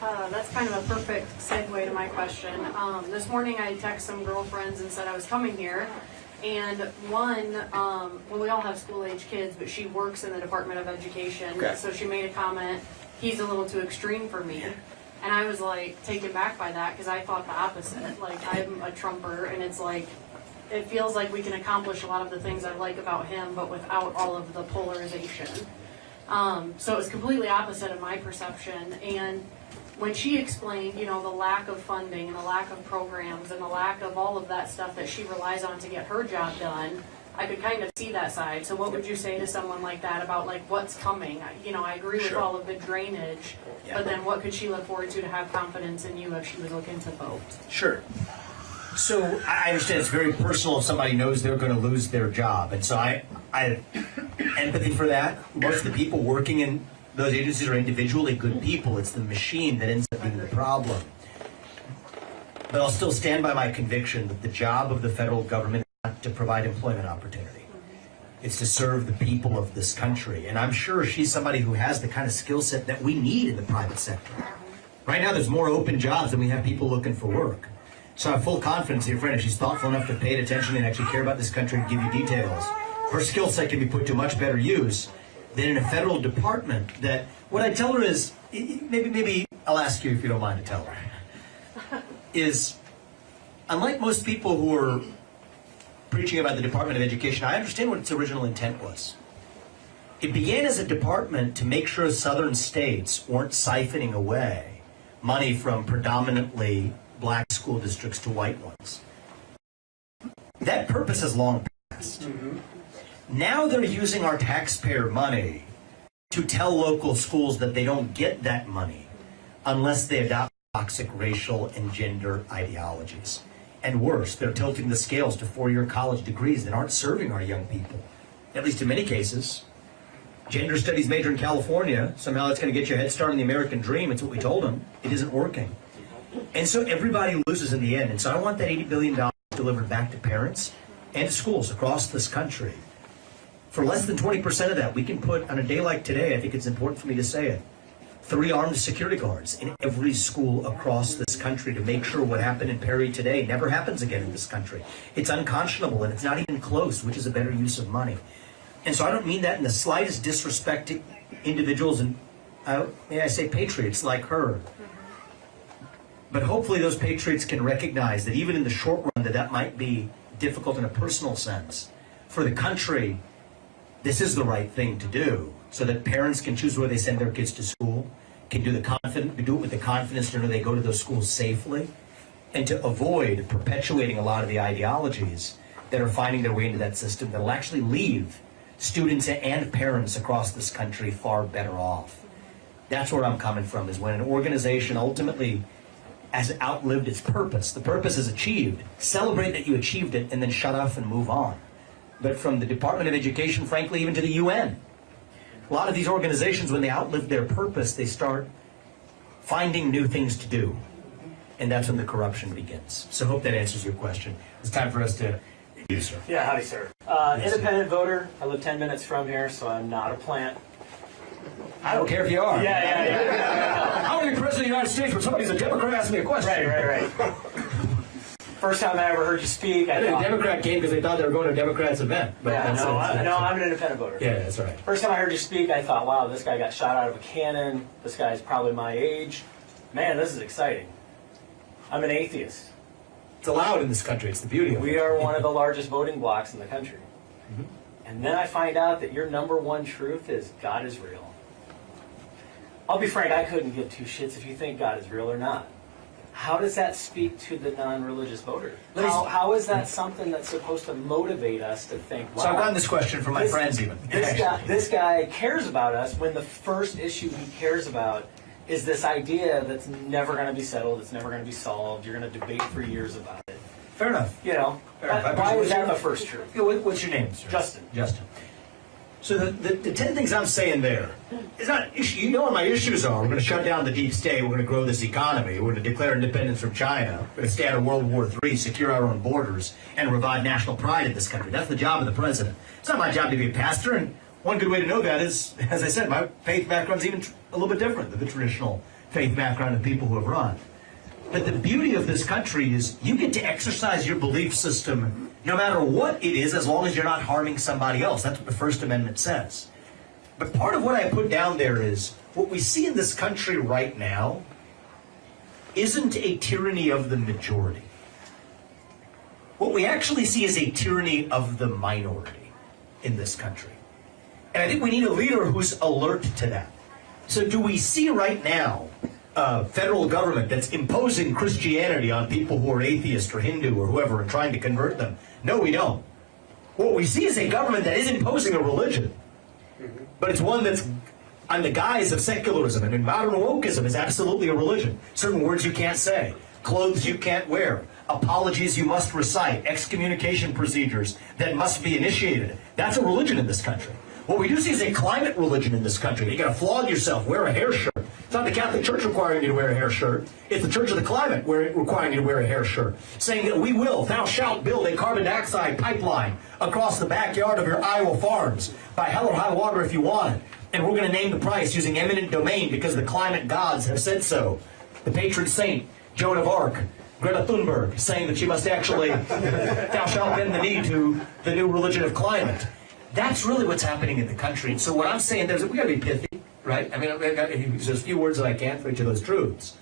That's kind of a perfect segue to my question. This morning I texted some girlfriends and said I was coming here, and one, well, we all have school-age kids, but she works in the Department of Education, Okay. so she made a comment, he's a little too extreme for me. And I was like taken back by that because I thought the opposite. Like, I'm a Trumper, and it's like, it feels like we can accomplish a lot of the things I like about him, but without all of the polarization. So it was completely opposite of my perception. And when she explained, you know, the lack of funding and the lack of programs and the lack of all of that stuff that she relies on to get her job done, I could kind of see that side. So what would you say to someone like that about like what's coming? You know, I agree with all of the drainage, but then what could she look forward to have confidence in you if she was looking to vote? Sure. So I understand it's very personal if somebody knows they're going to lose their job. And so I have empathy for that. Most of the people working in those agencies are individually good people. It's the machine that ends up being the problem. But I'll still stand by my conviction that the job of the federal government is not to provide employment opportunity. It's to serve the people of this country. And I'm sure she's somebody who has the kind of skill set that we need in the private sector. Right now, there's more open jobs than we have people looking for work. So I have full confidence in your friend, if she's thoughtful enough to pay attention and actually care about this country and give you details, her skill set can be put to much better use than in a federal department. That what I tell her is, maybe I'll ask you if you don't mind to tell her, is unlike most people who are preaching about the Department of Education, I understand what its original intent was. It began as a department to make sure southern states weren't siphoning away money from predominantly black school districts to white ones. That purpose has long passed. Now they're using our taxpayer money to tell local schools that they don't get that money unless they adopt toxic racial and gender ideologies. And worse, they're tilting the scales to four-year college degrees that aren't serving our young people, at least in many cases. Gender studies major in California, somehow it's going to get you a head start in the American dream. It's what we told them. It isn't working. And so everybody loses in the end. And so I want that $80 billion delivered back to parents and to schools across this country. For less than 20% of that, we can put, on a day like today, I think it's important for me to say it, 3 armed security guards in every school across this country to make sure what happened in Perry today never happens again in this country. It's unconscionable, and it's not even close, which is a better use of money. And so I don't mean that in the slightest disrespect to individuals and, may I say, patriots like her. But hopefully those patriots can recognize that even in the short run that might be difficult in a personal sense. For the country, this is the right thing to do so that parents can choose where they send their kids to school, can do it with the confidence to know they go to those schools safely, and to avoid perpetuating a lot of the ideologies that are finding their way into that system that will actually leave students and parents across this country far better off. That's where I'm coming from, is when an organization ultimately has outlived its purpose. The purpose is achieved. Celebrate that you achieved it and then shut off and move on. But from the Department of Education, frankly, even to the UN, a lot of these organizations, when they outlive their purpose, they start finding new things to do. And that's when the corruption begins. So I hope that answers your question. It's time for us to... Yes, sir. Yeah, howdy, sir. Independent voter. I live 10 minutes from here, so I'm not a plant. I don't care if you are. Yeah. I want to be president of the United States when somebody's a Democrat asks me a question. Right. First time I ever heard you speak, I thought... The Democrat came because they thought they were going to a Democrat's event. But I'm an independent voter. Yeah, that's right. First time I heard you speak, I thought, wow, this guy got shot out of a cannon. This guy's probably my age. Man, this is exciting. I'm an atheist. It's allowed in this country. It's the beauty of it. We are one of the largest voting blocs in the country. And then I find out that your #1 truth is God is real. I'll be frank, I couldn't give 2 shits if you think God is real or not. How does that speak to the non-religious voter? How is that something that's supposed to motivate us to think, wow, so I've gotten this question from my friends even. This guy cares about us when the first issue he cares about is this idea that's never going to be settled, it's never going to be solved, you're going to debate for years about it. Fair enough. You know, why is that the first truth? What's your name, sir? Justin. Justin. So the 10 things I'm saying there is not issue. You know what my issues are. We're going to shut down the deep state. We're going to grow this economy. We're going to declare independence from China. We're going to stay out of World War III, secure our own borders, and revive national pride in this country. That's the job of the president. It's not my job to be a pastor, and one good way to know that is, as I said, my faith background is even a little bit different than the traditional faith background of people who have run. But the beauty of this country is you get to exercise your belief system no matter what it is, as long as you're not harming somebody else. That's what the First Amendment says. But part of what I put down there is what we see in this country right now isn't a tyranny of the majority. What we actually see is a tyranny of the minority in this country. And I think we need a leader who's alert to that. So do we see right now a federal government that's imposing Christianity on people who are atheist or Hindu or whoever and trying to convert them? No, we don't. What we see is a government that is imposing a religion, but it's one that's on the guise of secularism. And modern wokeism is absolutely a religion. Certain words you can't say, clothes you can't wear, apologies you must recite, excommunication procedures that must be initiated. That's a religion in this country. What we do see is a climate religion in this country. You got to flog yourself, wear a hair shirt. It's not the Catholic Church requiring you to wear a hair shirt. It's the Church of the Climate requiring you to wear a hair shirt, saying that we will, thou shalt build a carbon dioxide pipeline across the backyard of your Iowa farms by hell or high water if you want it. And we're going to name the price using eminent domain because the climate gods have said so. The patron saint, Joan of Arc, Greta Thunberg, saying that she must actually, thou shalt bend the knee to the new religion of climate. That's really what's happening in the country. And so what I'm saying there is that we got to be pithy, right? I mean, there's a few words that I can't for each of those truths.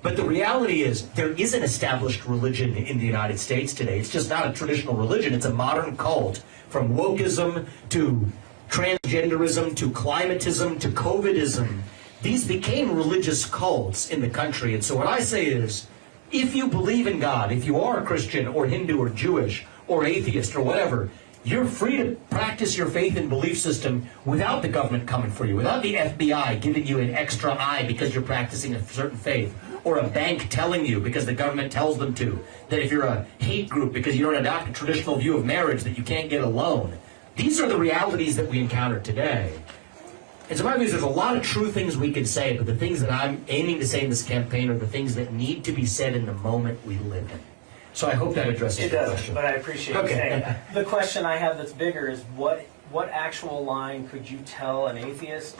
But the reality is there is an established religion in the United States today. It's just not a traditional religion. It's a modern cult, from wokeism to transgenderism to climatism to COVIDism. These became religious cults in the country. And so what I say is, if you believe in God, if you are a Christian or Hindu or Jewish or atheist or whatever, you're free to practice your faith and belief system without the government coming for you, without the FBI giving you an extra eye because you're practicing a certain faith, or a bank telling you because the government tells them to, that if you're a hate group because you don't adopt a traditional view of marriage that you can't get a loan. These are the realities that we encounter today. And so my view is there's a lot of true things we can say, but the things that I'm aiming to say in this campaign are the things that need to be said in the moment we live in. So I hope that addresses it your does, question. but I appreciate you saying that. The question I have that's bigger is what actual line could you tell an atheist,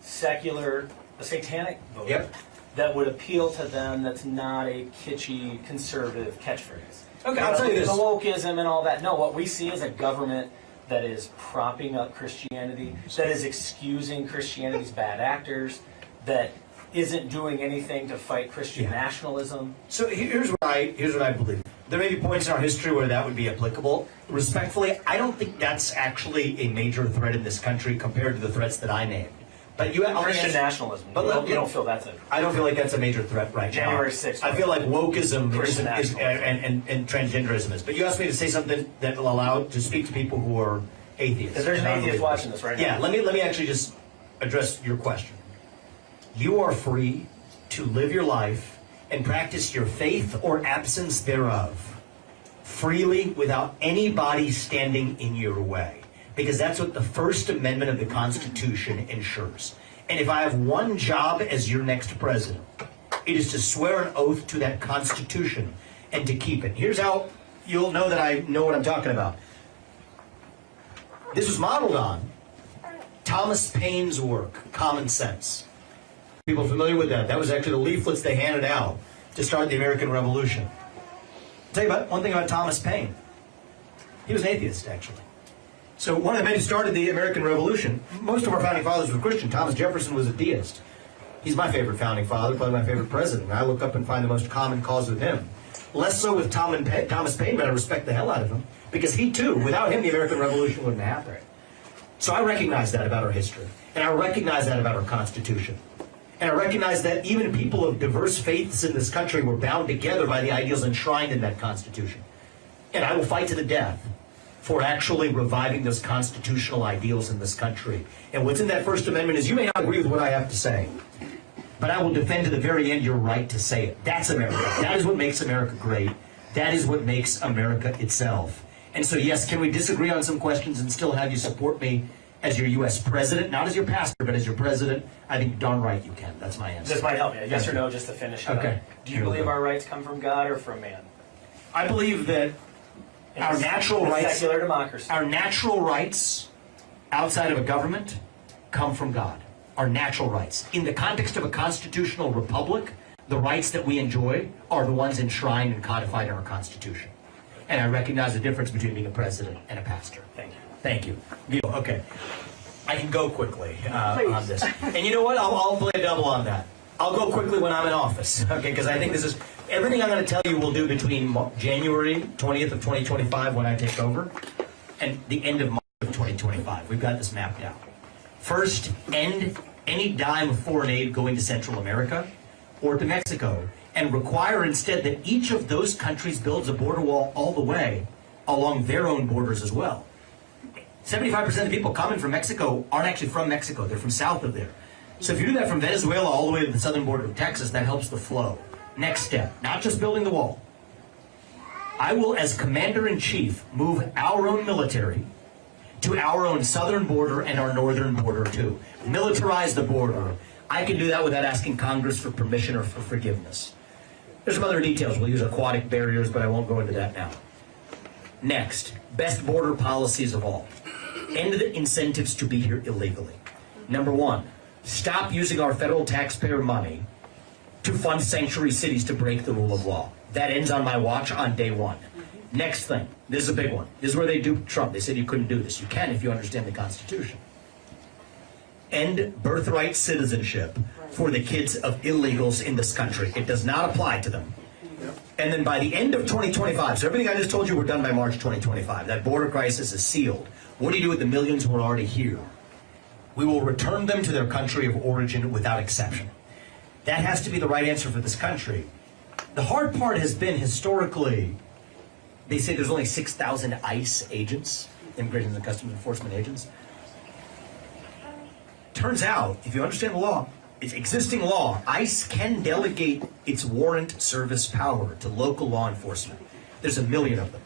secular, a satanic voter that would appeal to them that's not a kitschy conservative catchphrase? Okay, I'll tell you this. The wokeism and all that. No, what we see is a government that is propping up Christianity, that is excusing Christianity's bad actors, that isn't doing anything to fight Christian nationalism. So here's what I believe. There may be points in our history where that would be applicable. Respectfully, I don't think that's actually a major threat in this country compared to the threats that I named. But Christian nationalism. But you don't feel that's a... I don't feel like that's a major threat right now. January 6th. I feel like wokeism and transgenderism is. But you asked me to say something that will allow to speak to people who are atheists. Because there's an atheist watching this right now. Yeah, let me actually just address your question. You are free to live your life and practice your faith or absence thereof freely without anybody standing in your way. Because that's what the First Amendment of the Constitution ensures. And if I have one job as your next president, it is to swear an oath to that Constitution and to keep it. Here's how you'll know that I know what I'm talking about. This was modeled on Thomas Paine's work, Common Sense. People familiar with that? That was actually the leaflets they handed out to start the American Revolution. I'll tell you about one thing about Thomas Paine. He was an atheist, actually. So one of the men who started the American Revolution, most of our founding fathers were Christian. Thomas Jefferson was a deist. He's my favorite founding father, probably my favorite president. I look up and find the most common cause with him. Less so with Thomas Paine, but I respect the hell out of him. Because he too, without him, the American Revolution wouldn't happen. So I recognize that about our history. And I recognize that about our Constitution. And I recognize that even people of diverse faiths in this country were bound together by the ideals enshrined in that Constitution. And I will fight to the death for actually reviving those constitutional ideals in this country. And what's in that First Amendment is you may not agree with what I have to say, but I will defend to the very end your right to say it. That's America. That is what makes America great. That is what makes America itself. And so, yes, can we disagree on some questions and still have you support me as your U.S. president, not as your pastor, but as your president? I think darn right you can. That's my answer. This might help you. Yes or no, just to finish it Okay. up. Do you believe our rights come from God or from man? I believe that our natural rights, secular democracy, our natural rights outside of a government come from God. are natural rights. In the context of a constitutional republic, the rights that we enjoy are the ones enshrined and codified in our Constitution. And I recognize the difference between being a president and a pastor. Thank you. Thank you. Vito, okay. I can go quickly on this. And you know what? I'll play a double on that. I'll go quickly when I'm in office, okay? Because I think this is, everything I'm going to tell you we'll do between January 20th of 2025 when I take over and the end of March of 2025. We've got this mapped out. First, end any dime of foreign aid going to Central America or to Mexico, and require instead that each of those countries builds a border wall all the way along their own borders as well. 75% of the people coming from Mexico aren't actually from Mexico, they're from south of there. So if you do that from Venezuela all the way to the southern border of Texas, that helps the flow. Next step, not just building the wall. I will, as Commander-in-Chief, move our own military to our own southern border and our northern border too. Militarize the border. I can do that without asking Congress for permission or for forgiveness. There's some other details. We'll use aquatic barriers, but I won't go into that now. Next, best border policies of all. End the incentives to be here illegally. Number one, stop using our federal taxpayer money to fund sanctuary cities to break the rule of law. That ends on my watch on day one. Next thing, this is a big one. This is where they duped Trump. They said you couldn't do this. You can if you understand the Constitution. End birthright citizenship for the kids of illegals in this country. It does not apply to them. And then by the end of 2025, so everything I just told you we're done by March 2025. That border crisis is sealed. What do you do with the millions who are already here? We will return them to their country of origin without exception. That has to be the right answer for this country. The hard part has been historically, they say there's only 6,000 ICE agents, Immigration and Customs Enforcement agents. Turns out, if you understand the law, it's existing law, ICE can delegate its warrant service power to local law enforcement. There's 1 million of them.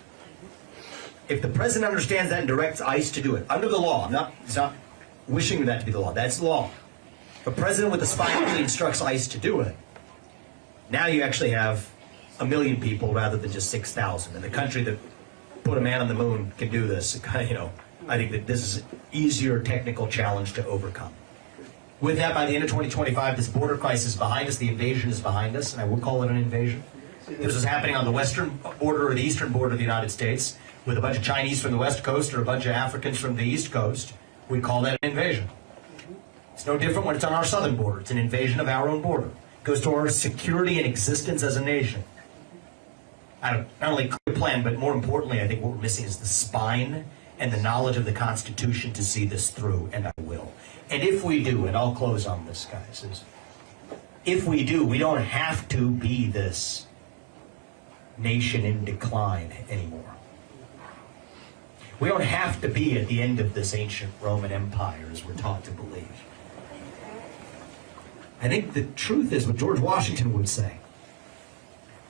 If the president understands that and directs ICE to do it, under the law, he's not wishing that to be the law, that's the law. If a president with a spy really instructs ICE to do it, now you actually have 1 million people rather than just 6,000. And the country that put a man on the moon can do this. You know, I think that this is an easier technical challenge to overcome. With that, by the end of 2025, this border crisis is behind us, the invasion is behind us, and I would call it an invasion. This is happening on the western border or the eastern border of the United States with a bunch of Chinese from the west coast or a bunch of Africans from the east coast. We call that an invasion. It's no different when it's on our southern border. It's an invasion of our own border. It goes to our security and existence as a nation. Not only clear plan, but more importantly, I think what we're missing is the spine and the knowledge of the Constitution to see this through, and I will. And if we do, and I'll close on this, guys, is if we do, we don't have to be this nation in decline anymore. We don't have to be at the end of this ancient Roman Empire, as we're taught to believe. I think the truth is what George Washington would say.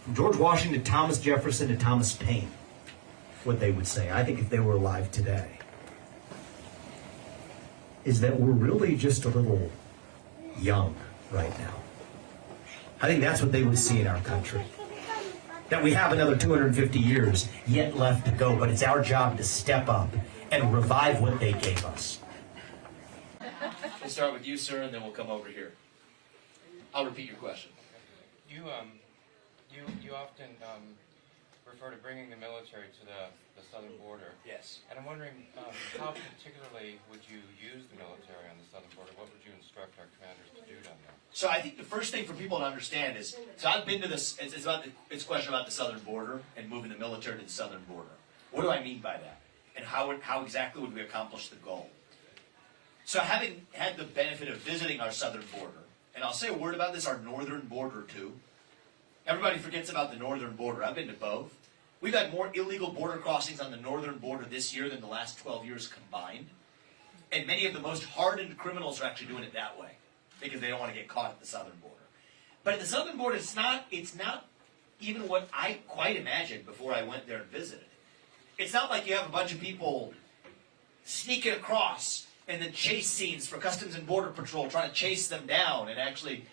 From George Washington to Thomas Jefferson to Thomas Paine, what they would say, I think if they were alive today, is that we're really just a little young right now. I think that's what they would see in our country. That we have another 250 years yet left to go, but it's our job to step up and revive what they gave us. We'll start with you, sir, and then we'll come over here. I'll repeat your question. You often refer to bringing the military to the southern border. Yes. And I'm wondering, how particularly would you use the military on the southern border? What would you instruct our commanders to do down there? So I think the first thing for people to understand is, so I've been to this, it's a question about the southern border and moving the military to the southern border. What do I mean by that? And how exactly would we accomplish the goal? So having had the benefit of visiting our southern border, and I'll say a word about this, our northern border too. Everybody forgets about the northern border. I've been to both. We've had more illegal border crossings on the northern border this year than the last 12 years combined. And many of the most hardened criminals are actually doing it that way because they don't want to get caught at the southern border. But at the southern border, it's not even what I quite imagined before I went there and visited. It's not like you have a bunch of people sneaking across and then chase scenes for Customs and Border Patrol trying to chase them down and actually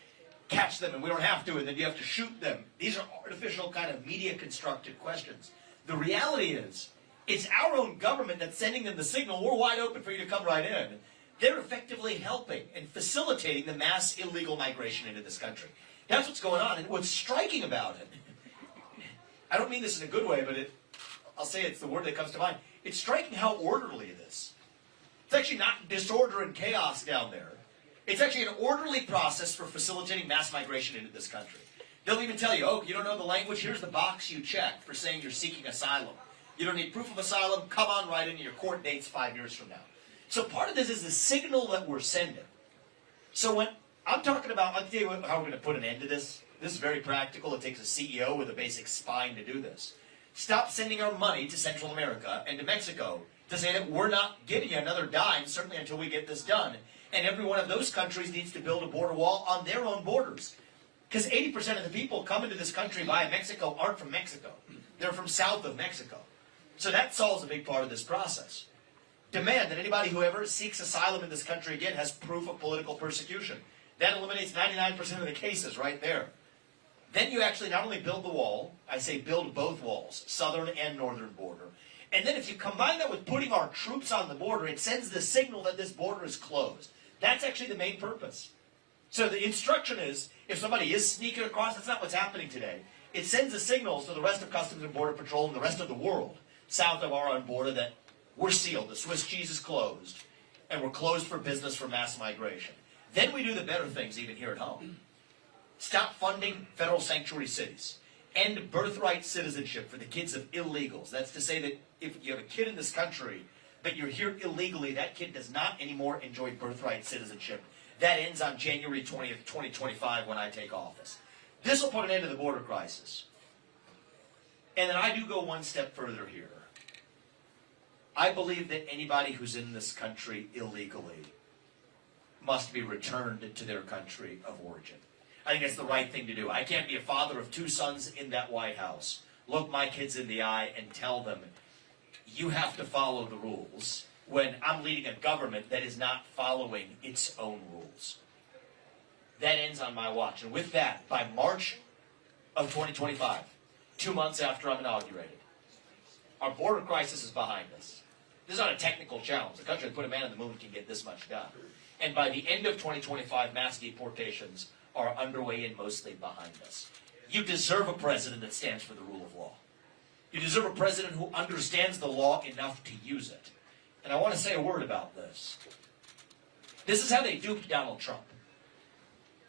catch them, and we don't have to, and then you have to shoot them. These are artificial kind of media-constructed questions. The reality is, it's our own government that's sending them the signal, we're wide open for you to come right in. they're effectively helping and facilitating the mass illegal migration into this country. That's what's going on. And what's striking about it, I don't mean this in a good way, but I'll say it's the word that comes to mind. It's striking how orderly it is. It's actually not disorder and chaos down there. It's actually an orderly process for facilitating mass migration into this country. They'll even tell you, oh, you don't know the language? Here's the box you check for saying you're seeking asylum. You don't need proof of asylum. Come on right into your court dates 5 years from now. So part of this is the signal that we're sending. So when I'm talking about, I'll tell you how we're going to put an end to this. This is very practical. It takes a CEO with a basic spine to do this. Stop sending our money to Central America and to Mexico to say that we're not giving you another dime, certainly until we get this done. And every one of those countries needs to build a border wall on their own borders. Because 80% of the people coming to this country via Mexico aren't from Mexico. They're from south of Mexico. So that solves a big part of this process. Demand that anybody who ever seeks asylum in this country again has proof of political persecution. That eliminates 99% of the cases right there. Then you actually not only build the wall, I say build both walls, southern and northern border. And then if you combine that with putting our troops on the border, it sends the signal that this border is closed. That's actually the main purpose. So the instruction is, if somebody is sneaking across, that's not what's happening today. It sends a signal to the rest of Customs and Border Patrol and the rest of the world south of our own border that we're sealed, the Swiss cheese is closed, and we're closed for business for mass migration. Then we do the better things even here at home. Stop funding federal sanctuary cities. End birthright citizenship for the kids of illegals. That's to say that if you have a kid in this country, but you're here illegally, that kid does not anymore enjoy birthright citizenship. That ends on January 20th, 2025 when I take office. This will put an end to the border crisis. And then I do go one step further here. I believe that anybody who's in this country illegally must be returned to their country of origin. I think it's the right thing to do. I can't be a father of 2 sons in that White House, look my kids in the eye and tell them, you have to follow the rules, when I'm leading a government that is not following its own rules. That ends on my watch. And with that, by March of 2025, 2 months after I'm inaugurated, our border crisis is behind us. This is not a technical challenge. The country that put a man on the moon can get this much done. And by the end of 2025, mass deportations are underway and mostly behind us. You deserve a president that stands for the rule of law. You deserve a president who understands the law enough to use it. And I want to say a word about this. This is how they duped Donald Trump.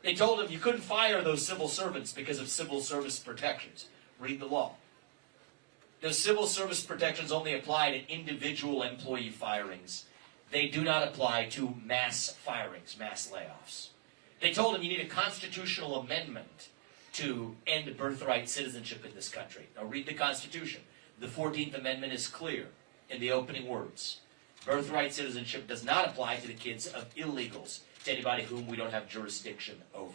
They told him you couldn't fire those civil servants because of civil service protections. Read the law. Those civil service protections only apply to individual employee firings. They do not apply to mass firings, mass layoffs. They told him you need a constitutional amendment to end birthright citizenship in this country. Now read the Constitution. The 14th Amendment is clear in the opening words. Birthright citizenship does not apply to the kids of illegals, to anybody whom we don't have jurisdiction over.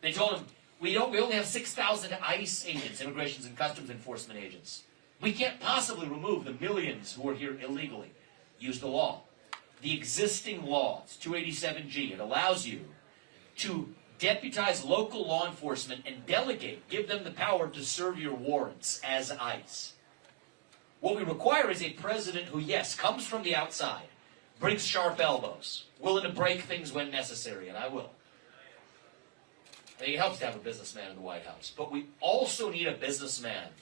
They told him, we only have 6,000 ICE agents, Immigration and Customs Enforcement agents. We can't possibly remove the millions who are here illegally. Use the law. The existing law, it's 287G, it allows you to deputize local law enforcement and delegate, give them the power to serve your warrants as ICE. What we require is a president who, yes, comes from the outside, brings sharp elbows, willing to break things when necessary, and I will. I think it helps to have a businessman in the White House. But we also need a businessman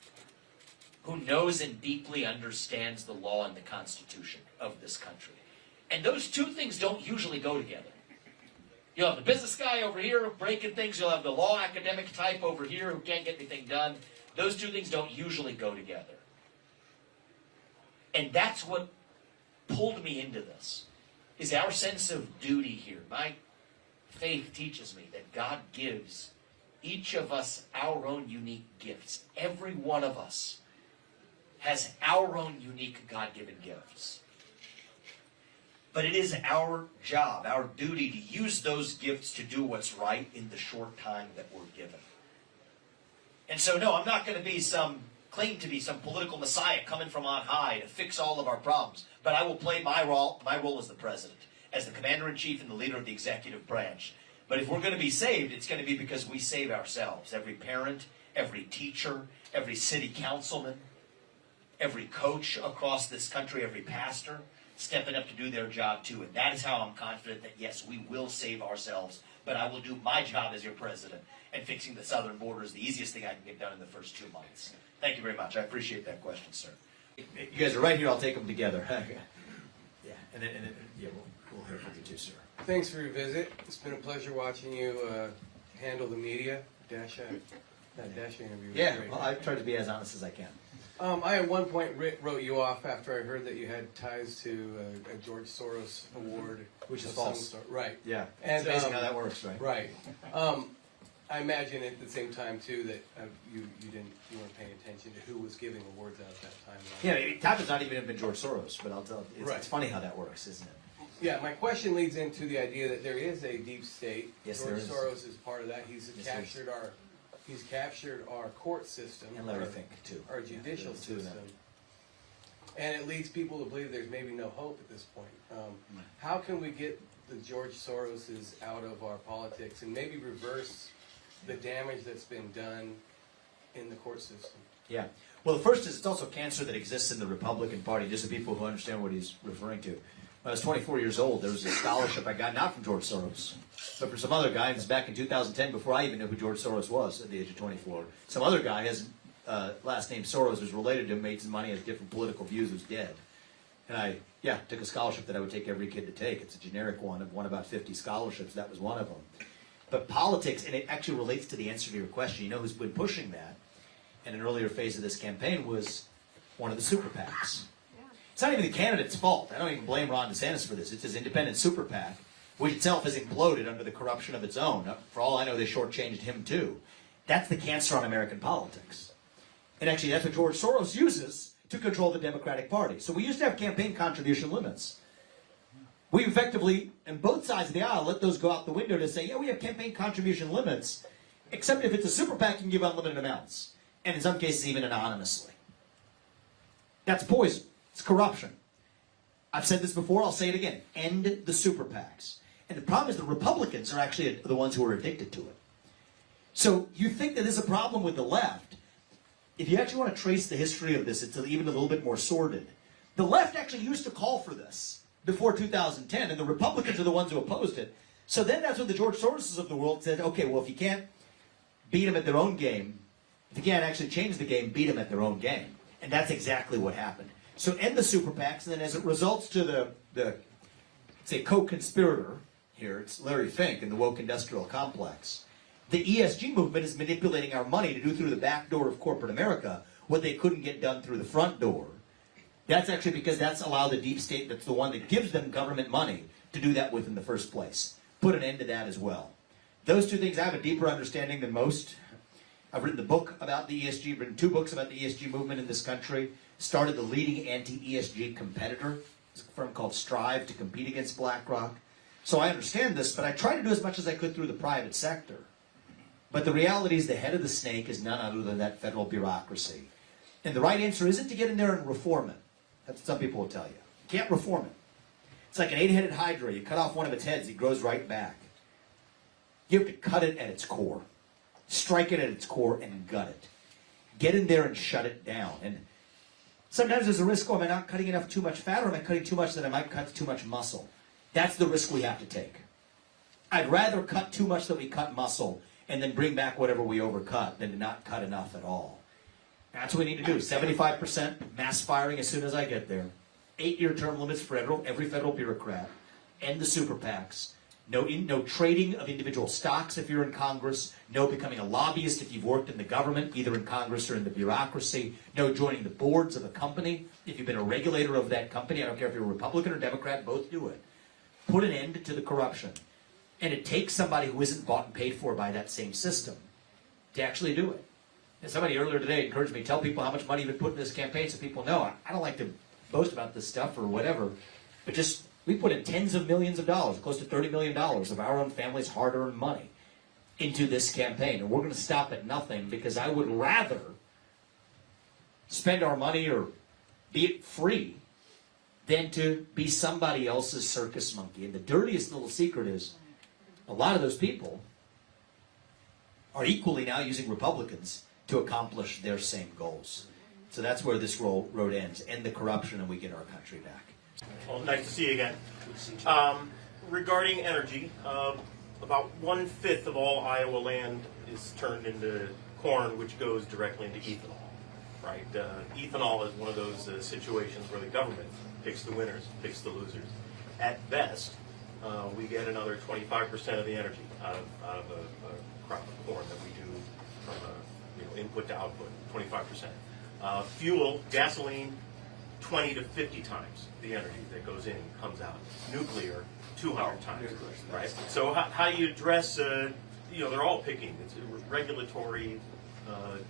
who knows and deeply understands the law and the Constitution of this country. And those two things don't usually go together. You'll have the business guy over here breaking things. You'll have the law academic type over here who can't get anything done. Those two things don't usually go together. And that's what pulled me into this, is our sense of duty here. My faith teaches me that God gives each of us our own unique gifts. Every one of us has our own unique God-given gifts. But it is our job, our duty to use those gifts to do what's right in the short time that we're given. And so, no, I'm not going to be claim to be some political messiah coming from on high to fix all of our problems. But I will play my role as the president, as the commander-in-chief and the leader of the executive branch. But if we're going to be saved, it's going to be because we save ourselves. Every parent, every teacher, every city councilman, every coach across this country, every pastor, stepping up to do their job too. And that is how I'm confident that, yes, we will save ourselves, but I will do my job as your president. And fixing the southern border is the easiest thing I can get done in the first 2 months. Thank you very much. I appreciate that question, sir. You guys are right here. I'll take them together. Yeah, and then yeah, we'll hear from you too, sir. Thanks for your visit. It's been a pleasure watching you handle the media. Dasha, that Dasha interview was Yeah, great. well, I try to be as honest as I can. I at one point wrote you off after I heard that you had ties to a George Soros award, Which is of some false. sort. Right. Yeah, And, it's amazing how that works, right? Right. I imagine at the same time too that you weren't paying attention to who was giving awards out at that time. Yeah, it happens not even have been George Soros, but I'll tell you, Right. it's funny how that works, isn't it? Yeah, my question leads into the idea that there is a deep state. Yes, George there is. Soros is part of that. He's Yes, there is. captured our court system, And Larry Fink, too. our Yeah, judicial the two of them. system, and it leads people to believe there's maybe no hope at this point. Mm. How can we get the George Soroses out of our politics and maybe reverse the damage that's been done in the court system? Yeah. Well, the first is it's also cancer that exists in the Republican Party, just so people who understand what he's referring to. When I was 24 years old, there was a scholarship I got, not from George Soros, but from some other guy. It was back in 2010, before I even knew who George Soros was at the age of 24. Some other guy, his last name Soros, was related to him, made some money, has different political views, was dead. And I, took a scholarship that I would take every kid to take. It's a generic one. I've won about 50 scholarships. That was one of them. But politics, and it actually relates to the answer to your question, you know who's been pushing that in an earlier phase of this campaign was one of the super PACs. It's not even the candidate's fault. I don't even blame Ron DeSantis for this. It's his independent super PAC, which itself has imploded under the corruption of its own. For all I know, they shortchanged him too. That's the cancer on American politics. And actually, that's what George Soros uses to control the Democratic Party. So we used to have campaign contribution limits. We effectively, on both sides of the aisle, let those go out the window to say, yeah, we have campaign contribution limits, except if it's a super PAC, you can give unlimited amounts. And in some cases, even anonymously. That's poison. It's corruption. I've said this before, I'll say it again. End the super PACs. And the problem is the Republicans are actually the ones who are addicted to it. So you think that there's a problem with the left. If you actually want to trace the history of this, it's even a little bit more sordid. The left actually used to call for this before 2010, and the Republicans are the ones who opposed it. So then that's when the George Soroses of the world said, okay, well, if you can't beat them at their own game, if you can't actually change the game, beat them at their own game. And that's exactly what happened. So end the super PACs, and then as it results to the say, co-conspirator here, it's Larry Fink and the woke industrial complex. The ESG movement is manipulating our money to do through the back door of corporate America what they couldn't get done through the front door. That's actually because that's allowed the deep state, that's the one that gives them government money, to do that with in the first place. Put an end to that as well. Those two things, I have a deeper understanding than most. I've written the book about the ESG, written 2 books about the ESG movement in this country, started the leading anti-ESG competitor, it's a firm called Strive, to compete against BlackRock. So I understand this, but I try to do as much as I could through the private sector. But the reality is the head of the snake is none other than that federal bureaucracy. And the right answer isn't to get in there and reform it. That's what some people will tell you. You can't reform it. It's like an 8-headed hydra. You cut off one of its heads, it grows right back. You have to cut it at its core. Strike it at its core and gut it. Get in there and shut it down. And sometimes there's a risk, am I not cutting enough too much fat, or am I cutting too much that I might cut too much muscle? That's the risk we have to take. I'd rather cut too much that we cut muscle and then bring back whatever we overcut than to not cut enough at all. That's what we need to do. 75% mass firing as soon as I get there. 8-year term limits for every federal bureaucrat. End the super PACs. No trading of individual stocks if you're in Congress. No becoming a lobbyist if you've worked in the government, either in Congress or in the bureaucracy. No joining the boards of a company if you've been a regulator of that company. I don't care if you're a Republican or Democrat, both do it. Put an end to the corruption. And it takes somebody who isn't bought and paid for by that same system to actually do it. And somebody earlier today encouraged me, tell people how much money you've been putting in this campaign so people know. I don't like to boast about this stuff or whatever, but just, we put in tens of millions of dollars, close to $30 million of our own family's hard-earned money into this campaign. And we're going to stop at nothing because I would rather spend our money or be it free than to be somebody else's circus monkey. And the dirtiest little secret is a lot of those people are equally now using Republicans to accomplish their same goals. So that's where this road ends. End the corruption and we get our country back. Well, nice to see you again. Regarding energy, about 1/5 of all Iowa land is turned into corn, which goes directly into ethanol. Right? Ethanol is one of those situations where the government picks the winners, picks the losers. At best, we get another 25% of the energy out of a crop of corn that we do from input to output, 25%. Fuel, gasoline, 20 to 50 times the energy that goes in comes out. Nuclear, 200 times. Right? So how do you address, they're all picking. It's regulatory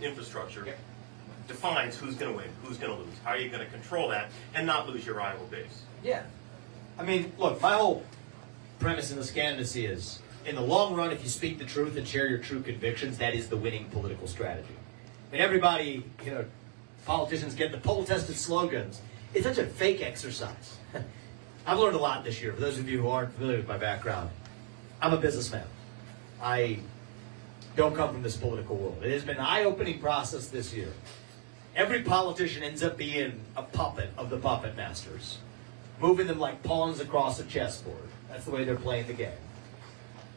infrastructure. Yep. Defines who's going to win, who's going to lose. How are you going to control that and not lose your Iowa base? Yeah. I mean, look, my whole premise in this candidacy is, in the long run, if you speak the truth and share your true convictions, that is the winning political strategy. And everybody, politicians get the poll-tested slogans. It's such a fake exercise. I've learned a lot this year. For those of you who aren't familiar with my background, I'm a businessman. I don't come from this political world. It has been an eye-opening process this year. Every politician ends up being a puppet of the puppet masters, moving them like pawns across a chessboard. That's the way they're playing the game.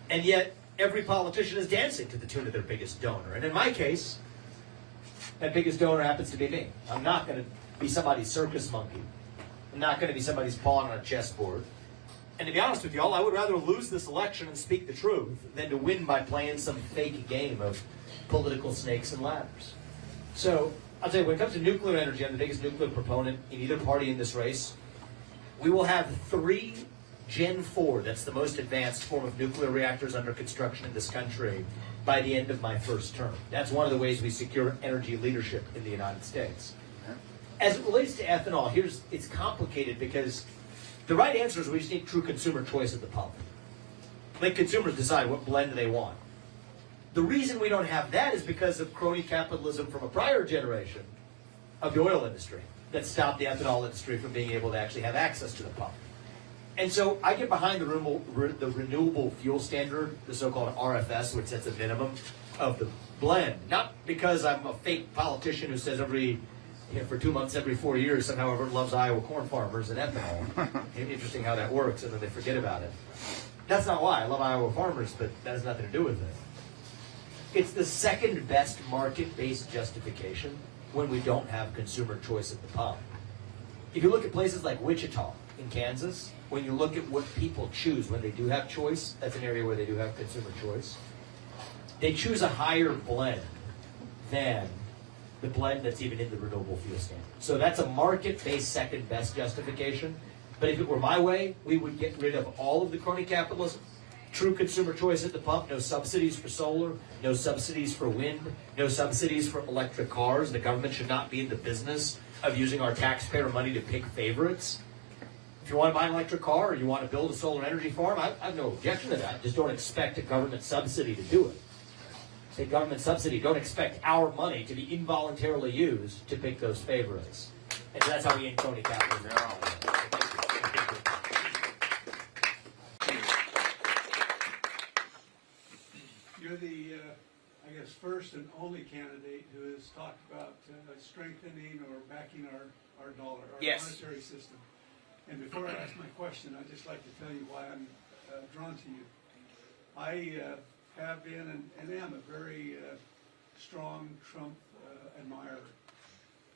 And yet, every politician is dancing to the tune of their biggest donor. And in my case, that biggest donor happens to be me. I'm not going to be somebody's circus monkey. I'm not going to be somebody's pawn on a chessboard. And to be honest with y'all, I would rather lose this election and speak the truth than to win by playing some fake game of political snakes and ladders. So, I'll tell you, when it comes to nuclear energy, I'm the biggest nuclear proponent in either party in this race. We will have 3 Gen 4, that's the most advanced form of nuclear reactors under construction in this country, by the end of my first term. That's one of the ways we secure energy leadership in the United States. As it relates to ethanol, it's complicated because the right answer is we just need true consumer choice at the pump. Let consumers decide what blend they want. The reason we don't have that is because of crony capitalism from a prior generation of the oil industry that stopped the ethanol industry from being able to actually have access to the pump. And so I get behind the renewable fuel standard, the so-called RFS, which sets a minimum of the blend. Not because I'm a fake politician who says for 2 months every 4 years somehow everyone loves Iowa corn farmers and ethanol. Interesting how that works, and then they forget about it. That's not why. I love Iowa farmers, but that has nothing to do with it. It's the second best market-based justification when we don't have consumer choice at the pump. If you look at places like Wichita in Kansas, when you look at what people choose when they do have choice, that's an area where they do have consumer choice. They choose a higher blend than the blend that's even in the renewable fuel standard. So that's a market-based second best justification. But if it were my way, we would get rid of all of the crony capitalism. True consumer choice at the pump, no subsidies for solar, no subsidies for wind, no subsidies for electric cars. The government should not be in the business of using our taxpayer money to pick favorites. If you want to buy an electric car or you want to build a solar energy farm, I have no objection to that. Just don't expect a government subsidy to do it. Say government subsidy, don't expect our money to be involuntarily used to pick those favorites. And so that's how we end crony capitalism. You're the, I guess, first and only candidate who has talked about strengthening or backing our dollar, our monetary system. And before I ask my question, I'd just like to tell you why I'm drawn to you. I have been and am a very strong Trump admirer.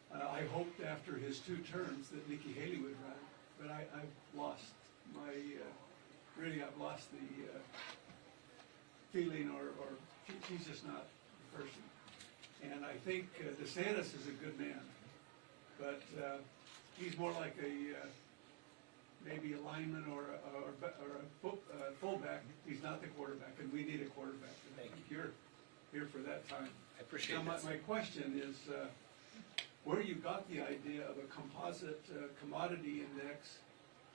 I hoped after his 2 terms that Nikki Haley would run, but I've lost my, I've lost the feeling or she's just not the person. And I think DeSantis is a good man, but he's more like maybe a lineman or a fullback. He's not the quarterback, and we need a quarterback. And I think you're here for that time. I appreciate now, that. my question is, where you got the idea of a composite commodity index,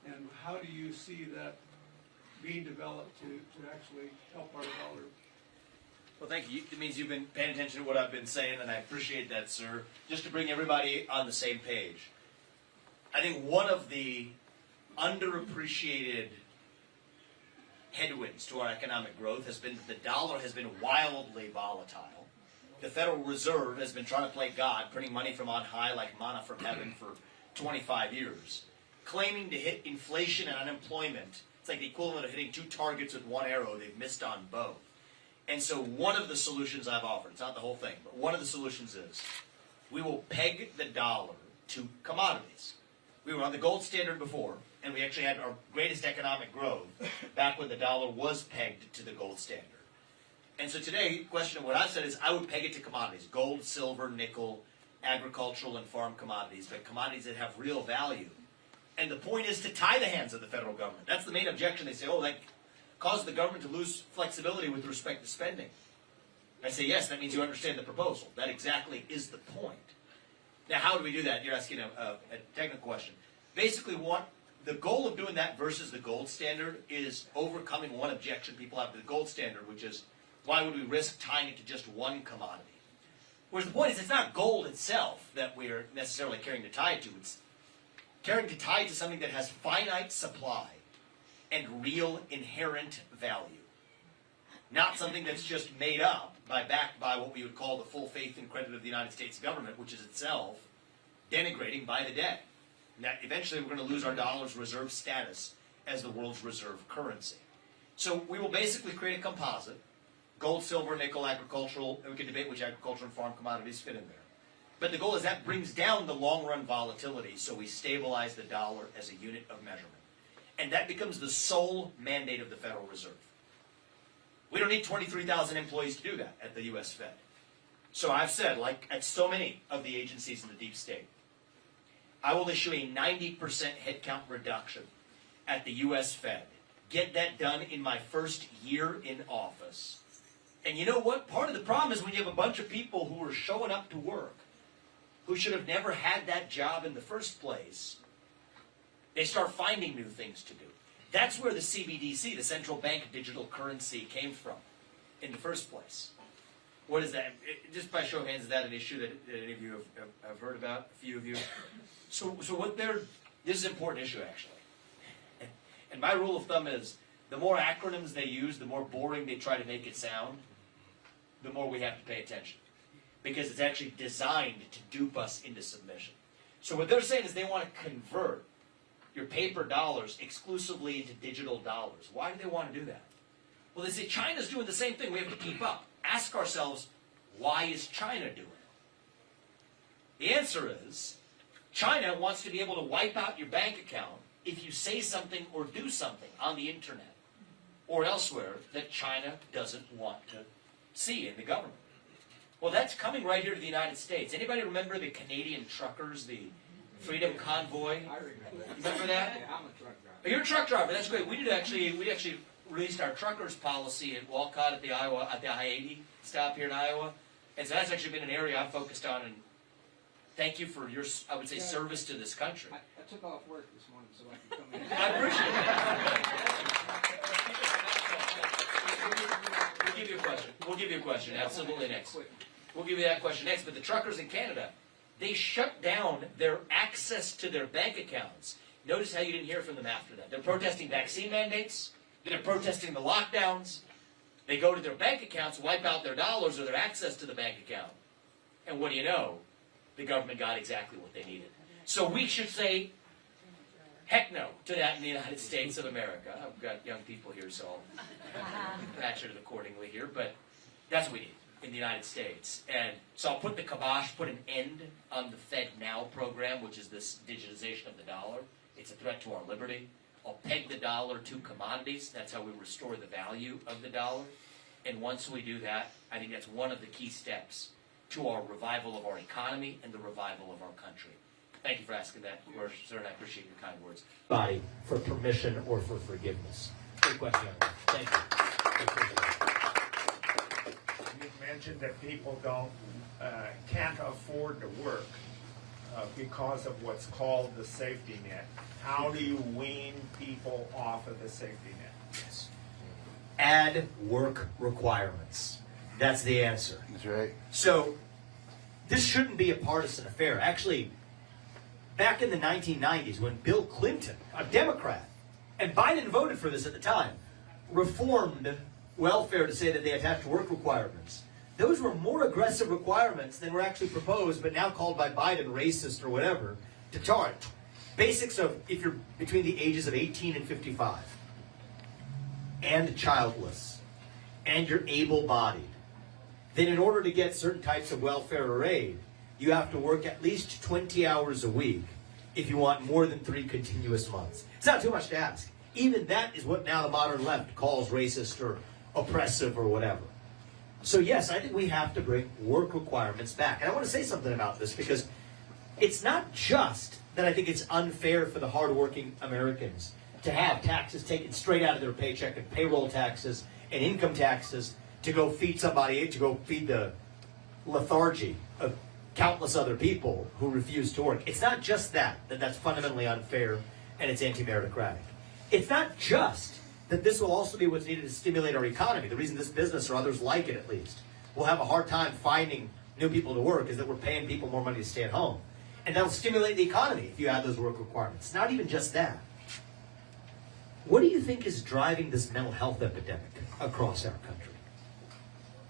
and how do you see that being developed to actually help our dollar? Well, thank you. It means you've been paying attention to what I've been saying, and I appreciate that, sir. Just to bring everybody on the same page, I think one of the underappreciated headwinds to our economic growth has been that the dollar has been wildly volatile. The Federal Reserve has been trying to play God, printing money from on high like manna from heaven for 25 years. claiming to hit inflation and unemployment. It's like the equivalent of hitting 2 targets with 1 arrow. They've missed on both. And so one of the solutions I've offered, it's not the whole thing, but one of the solutions is we will peg the dollar to commodities. We were on the gold standard before, and we actually had our greatest economic growth back when the dollar was pegged to the gold standard. And so today, the question of what I've said is I would peg it to commodities, gold, silver, nickel, agricultural and farm commodities, but commodities that have real value. And the point is to tie the hands of the federal government. That's the main objection. They say, oh, that causes the government to lose flexibility with respect to spending. I say, yes, that means you understand the proposal. That exactly is the point. Now, how do we do that? You're asking a technical question. Basically, the goal of doing that versus the gold standard is overcoming one objection people have to the gold standard, which is, why would we risk tying it to just one commodity? Whereas the point is, it's not gold itself that we're necessarily carrying to tie it to. It's carrying to tie it to something that has finite supply and real inherent value. Not something that's just made up backed by what we would call the full faith and credit of the United States government, which is itself denigrating by the day. And that eventually we're going to lose our dollar's reserve status as the world's reserve currency. So we will basically create a composite. Gold, silver, nickel, agricultural, and we can debate which agricultural and farm commodities fit in there. But the goal is that brings down the long-run volatility, so we stabilize the dollar as a unit of measurement. And that becomes the sole mandate of the Federal Reserve. We don't need 23,000 employees to do that at the U.S. Fed. So I've said, like at so many of the agencies in the deep state, I will issue a 90% headcount reduction at the U.S. Fed. Get that done in my first year in office. And you know what? Part of the problem is when you have a bunch of people who are showing up to work, who should have never had that job in the first place, they start finding new things to do. That's where the CBDC, the central bank digital currency, came from in the first place. What is that? Just by show of hands, is that an issue that any of you have heard about? A few of you? So what this is an important issue, actually. And my rule of thumb is, the more acronyms they use, the more boring they try to make it sound, the more we have to pay attention. Because it's actually designed to dupe us into submission. So what they're saying is they want to convert your paper dollars exclusively into digital dollars. Why do they want to do that? Well, they say China's doing the same thing. We have to keep up. Ask ourselves, why is China doing it? The answer is, China wants to be able to wipe out your bank account if you say something or do something on the internet or elsewhere that China doesn't want to see in the government. Well, that's coming right here to the United States. Anybody remember the Canadian truckers, the Freedom Convoy? I remember. Remember that? Yeah, I'm a truck driver. You're a truck driver. That's great. We actually released our truckers policy at Walcott at the I-80 stop here in Iowa, and so that's actually been an area I've focused on. And thank you for your, I would say, service to this country. I took off work this morning so I could come in. I appreciate that. We'll give you a question. We'll give you a question. Absolutely next. We'll give you that question next. But the truckers in Canada, they shut down their access to their bank accounts. Notice how you didn't hear from them after that. They're protesting vaccine mandates. They're protesting the lockdowns. They go to their bank accounts, wipe out their dollars or their access to the bank account. And what do you know? The government got exactly what they needed. So we should say, heck no to that in the United States of America. I've got young people here, so I'll ratchet it accordingly here. But that's what we need in the United States. And so I'll put the kibosh, put an end on the Fed Now program, which is this digitization of the dollar. It's a threat to our liberty. I'll peg the dollar to commodities. That's how we restore the value of the dollar. And once we do that, I think that's one of the key steps to our revival of our economy and the revival of our country. Thank you for asking that, sir, and I appreciate your kind words. Body for permission or for forgiveness. Good question. Thank you. You've mentioned that people can't afford to work because of what's called the safety net. How do you wean people off of the safety net? Yes. Add work requirements. That's the answer. That's right. So this shouldn't be a partisan affair. Actually, back in the 1990s, when Bill Clinton, a Democrat, and Biden voted for this at the time, reformed welfare to say that they attached work requirements. Those were more aggressive requirements than were actually proposed, but now called by Biden racist or whatever, to TARP. Basics of if you're between the ages of 18 and 55 and childless and you're able-bodied, then in order to get certain types of welfare or aid, you have to work at least 20 hours a week if you want more than 3 continuous months. It's not too much to ask. Even that is what now the modern left calls racist or oppressive or whatever. So yes, I think we have to bring work requirements back. And I want to say something about this because it's not just that I think it's unfair for the hardworking Americans to have taxes taken straight out of their paycheck and payroll taxes and income taxes to go feed somebody, to go feed the lethargy of countless other people who refuse to work. It's not just that's fundamentally unfair and it's anti-meritocratic. It's not just that this will also be what's needed to stimulate our economy. The reason this business, or others like it at least, will have a hard time finding new people to work is that we're paying people more money to stay at home. And that'll stimulate the economy if you add those work requirements. It's not even just that. What do you think is driving this mental health epidemic across our country?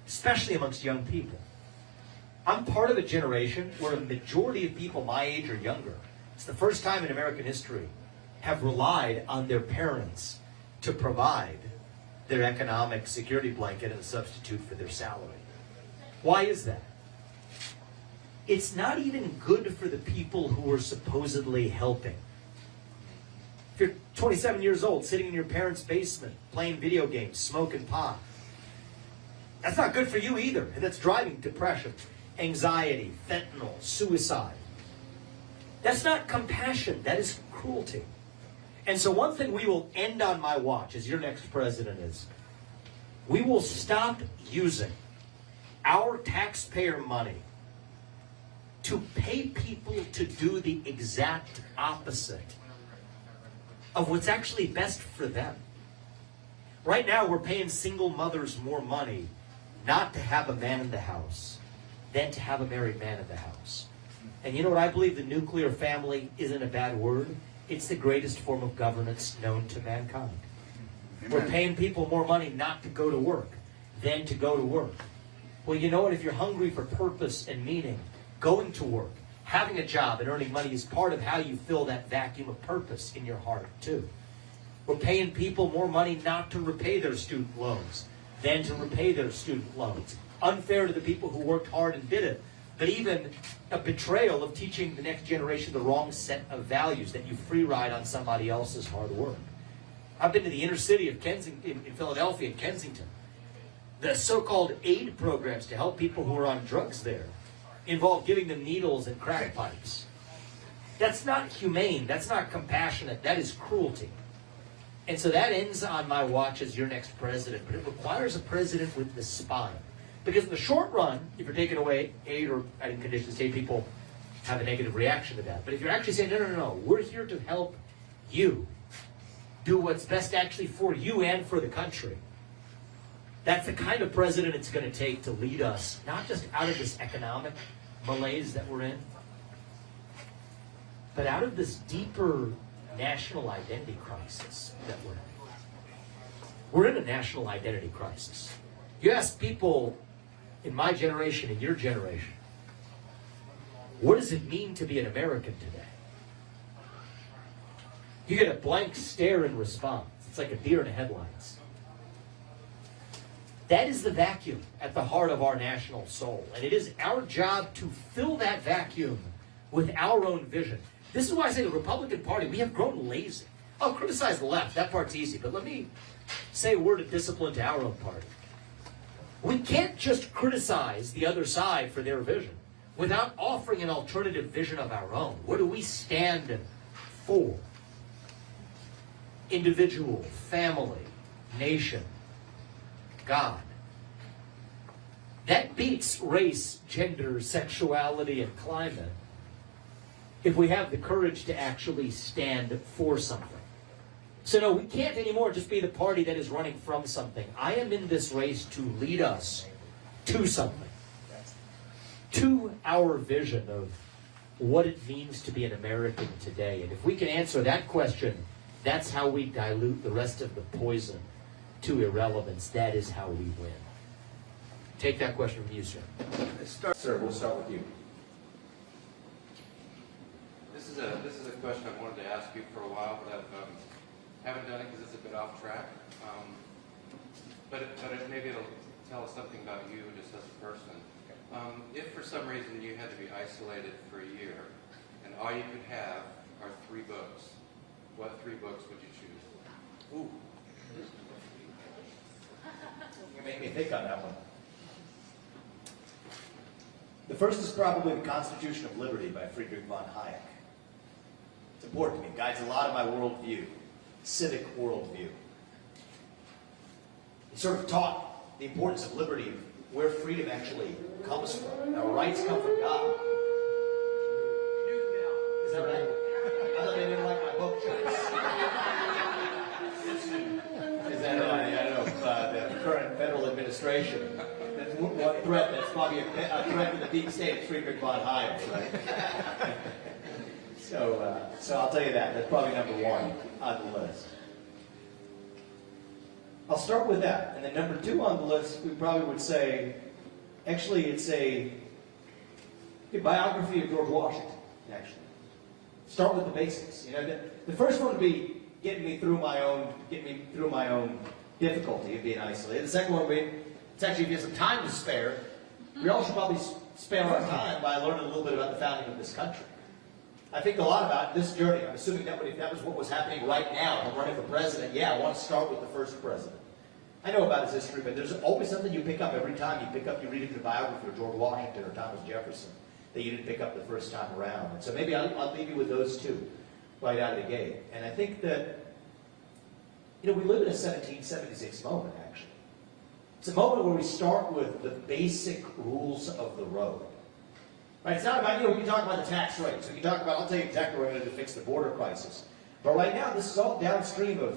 Especially amongst young people. I'm part of a generation where a majority of people my age or younger, it's the first time in American history, have relied on their parents to provide their economic security blanket and a substitute for their salary. Why is that? It's not even good for the people who are supposedly helping. If you're 27 years old, sitting in your parents' basement, playing video games, smoking pot, that's not good for you either. And that's driving depression, anxiety, fentanyl, suicide. That's not compassion. That is cruelty. And so one thing we will end on my watch as your next president is, we will stop using our taxpayer money to pay people to do the exact opposite of what's actually best for them. Right now, we're paying single mothers more money not to have a man in the house than to have a married man in the house. And you know what? I believe the nuclear family isn't a bad word. It's the greatest form of governance known to mankind. Amen. We're paying people more money not to go to work than to go to work. Well, you know what? If you're hungry for purpose and meaning, going to work, having a job, and earning money is part of how you fill that vacuum of purpose in your heart, too. We're paying people more money not to repay their student loans than to repay their student loans. Unfair to the people who worked hard and did it, but even a betrayal of teaching the next generation the wrong set of values, that you free ride on somebody else's hard work. I've been to the inner city of Kensington, in Philadelphia, and Kensington. The so-called aid programs to help people who are on drugs there involve giving them needles and crack pipes. That's not humane. That's not compassionate. That is cruelty. And so that ends on my watch as your next president. But it requires a president with the spine. Because in the short run, if you're taking away aid or adding conditions, aid, people have a negative reaction to that. But if you're actually saying, no, we're here to help you do what's best actually for you and for the country, that's the kind of president it's going to take to lead us, not just out of this economic malaise that we're in, but out of this deeper national identity crisis that we're in. We're in a national identity crisis. You ask people in my generation, in your generation, what does it mean to be an American today? You get a blank stare in response. It's like a deer in the headlights. That is the vacuum at the heart of our national soul. And it is our job to fill that vacuum with our own vision. This is why I say the Republican Party, we have grown lazy. I'll criticize the left. That part's easy. But let me say a word of discipline to our own party. We can't just criticize the other side for their vision without offering an alternative vision of our own. What do we stand for? Individual, family, nation, God. That beats race, gender, sexuality, and climate if we have the courage to actually stand for something. So no, we can't anymore just be the party that is running from something. I am in this race to lead us to something. To our vision of what it means to be an American today. And if we can answer that question, that's how we dilute the rest of the poison to irrelevance. That is how we win. Take that question from you, sir. Sir, we'll start with you. This is a question I wanted to ask you for a while, but I haven't done it because it's a bit off track. But maybe it'll tell us something about you just as a person. If for some reason you had to be isolated for a year, and all you could have are 3 books, what 3 books would you choose? Ooh. You made me think on that one. The first is probably The Constitution of Liberty by Friedrich von Hayek. It's important to me. It guides a lot of my worldview, civic worldview. He sort of taught the importance of liberty, where freedom actually comes from. Our rights come from God. Is that right? I thought they didn't like my book choice. Is that right? I don't know. The current federal administration. That's one threat. That's probably a threat to the deep state. It's Friedrich von Hayek, right? So I'll tell you that. That's probably number 1 on the list. I'll start with that. And then number 2 on the list, we probably would say, actually, it's a biography of George Washington, actually. Start with the basics. You know, the first one would be getting me through my own difficulty of being isolated. The second one would be, it's actually, if you have some time to spare, we all should probably spare our time by learning a little bit about the founding of this country. I think a lot about this journey. I'm assuming that if that was what was happening right now, I'm running for president, yeah, I want to start with the first president. I know about his history, but there's always something you pick up every time you read the biography of George Washington or Thomas Jefferson that you didn't pick up the first time around. And so maybe I'll leave you with those 2 right out of the gate. And I think that, you know, we live in a 1776 moment, actually. It's a moment where we start with the basic rules of the road. Right? It's not about, you know, we can talk about the tax rates. We can talk about, I'll tell you exactly what we're going to do to fix the border crisis. But right now, this is all downstream of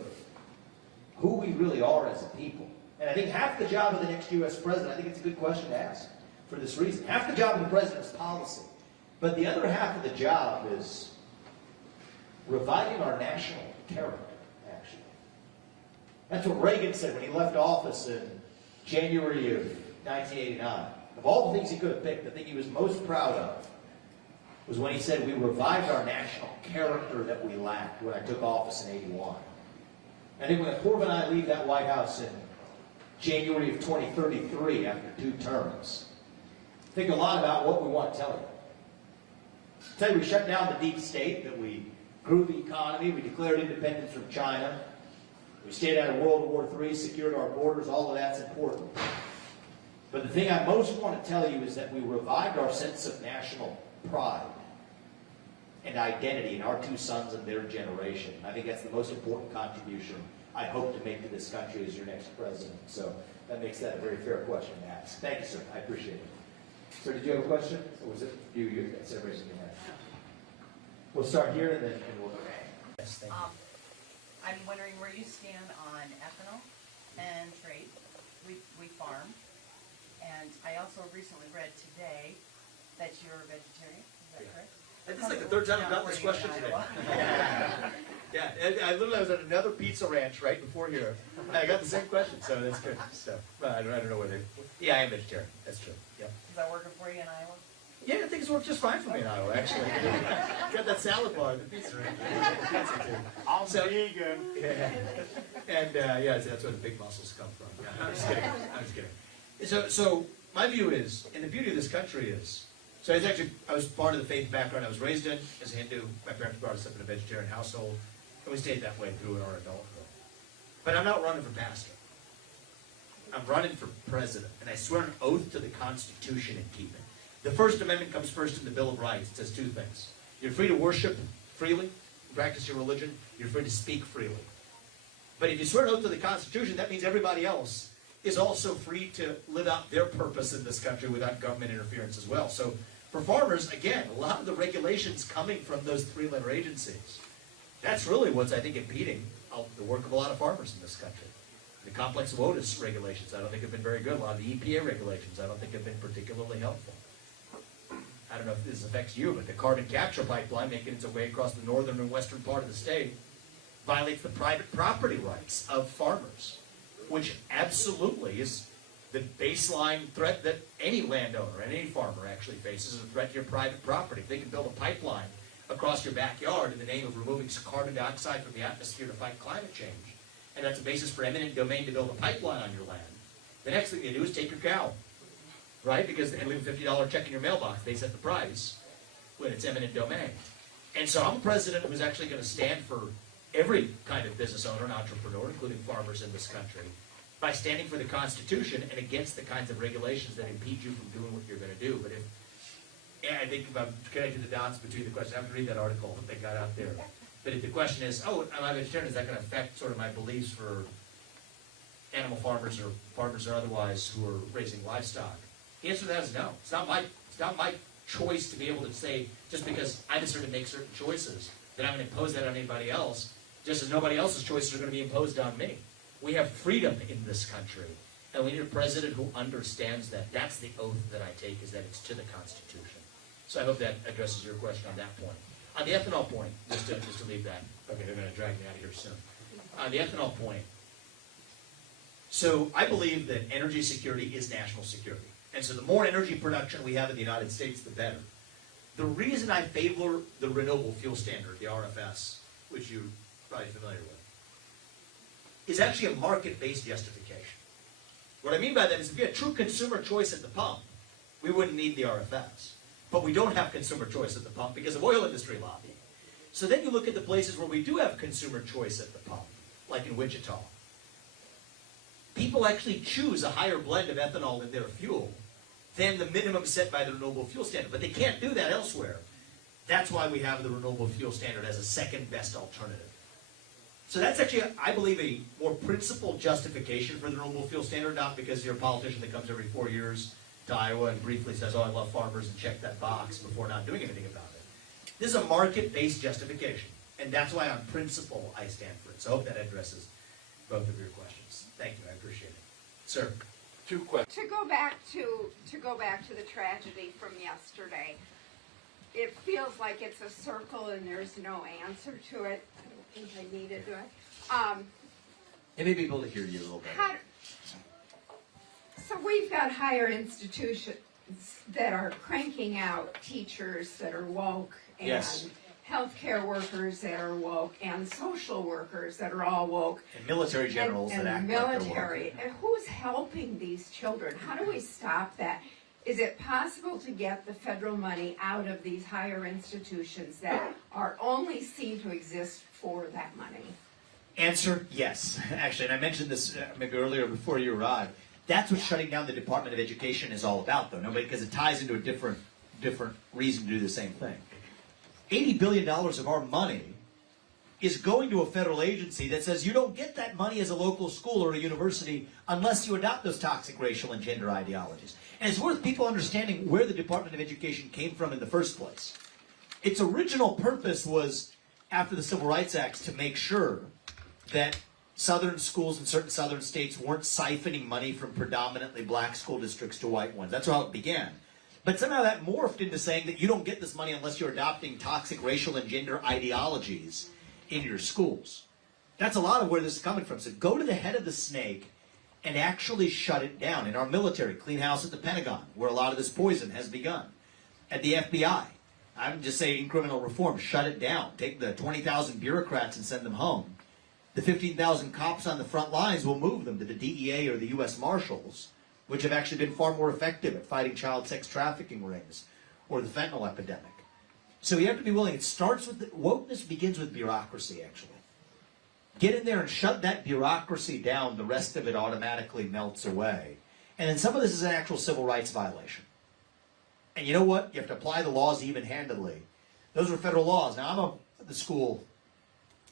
who we really are as a people. And I think half the job of the next U.S. president, I think it's a good question to ask for this reason. Half the job of the president is policy. But the other half of the job is reviving our national character, actually. That's what Reagan said when he left office in January of 1989. Of all the things he could have picked, the thing he was most proud of was when he said we revived our national character that we lacked when I took office in 81. I think when Corbin and I leave that White House in January of 2033 after 2 terms, think a lot about what we want to tell you. Tell you we shut down the deep state, that we grew the economy, we declared independence from China, we stayed out of World War III, secured our borders, all of that's important. But the thing I most want to tell you is that we revived our sense of national pride and identity in our 2 sons and their generation. I think that's the most important contribution I hope to make to this country as your next president. So that makes that a very fair question to ask. Thank you, sir. I appreciate it. Sir, did you have a question? Or was it you? That's everything you had. We'll start here and then we'll go. Yes, thank you. I'm wondering where you stand on ethanol and trade. We farm. And I also recently read today that you're a vegetarian. Is that correct? This is like the 3rd time I've got this question today. Yeah, I literally was at another pizza ranch right before here. I got the same question, so that's good. So, well, I don't know whether. Yeah, I am vegetarian. That's true. Yeah. Is that working for you in Iowa? Yeah, I think it's worked just fine for me in Iowa, actually. Got that salad bar at the pizza ranch. I'm vegan. Yeah. And yeah, that's where the big muscles come from. Yeah, I'm just kidding. I'm just kidding. So my view is, and the beauty of this country is, so I was part of the faith background I was raised in as a Hindu. My parents brought us up in a vegetarian household, and we stayed that way through our adulthood. But I'm not running for pastor. I'm running for president, and I swear an oath to the Constitution and keep it. The First Amendment comes first in the Bill of Rights. It says 2 things. You're free to worship freely, practice your religion. You're free to speak freely. But if you swear an oath to the Constitution, that means everybody else is also free to live out their purpose in this country without government interference as well. So for farmers, again, a lot of the regulations coming from those 3-letter agencies, that's really what's, I think, impeding the work of a lot of farmers in this country. The complex of Otis regulations, I don't think have been very good. A lot of the EPA regulations, I don't think have been particularly helpful. I don't know if this affects you, but the carbon capture pipeline making its way across the northern and western part of the state violates the private property rights of farmers, which absolutely is the baseline threat that any landowner and any farmer actually faces, is a threat to your private property. If they can build a pipeline across your backyard in the name of removing carbon dioxide from the atmosphere to fight climate change, and that's a basis for eminent domain to build a pipeline on your land, the next thing they do is take your cow, right? Because they leave a $50 check in your mailbox. They set the price when it's eminent domain. And so I'm a president who's actually going to stand for every kind of business owner and entrepreneur, including farmers in this country, by standing for the Constitution and against the kinds of regulations that impede you from doing what you're going to do. But if, yeah, I think if I'm connecting the dots between the questions, I have to read that article that they got out there. But if the question is, oh, am I a vegetarian, is that going to affect sort of my beliefs for animal farmers or otherwise who are raising livestock? The answer to that is no. It's not my choice to be able to say, just because I deserve to make certain choices, that I'm going to impose that on anybody else, just as nobody else's choices are going to be imposed on me. We have freedom in this country, and we need a president who understands that. That's the oath that I take, is that it's to the Constitution. So I hope that addresses your question on that point. On the ethanol point, just to leave that. Okay, they're going to drag me out of here soon. On the ethanol point, so I believe that energy security is national security. And so the more energy production we have in the United States, the better. The reason I favor the Renewable Fuel Standard, the RFS, which you're probably familiar with, is actually a market-based justification. What I mean by that is if we had true consumer choice at the pump, we wouldn't need the RFS. But we don't have consumer choice at the pump because of oil industry lobbying. So then you look at the places where we do have consumer choice at the pump, like in Wichita. People actually choose a higher blend of ethanol in their fuel than the minimum set by the Renewable Fuel Standard. But they can't do that elsewhere. That's why we have the Renewable Fuel Standard as a second best alternative. So that's actually, I believe, a more principled justification for the Renewable Fuel Standard, not because you're a politician that comes every 4 years to Iowa and briefly says, oh, I love farmers, and check that box before not doing anything about it. This is a market-based justification, and that's why on principle I stand for it. So I hope that addresses both of your questions. Thank you, I appreciate it. Sir? Two questions. To go back to the tragedy from yesterday, it feels like it's a circle and there's no answer to it. I don't think I needed to. It may be able to hear you a little better. So we've got higher institutions that are cranking out teachers that are woke, and yes, healthcare workers that are woke, and social workers that are all woke, and military generals that act military. like they're woke. And who's helping these children? How do we stop that? Is it possible to get the federal money out of these higher institutions that are only seen to exist for that money? Answer, yes. Actually, and I mentioned this maybe earlier before you arrived. That's what shutting down the Department of Education is all about, though. Nobody, because it ties into a different reason to do the same thing. $80 billion of our money is going to a federal agency that says you don't get that money as a local school or a university unless you adopt those toxic racial and gender ideologies. And it's worth people understanding where the Department of Education came from in the first place. Its original purpose was, after the Civil Rights Act, to make sure that Southern schools in certain Southern states weren't siphoning money from predominantly black school districts to white ones. That's how it began. But somehow that morphed into saying that you don't get this money unless you're adopting toxic racial and gender ideologies in your schools. That's a lot of where this is coming from. So go to the head of the snake and actually shut it down. In our military, clean house at the Pentagon, where a lot of this poison has begun. At the FBI, I'm just saying incremental reform, shut it down. Take the 20,000 bureaucrats and send them home. The 15,000 cops on the front lines will move them to the DEA or the U.S. Marshals, which have actually been far more effective at fighting child sex trafficking rings or the fentanyl epidemic. So you have to be willing. It starts with, wokeness begins with bureaucracy, actually. Get in there and shut that bureaucracy down. The rest of it automatically melts away. And then some of this is an actual civil rights violation. And you know what? You have to apply the laws even-handedly. Those are federal laws. Now, I'm at the school.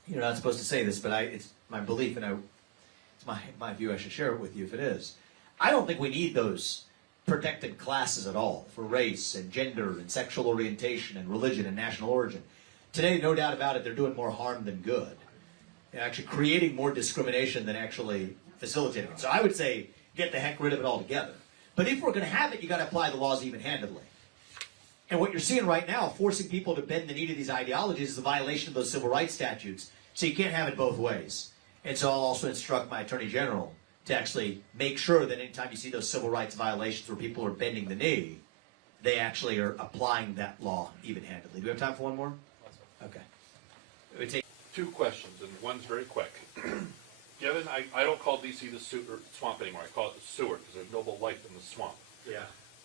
You're not supposed to say this, but it's my belief, and it's my view. I should share it with you if it is. I don't think we need those protected classes at all for race and gender and sexual orientation and religion and national origin. Today, no doubt about it, they're doing more harm than good. They're actually creating more discrimination than actually facilitating it. So I would say get the heck rid of it altogether. But if we're going to have it, you got to apply the laws even-handedly. And what you're seeing right now, forcing people to bend the knee to these ideologies, is a violation of those civil rights statutes. So you can't have it both ways. And so I'll also instruct my Attorney General to actually make sure that anytime you see those civil rights violations where people are bending the knee, they actually are applying that law even-handedly. Do we have time for one more? Last Okay. It would take Two questions, and one's very quick. Given, I don't call DC the swamp anymore. I call it the sewer because there's noble life in the swamp. Yeah.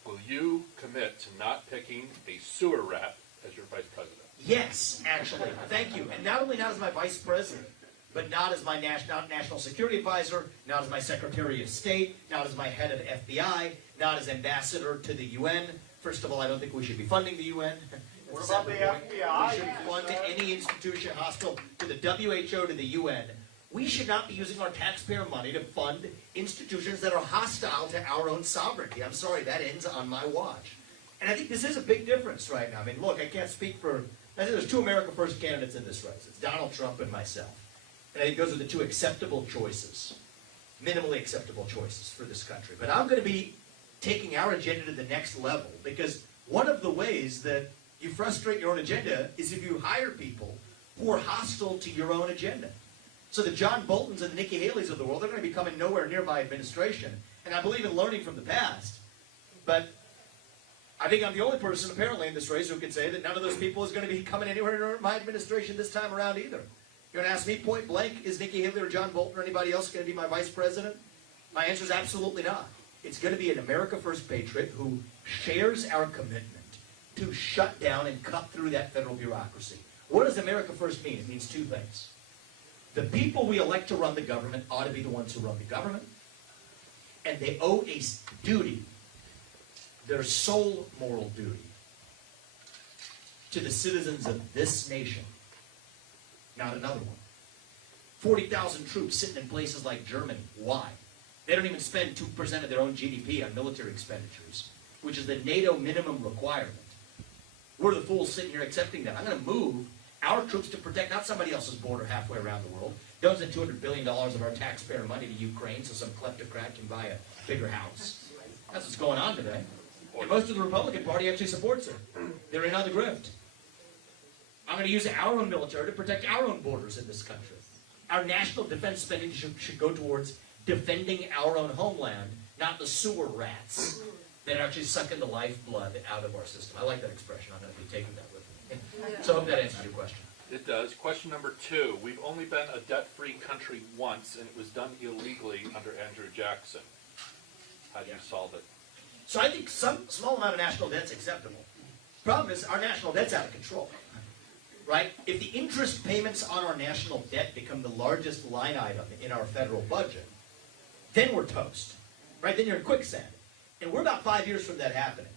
Will you commit to not picking a sewer rat as your vice president? Yes, actually. Thank you. And not only not as my vice president, but not as my national security advisor, not as my secretary of state, not as my head of FBI, not as ambassador to the UN. First of all, I don't think we should be funding the UN. What about the FBI? We should fund any institution, hospital, to the WHO, to the UN. We should not be using our taxpayer money to fund institutions that are hostile to our own sovereignty. I'm sorry, that ends on my watch. And I think this is a big difference right now. I mean, look, I can't speak for... I think there's two America First candidates in this race. It's Donald Trump and myself. And I think those are the two acceptable choices, minimally acceptable choices for this country. But I'm going to be taking our agenda to the next level, because one of the ways that you frustrate your own agenda is if you hire people who are hostile to your own agenda. So the John Boltons and the Nikki Haley's of the world, they're going to be coming nowhere near my administration. And I believe in learning from the past. But I think I'm the only person apparently in this race who can say that none of those people is going to be coming anywhere near my administration this time around either. You're going to ask me point blank, is Nikki Haley or John Bolton or anybody else going to be my vice president? My answer is absolutely not. It's going to be an America First patriot who shares our commitment to shut down and cut through that federal bureaucracy. What does America First mean? It means two things. The people we elect to run the government ought to be the ones who run the government, and they owe a duty, their sole moral duty, to the citizens of this nation, not another one. 40,000 troops sitting in places like Germany. Why? They don't even spend 2% of their own GDP on military expenditures, which is the NATO minimum requirement. We're the fools sitting here accepting that. I'm going to move our troops to protect not somebody else's border halfway around the world. Don't send $200 billion of our taxpayer money to Ukraine so some kleptocrat can buy a bigger house. That's what's going on today. And most of the Republican Party actually supports it. They're in on the grift. I'm going to use our own military to protect our own borders in this country. Our national defense spending should go towards defending our own homeland, not the sewer rats that actually sucking the lifeblood out of our system. I like that expression. I'm going to be taking that with me. So I hope that answers your question. It does. Question number 2. We've only been a debt-free country once, and it was done illegally under Andrew Jackson. How do you solve it? So I think some small amount of national debt's acceptable. Problem is, our national debt's out of control. Right? If the interest payments on our national debt become the largest line item in our federal budget, then we're toast. Right? Then you're in quicksand. And we're about 5 years from that happening.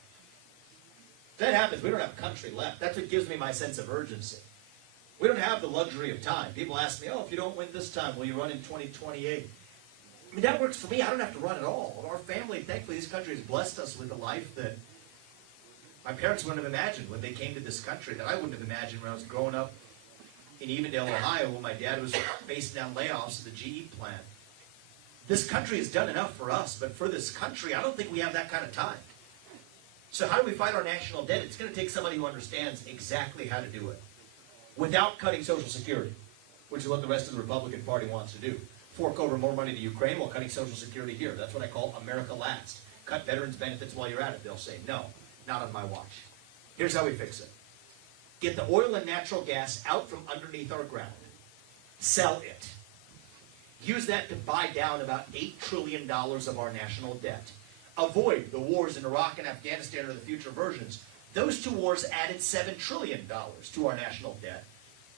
If that happens, we don't have a country left. That's what gives me my sense of urgency. We don't have the luxury of time. People ask me, oh, if you don't win this time, will you run in 2028? I mean, that works for me. I don't have to run at all. Our family, thankfully, this country has blessed us with a life that my parents wouldn't have imagined when they came to this country, that I wouldn't have imagined when I was growing up in Evendale, Ohio, when my dad was facing down layoffs at the GE plant. This country has done enough for us, but for this country, I don't think we have that kind of time. So how do we fight our national debt? It's going to take somebody who understands exactly how to do it without cutting Social Security, which is what the rest of the Republican Party wants to do. Fork over more money to Ukraine while cutting Social Security here. That's what I call America Last. Cut veterans' benefits while you're at it. They'll say, no, not on my watch. Here's how we fix it. Get the oil and natural gas out from underneath our ground. Sell it. Use that to buy down about $8 trillion of our national debt. Avoid the wars in Iraq and Afghanistan or the future versions. Those two wars added $7 trillion to our national debt.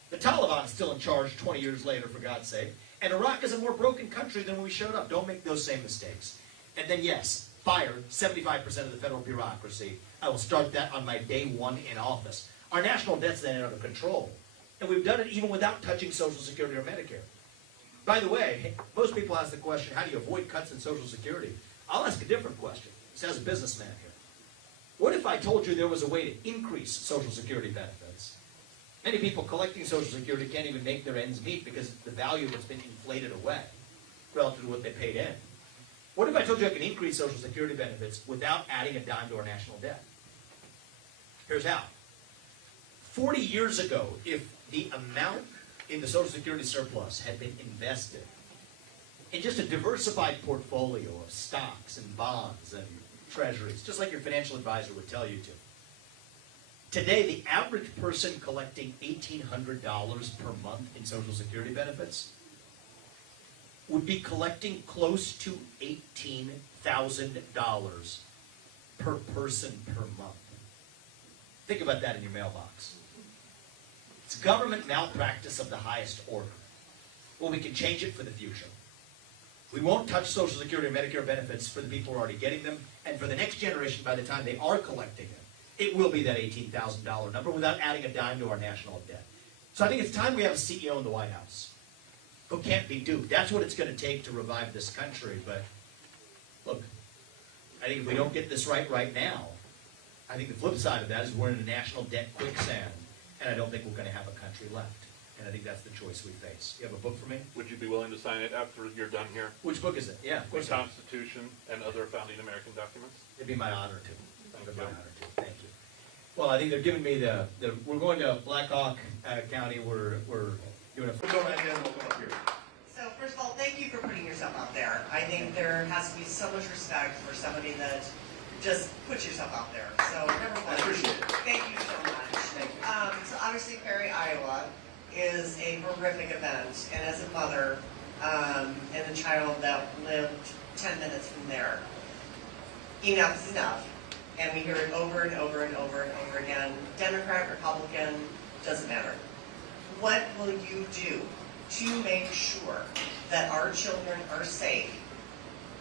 The Taliban is still in charge 20 years later, for God's sake. And Iraq is a more broken country than when we showed up. Don't make those same mistakes. And then, yes, fire 75% of the federal bureaucracy. I will start that on my day one in office. Our national debt's then out of control. And we've done it even without touching Social Security or Medicare. By the way, most people ask the question, how do you avoid cuts in Social Security? I'll ask a different question. This as a businessman here. What if I told you there was a way to increase Social Security benefits? Many people collecting Social Security can't even make their ends meet because the value of it's been inflated away relative to what they paid in. What if I told you I could increase Social Security benefits without adding a dime to our national debt? Here's how. 40 years ago, if the amount in the Social Security surplus had been invested in just a diversified portfolio of stocks and bonds and treasuries, just like your financial advisor would tell you to, Today, the average person collecting $1,800 per month in Social Security benefits would be collecting close to $18,000 per person per month. Think about that in your mailbox. It's government malpractice of the highest order. Well, we can change it for the future. We won't touch Social Security and Medicare benefits for the people who are already getting them, and for the next generation, by the time they are collecting them, it will be that $18,000 number without adding a dime to our national debt. So I think it's time we have a CEO in the White House who can't be duped. That's what it's going to take to revive this country. But look, I think if we don't get this right now, I think the flip side of that is we're in a national debt quicksand, and I don't think we're going to have a country left. And I think that's the choice we face. You have a book for me? Would you be willing to sign it after you're done here? Which book is it? Yeah, of The course. Constitution and other founding American documents? It'd be my honor to. It'd be my honor to. Thank you. Well, I think they're giving me we're going to Black Hawk County. We're doing a. We'll go right there and we'll come up here. So first of all, thank you for putting yourself out there. I think there has to be so much respect for somebody that just puts yourself out there. So number one, I appreciate it. Thank you so much. Thank you. So obviously Perry, Iowa is a horrific event, and as a mother and a child that lived 10 minutes from there, enough is enough. And we hear it over and over and over and over again. Democrat, Republican, doesn't matter. What will you do to make sure that our children are safe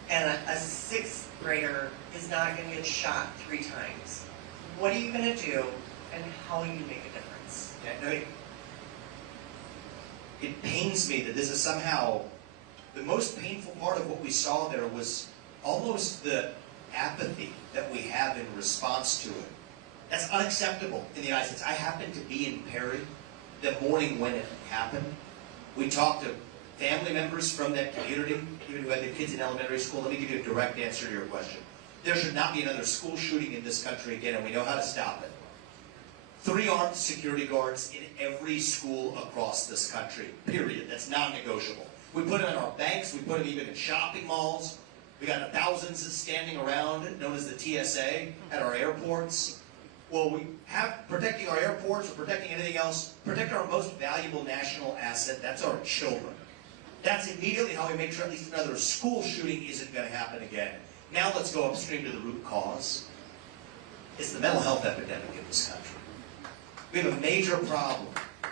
and a sixth grader is not going to get shot 3 times? What are you going to do, and how will you make a difference? Yeah, no, it pains me that this is somehow the most painful part of what we saw there was almost the apathy that we have in response to it. That's unacceptable in the United States. I happened to be in Perry the morning when it happened. We talked to family members from that community, even who had their kids in elementary school. Let me give you a direct answer to your question. There should not be another school shooting in this country again, and we know how to stop it. 3 armed security guards in every school across this country, period. That's non-negotiable. We put them in our banks. We put them even in shopping malls. We got thousands standing around, known as the TSA, at our airports. Well, we have protecting our airports or protecting anything else, protect our most valuable national asset, that's our children. That's immediately how we make sure at least another school shooting isn't going to happen again. Now let's go upstream to the root cause. It's the mental health epidemic in this country. We have a major problem.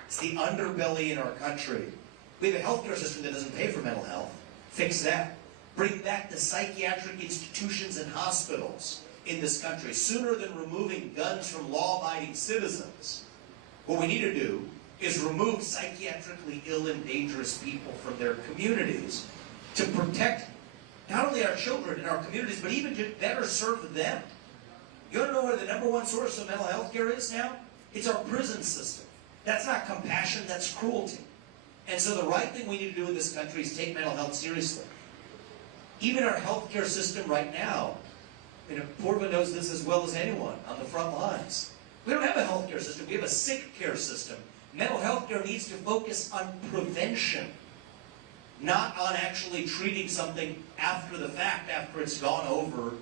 It's the underbelly in our country. We have a healthcare system that doesn't pay for mental health. Fix that. Bring back the psychiatric institutions and hospitals in this country sooner than removing guns from law-abiding citizens. What we need to do is remove psychiatrically ill and dangerous people from their communities to protect not only our children and our communities, but even to better serve them. You want to know where the #1 source of mental health care is now? It's our prison system. That's not compassion, that's cruelty. And so the right thing we need to do in this country is take mental health seriously. Even our healthcare system right now, Portman knows this as well as anyone on the front lines. We don't have a healthcare system, we have a sick care system. Mental health care needs to focus on prevention, not on actually treating something after the fact, after it's gone over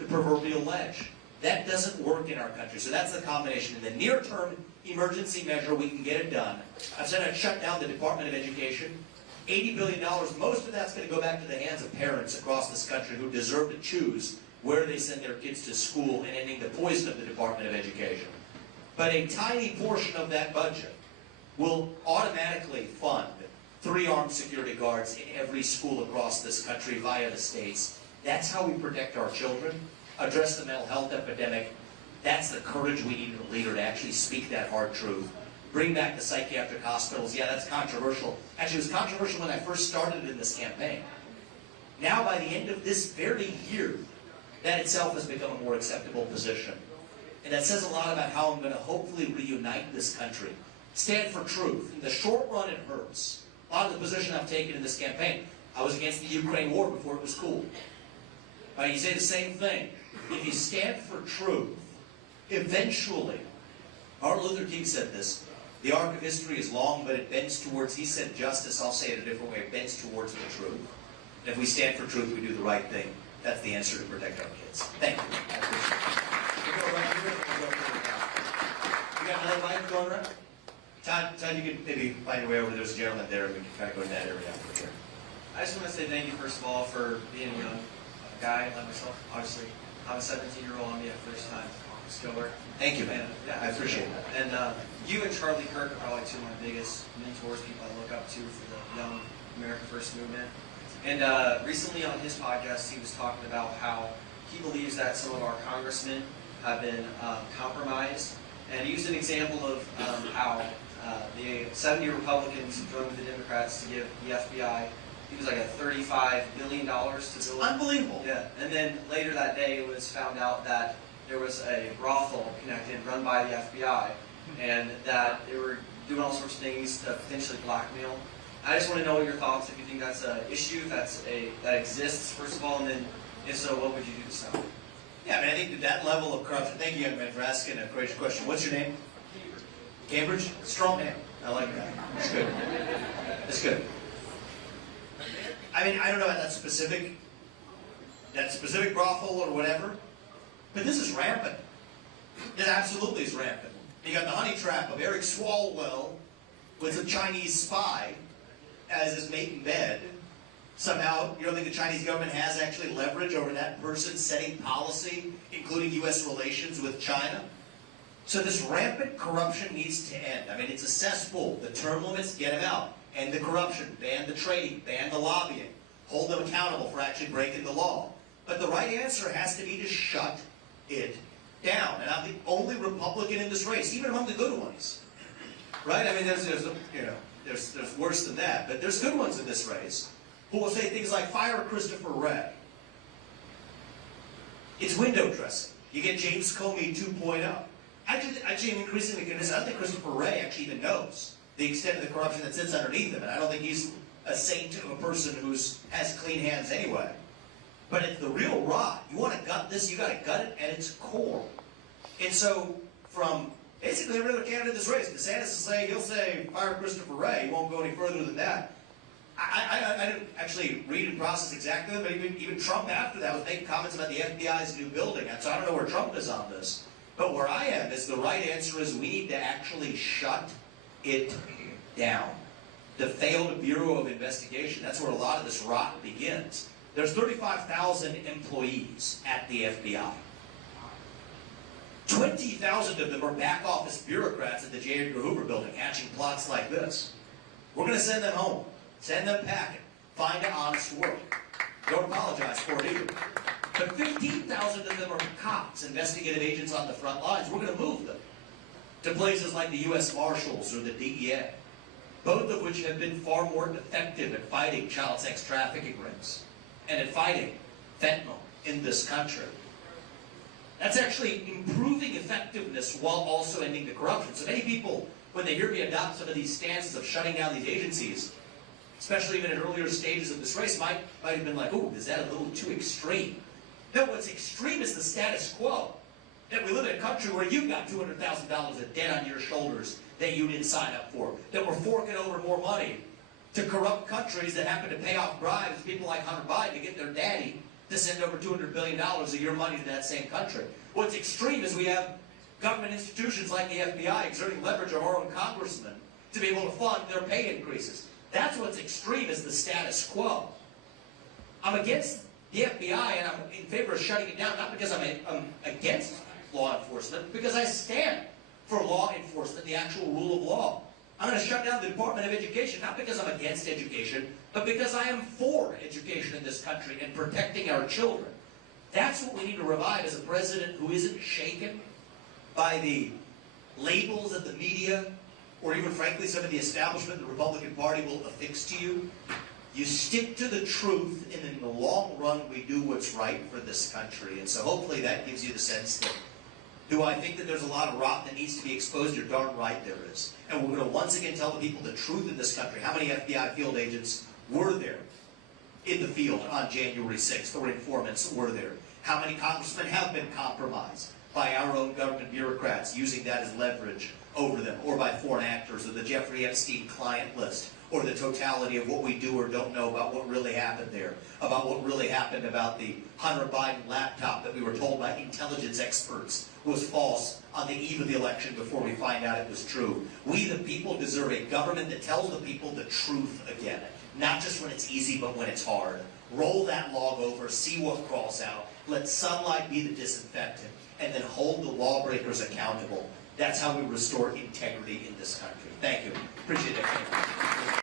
the proverbial ledge. That doesn't work in our country. So that's the combination. In the near-term emergency measure, we can get it done. I've said I'd shut down the Department of Education. $80 billion, most of that's going to go back to the hands of parents across this country who deserve to choose where they send their kids to school and ending the poison of the Department of Education. But a tiny portion of that budget will automatically fund 3 armed security guards in every school across this country via the states. That's how we protect our children, address the mental health epidemic. That's the courage we need in a leader to actually speak that hard truth. Bring back the psychiatric hospitals. Yeah, that's controversial. Actually, it was controversial when I first started in this campaign. Now, by the end of this very year, that itself has become a more acceptable position. And that says a lot about how I'm going to hopefully reunite this country. Stand for truth. In the short run, it hurts. A lot of the position I've taken in this campaign, I was against the Ukraine war before it was cool. You say the same thing. If you stand for truth, eventually, Martin Luther King said this, the arc of history is long, but it bends towards, he said justice, I'll say it a different way, it bends towards the truth. And if we stand for truth, we do the right thing. That's the answer to protect our kids. Thank you. I appreciate it. We'll go right here, we'll go further down. going around. Todd, you could maybe find your way over. There's a gentleman there, and we can kind of go in that area over here. I just want to say thank you, first of all, for being a young guy like myself. Obviously, I'm a 17-year-old. I'm a first-time skill worker. Thank you, man. And, yeah, I appreciate that. And you and Charlie Kirk are probably two of my biggest mentors, people I look up to for the young America First movement. And recently on his podcast, he was talking about how he believes that some of our congressmen have been compromised. And he used an example of how the 70 Republicans joined with the Democrats to give the FBI, it was like a $35 billion to build. Unbelievable. Yeah. And then later that day, it was found out that there was a brothel connected, run by the FBI, and that they were doing all sorts of things to potentially blackmail. I just want to know your thoughts, if you think that's an issue, that exists, first of all, and then if so, what would you do to stop it? Yeah, I mean, I think that level of corruption. Thank you, young man, for asking a great question. What's your name? Cambridge? Strong name. I like that. That's good. That's good. I mean, I don't know about that specific brothel or whatever, but this is rampant. It absolutely is rampant. You got the honey trap of Eric Swalwell with a Chinese spy as his mate in bed. Somehow, you don't think the Chinese government has actually leverage over that person setting policy, including U.S. relations with China? So this rampant corruption needs to end. I mean, it's a cesspool. The term limits, get them out. End the corruption, ban the trading, ban the lobbying, hold them accountable for actually breaking the law. But the right answer has to be to shut it down. And I'm the only Republican in this race, even among the good ones. Right? I mean, there's worse than that, but there's good ones in this race who will say things like, fire Christopher Wray. It's window dressing. You get James Comey 2.0. Actually, I'm increasingly convinced, I don't think Christopher Wray actually even knows the extent of the corruption that sits underneath him, and I don't think he's a saint of a person who has clean hands anyway. But it's the real rot. You want to gut this, you got to gut it at its core. And so, from basically every other candidate in this race, DeSantis he'll say, fire Christopher Wray. He won't go any further than that. I didn't actually read and process exactly, but even Trump after that was making comments about the FBI's new building. So I don't know where Trump is on this. But where I am is the right answer is we need to actually shut it down. The failed Bureau of Investigation, that's where a lot of this rot begins. There's 35,000 employees at the FBI. 20,000 of them are back office bureaucrats at the J. Edgar Hoover building hatching plots like this. We're going to send them home. Send them packing. Find honest work. Don't apologize for it either. But 15,000 of them are cops, investigative agents on the front lines. We're going to move them to places like the U.S. Marshals or the DEA, both of which have been far more effective at fighting child sex trafficking rings and at fighting fentanyl in this country. That's actually improving effectiveness while also ending the corruption. So many people, when they hear me adopt some of these stances of shutting down these agencies, especially even in earlier stages of this race, might have been like, ooh, is that a little too extreme? No, what's extreme is the status quo. That we live in a country where you've got $200,000 of debt on your shoulders that you didn't sign up for. That we're forking over more money to corrupt countries that happen to pay off bribes, people like Hunter Biden, to get their daddy to send over $200 billion of your money to that same country. What's extreme is we have government institutions like the FBI exerting leverage of our own congressmen to be able to fund their pay increases. That's what's extreme, is the status quo. I'm against the FBI, and I'm in favor of shutting it down, not because I'm against law enforcement, but because I stand for law enforcement, the actual rule of law. I'm going to shut down the Department of Education, not because I'm against education, but because I am for education in this country and protecting our children. That's what we need to revive as a president who isn't shaken by the labels that the media, or even frankly some of the establishment, the Republican Party will affix to you. You stick to the truth, and in the long run, we do what's right for this country. And so hopefully that gives you the sense that, do I think that there's a lot of rot that needs to be exposed? You're darn right there is. And we're going to once again tell the people the truth in this country. How many FBI field agents were there in the field on January 6th, or informants were there? How many congressmen have been compromised? by our own government bureaucrats, using that as leverage over them, or by foreign actors, or the Jeffrey Epstein client list, or the totality of what we do or don't know about what really happened there, about what really happened about the Hunter Biden laptop that we were told by intelligence experts was false on the eve of the election before we find out it was true. We, the people, deserve a government that tells the people the truth again, not just when it's easy, but when it's hard. Roll that log over, see what crawls out, let sunlight be the disinfectant, and then hold the lawbreakers accountable. That's how we restore integrity in this country. Thank you. Appreciate it.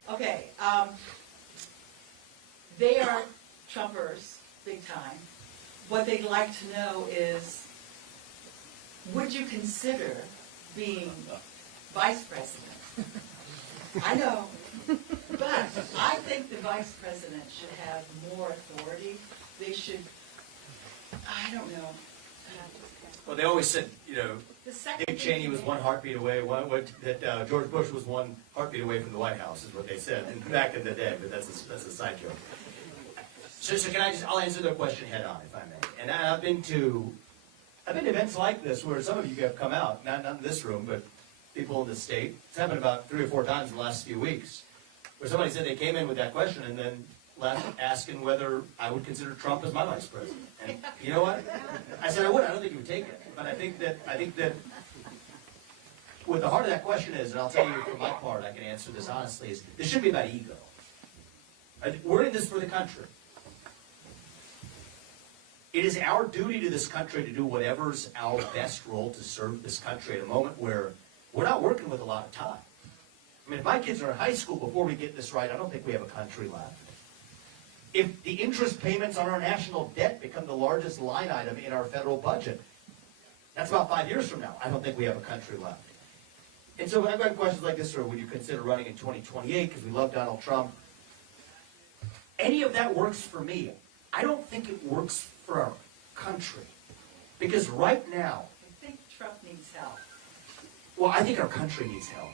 Okay, they are Trumpers, big time. What they'd like to know is, would you consider being vice president? I know, but I think the vice president should have more authority. They should, I don't know. Well, they always said, Dick Cheney was one heartbeat away, that George Bush was one heartbeat away from the White House, is what they said back in the day, but that's a side joke. So I'll answer their question head on, if I may. And I've been to events like this where some of you have come out, not in this room, but people in the state. It's happened about 3 or 4 times in the last few weeks, where somebody said they came in with that question and then left asking whether I would consider Trump as my vice president. And you know what? I said I would. I don't think he would take it. But I think that what the heart of that question is, and I'll tell you for my part, I can answer this honestly, is this shouldn't be about ego. We're in this for the country. It is our duty to this country to do whatever's our best role to serve this country at a moment where we're not working with a lot of time. I mean, if my kids are in high school before we get this right, I don't think we have a country left. If the interest payments on our national debt become the largest line item in our federal budget, that's about 5 years from now. I don't think we have a country left. And so I've got questions like this, or would you consider running in 2028 because we love Donald Trump? Any of that works for me. I don't think it works for our country. Because right now, I think Trump needs help. well, I think our country needs help.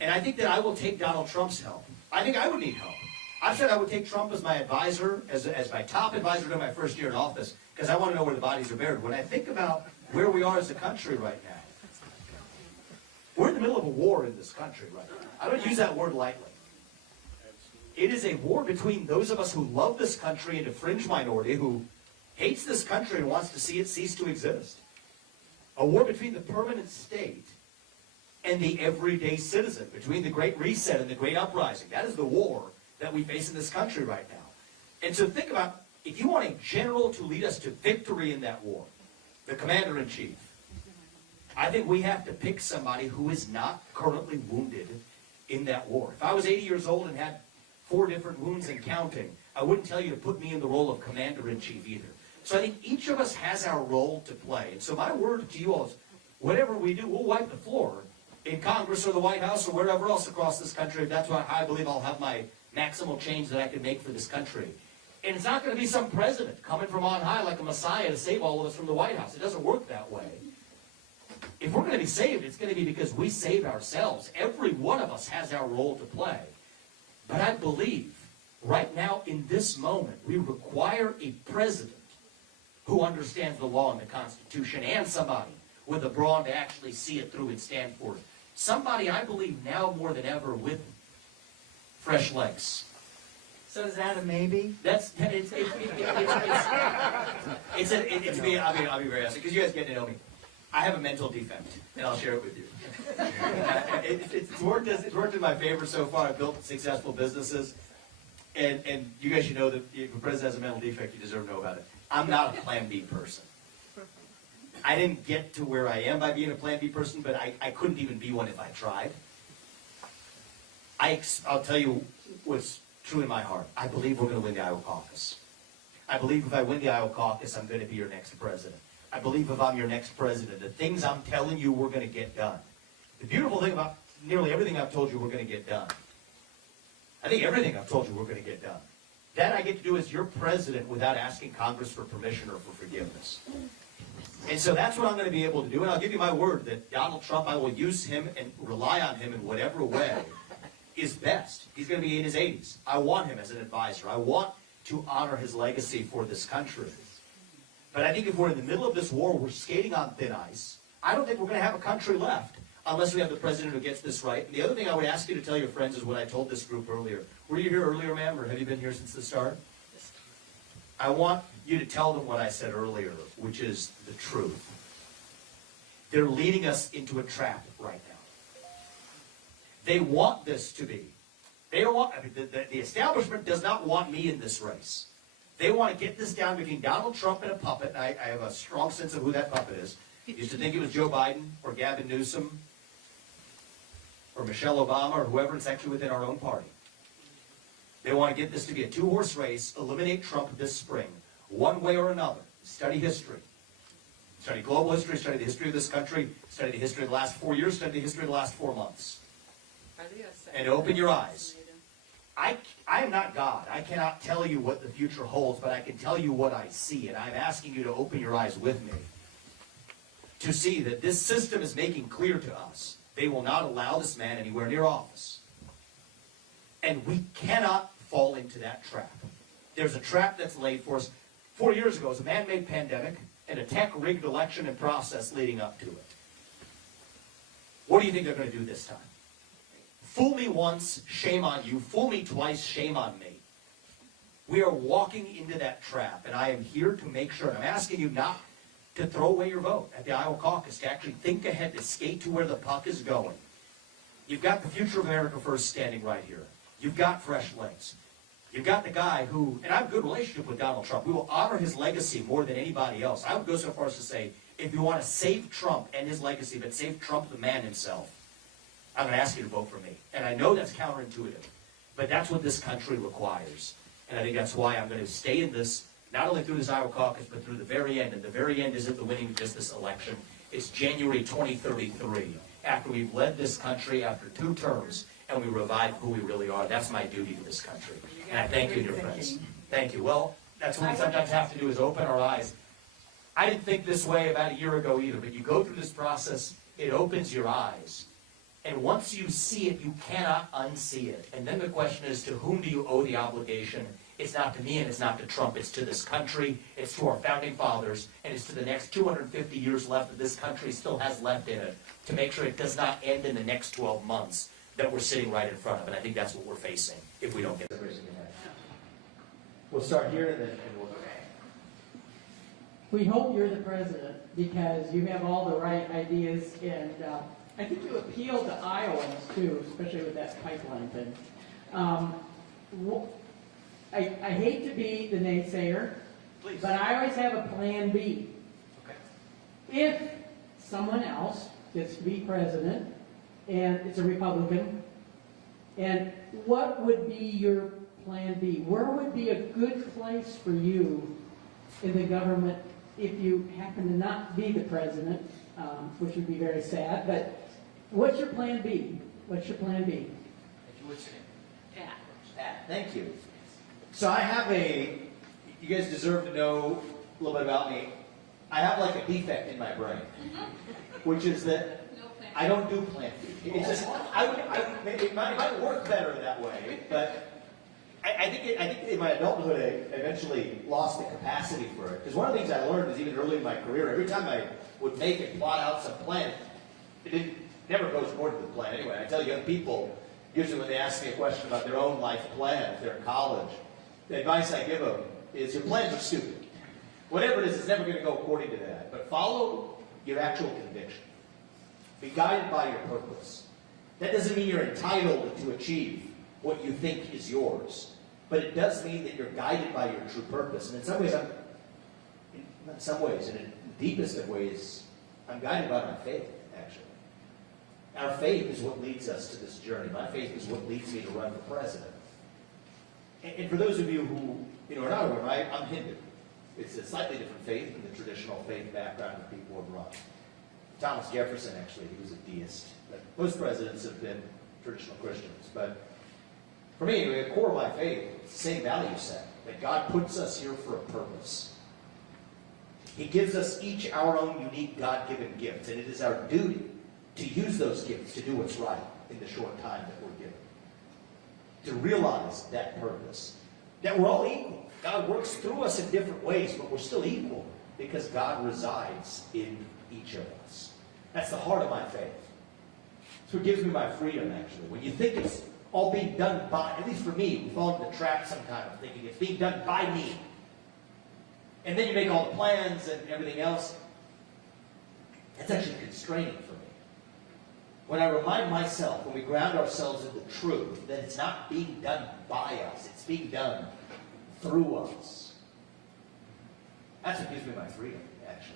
And I think that I will take Donald Trump's help. I think I would need help. I've said I would take Trump as my advisor, as my top advisor during my first year in office, because I want to know where the bodies are buried. When I think about where we are as a country right now, we're in the middle of a war in this country right now. I don't use that word lightly. It is a war between those of us who love this country and a fringe minority who hates this country and wants to see it cease to exist. A war between the permanent state and the everyday citizen, between the Great Reset and the Great Uprising. That is the war that we face in this country right now. And so think about, if you want a general to lead us to victory in that war, the commander-in-chief, I think we have to pick somebody who is not currently wounded in that war. If I was 80 years old and had 4 different wounds and counting, I wouldn't tell you to put me in the role of commander-in-chief either. So I think each of us has our role to play. And so my word to you all is, whatever we do, we'll wipe the floor in Congress or the White House or wherever else across this country. If that's how I believe I'll have my maximal change that I can make for this country. And it's not going to be some president coming from on high like a messiah to save all of us from the White House. It doesn't work that way. If we're going to be saved, it's going to be because we saved ourselves. Every one of us has our role to play. But I believe right now in this moment, we require a president who understands the law and the Constitution, and somebody with a brawn to actually see it through and stand for it. Somebody, I believe, now more than ever with fresh legs. So is that a maybe? That's I'll be very honest, because you guys get to know me. I have a mental defect, and I'll share it with you. It's worked in my favor so far. I've built successful businesses, and you guys should know that if a president has a mental defect, you deserve to know about it. I'm not a Plan B person. I didn't get to where I am by being a Plan B person, but I couldn't even be one if I tried. I'll tell you what's true in my heart. I believe we're going to win the Iowa caucus. I believe if I win the Iowa caucus, I'm going to be your next president. I believe if I'm your next president, the things I'm telling you we're going to get done. The beautiful thing about nearly everything I've told you we're going to get done, I think everything I've told you we're going to get done, that I get to do as your president without asking Congress for permission or for forgiveness. And so that's what I'm going to be able to do. And I'll give you my word that Donald Trump, I will use him and rely on him in whatever way is best. He's going to be in his 80s. I want him as an advisor. I want to honor his legacy for this country. But I think if we're in the middle of this war, we're skating on thin ice. I don't think we're going to have a country left unless we have the president who gets this right. And the other thing I would ask you to tell your friends is what I told this group earlier. Were you here earlier, ma'am, or have you been here since the start? I want you to tell them what I said earlier, which is the truth. They're leading us into a trap right now. They want this to be. They don't want, I mean, the establishment does not want me in this race. They want to get this down between Donald Trump and a puppet. And I have a strong sense of who that puppet is. Used to think it was Joe Biden or Gavin Newsom or Michelle Obama or whoever it's actually within our own party. They want to get this to be a two-horse race, eliminate Trump this spring, one way or another. Study history. Study global history, study the history of this country, study the history of the last 4 years, study the history of the last 4 months. And open your eyes. I am not God. I cannot tell you what the future holds, but I can tell you what I see. And I'm asking you to open your eyes with me to see that this system is making clear to us they will not allow this man anywhere near office. And we cannot fall into that trap. There's a trap that's laid for us. 4 years ago, it was a man-made pandemic and a tech-rigged election and process leading up to it. What do you think they're going to do this time? Fool me once, shame on you. Fool me twice, shame on me. We are walking into that trap, and I am here to make sure, and I'm asking you not to throw away your vote at the Iowa caucus, to actually think ahead, to skate to where the puck is going. You've got the future of America First standing right here. You've got fresh legs. You've got the guy who, and I have a good relationship with Donald Trump. We will honor his legacy more than anybody else. I would go so far as to say, if you want to save Trump and his legacy, but save Trump the man himself, I'm going to ask you to vote for me. And I know that's counterintuitive, but that's what this country requires. And I think that's why I'm going to stay in this, not only through this Iowa caucus, but through the very end. And the very end isn't the winning of just this election. It's January 2033, after we've led this country after 2 terms, and we revive who we really are. That's my duty to this country. And I thank you and your friends. Thank you. Well, that's what we sometimes have to do, is open our eyes. I didn't think this way about a year ago either, but you go through this process, it opens your eyes. And once you see it, you cannot unsee it. And then the question is, to whom do you owe the obligation? It's not to me and it's not to Trump. It's to this country, it's to our founding fathers, and it's to the next 250 years left that this country still has left in it, to make sure it does not end in the next 12 months that we're sitting right in front of. And I think that's what we're facing if we don't get it. We'll start here and then we'll go. We hope you're the president because you have all the right ideas, and I think you appeal to Iowans too, especially with that pipeline thing. I hate to be the naysayer, Please. but I always have a plan B. Okay. If someone else gets to be president and it's a Republican, and what would be your plan B? Where would be a good place for you in the government if you happen to not be the president, which would be very sad, but what's your plan B? What's your plan B? Pat, thank you. So I have you guys deserve to know a little bit about me. I have like a defect in my brain, which is that I don't do plan B. It's just, it might work better that way, but I think in my adulthood I eventually lost the capacity for it. Because one of the things I learned is even early in my career, every time I would make and plot out some plan, it never goes according to the plan anyway. I tell young people, usually when they ask me a question about their own life plan, if they're in college, the advice I give them is your plans are stupid. Whatever it is, it's never going to go according to that. But follow your actual conviction. Be guided by your purpose. That doesn't mean you're entitled to achieve what you think is yours. But it does mean that you're guided by your true purpose. And in some ways, in the deepest of ways, I'm guided by my faith, actually. Our faith is what leads us to this journey. My faith is what leads me to run for president. And for those of you who are not aware, I'm Hindu. It's a slightly different faith than the traditional faith background that people have run. Thomas Jefferson, actually, he was a deist. But most presidents have been traditional Christians. But for me, anyway, the core of my faith, it's the same value set, that God puts us here for a purpose. He gives us each our own unique God-given gifts, and it is our duty to use those gifts to do what's right in the short time that we're given. To realize that purpose, that we're all equal. God works through us in different ways, but we're still equal. because God resides in each of us. That's the heart of my faith. So it gives me my freedom, actually. When you think it's all being done by, at least for me, we fall into the trap sometimes, thinking it's being done by me. And then you make all the plans and everything else. That's actually constraining for me. When I remind myself, when we ground ourselves in the truth, that it's not being done by us, it's being done through us. That's what gives me my freedom, actually.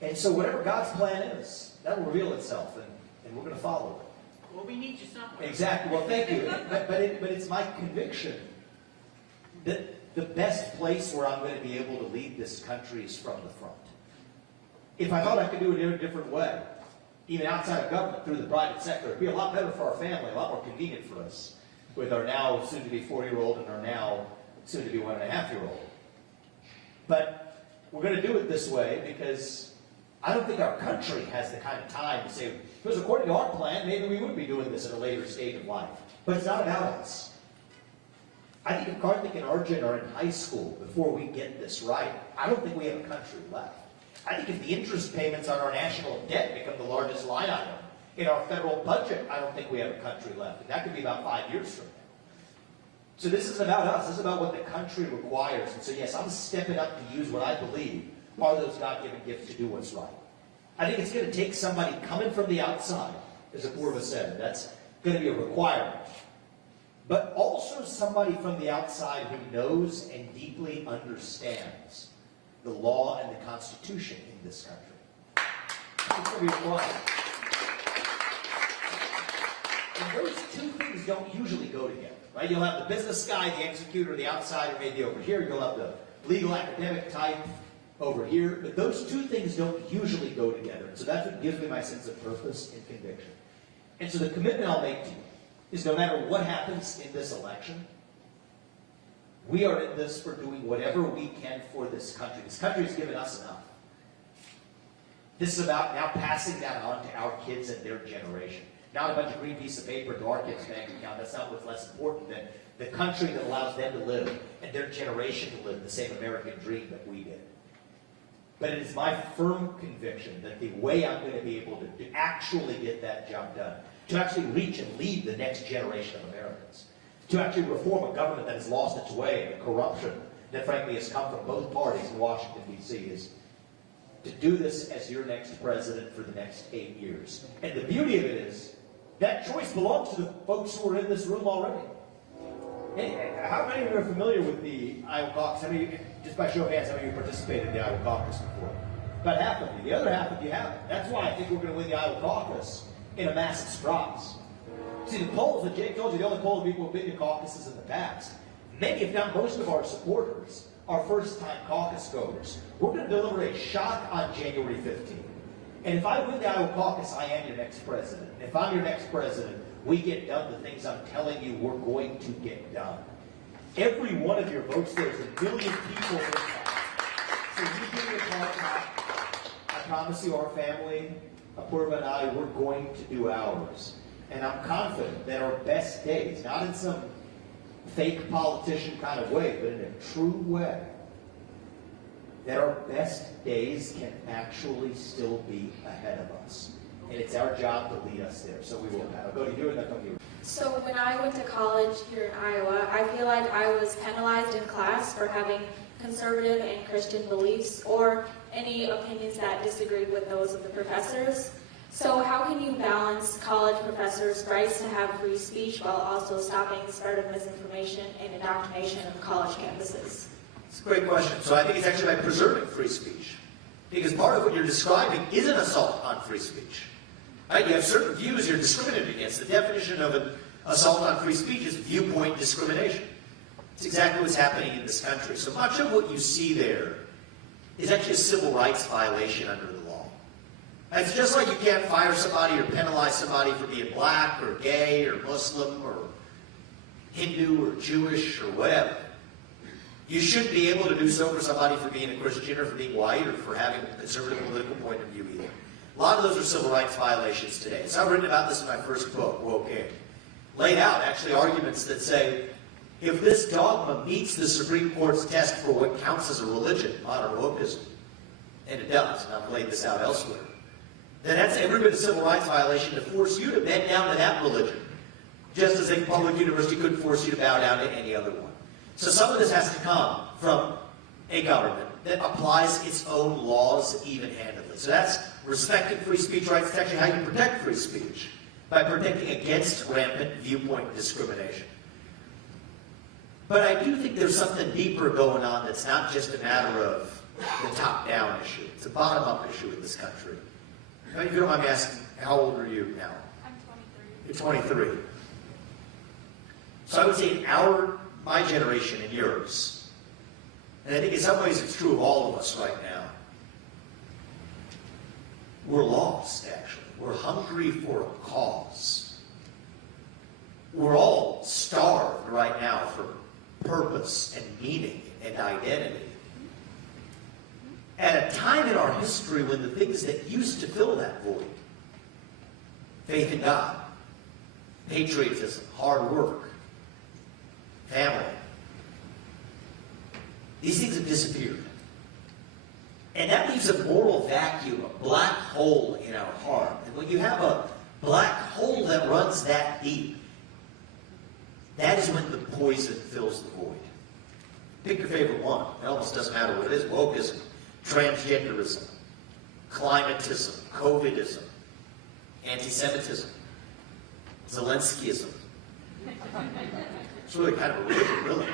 And so whatever God's plan is, that will reveal itself, and we're going to follow it. Well, we need you somewhere. Exactly. Well, thank you. But it's my conviction that the best place where I'm going to be able to lead this country is from the front. If I thought I could do it in a different way, even outside of government, through the private sector, it'd be a lot better for our family, a lot more convenient for us, with our now soon-to-be 4-year-old and our now soon-to-be 1.5-year-old. But we're going to do it this way because I don't think our country has the kind of time to say, because according to our plan, maybe we would be doing this at a later stage of life. But it's not about us. I think if Karthik and Arjun are in high school before we get this right, I don't think we have a country left. I think if the interest payments on our national debt become the largest line item in our federal budget, I don't think we have a country left. And that could be about 5 years from now. So this is about us. This is about what the country requires. And so yes, I'm stepping up to use what I believe are those God-given gifts to do what's right. I think it's going to take somebody coming from the outside, as Apurva said. That's going to be a requirement. But also somebody from the outside who knows and deeply understands the law and the Constitution in this country. It's going to be required. And those two things don't usually go together, right? You'll have the business guy, the executor, the outsider maybe over here. You'll have the legal academic type over here. But those two things don't usually go together. So that's what gives me my sense of purpose and conviction. And so the commitment I'll make to you is no matter what happens in this election, we are in this for doing whatever we can for this country. This country has given us enough. This is about now passing that on to our kids and their generation. Not a bunch of green piece of paper to our kids' bank account. That's not what's less important than the country that allows them to live and their generation to live the same American dream that we did. But it is my firm conviction that the way I'm going to be able to actually get that job done, to actually reach and lead the next generation of Americans, to actually reform a government that has lost its way and the corruption that frankly has come from both parties in Washington, D.C., is to do this as your next president for the next 8 years. And the beauty of it is, that choice belongs to the folks who are in this room already. Hey, how many of you are familiar with the Iowa caucus? How many, just by show of hands, how many of you participated in the Iowa caucus before? About half of you. The other half of you haven't. That's why I think we're going to win the Iowa caucus in a massive surprise. See, the polls that Jake told you, the only poll of people who have been to caucuses in the past, many, if not most of our supporters, are first-time caucus goers. We're going to deliver a shock on January 15th. And if I win the Iowa caucus, I am your next president. And if I'm your next president, we get done the things I'm telling you we're going to get done. Every one of your votes, there's a million people in that. So you give me a call. I promise you, our family, Apurva and I, we're going to do ours. And I'm confident that our best days, not in some fake politician kind of way, but in a true way, that our best days can actually still be ahead of us. And it's our job to lead us there. So we will. I'll go to you and then come to you. So when I went to college here in Iowa, I feel like I was penalized in class for having conservative and Christian beliefs or any opinions that disagreed with those of the professors. So how can you balance college professors' rights to have free speech while also stopping the spread of misinformation and indoctrination of college campuses? It's a great question. So I think it's actually by preserving free speech. Because part of what you're describing is an assault on free speech. Right? You have certain views you're discriminated against. The definition of an assault on free speech is viewpoint discrimination. It's exactly what's happening in this country. So much of what you see there is actually a civil rights violation under the law. It's just like you can't fire somebody or penalize somebody for being black or gay or Muslim or Hindu or Jewish or whatever. You shouldn't be able to do so for somebody for being a Christian or for being white or for having a conservative political point of view either. A lot of those are civil rights violations today. So I've written about this in my first book, Woke In. Laid out actually arguments that say, If this dogma meets the Supreme Court's test for what counts as a religion, modern wokeism, and it does, and I've laid this out elsewhere, then that's every bit of civil rights violation to force you to bend down to that religion, just as a public university couldn't force you to bow down to any other one. So some of this has to come from a government that applies its own laws even-handedly. So that's respecting free speech rights. It's actually how you protect free speech, by protecting against rampant viewpoint discrimination. But I do think there's something deeper going on that's not just a matter of the top-down issue. It's a bottom-up issue in this country. If you don't mind me asking, how old are you now? I'm 23. You're 23. So I would say in my generation and yours, and I think in some ways it's true of all of us right now, we're lost, actually. We're hungry for a cause. We're all starved right now for purpose and meaning and identity. At a time in our history when the things that used to fill that void, faith in God, patriotism, hard work, family, these things have disappeared. And that leaves a moral vacuum, a black hole in our heart. And when you have a black hole that runs that deep, that is when the poison fills the void. Pick your favorite one. It almost doesn't matter what it is. Wokeism, transgenderism, climatism, COVIDism, anti-Semitism, Zelenskyism. It's really kind of a religion, really.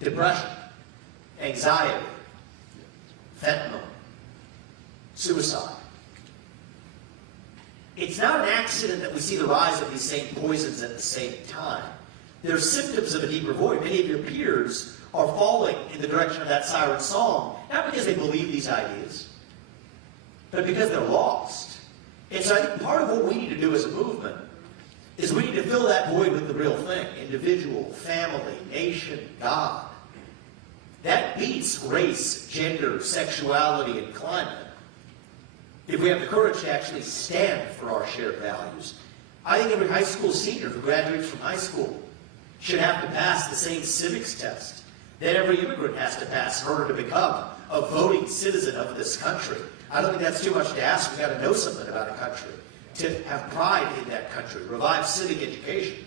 Depression, anxiety, fentanyl, suicide. It's not an accident that we see the rise of these same poisons at the same time. They're symptoms of a deeper void. Many of your peers are falling in the direction of that siren song, not because they believe these ideas, but because they're lost. And so I think part of what we need to do as a movement is we need to fill that void with the real thing: individual, family, nation, God. That beats race, gender, sexuality, and climate. If we have the courage to actually stand for our shared values. I think every high school senior who graduates from high school should have to pass the same civics test that every immigrant has to pass in order to become a voting citizen of this country. I don't think that's too much to ask. We've got to know something about a country, to have pride in that country, revive civic education.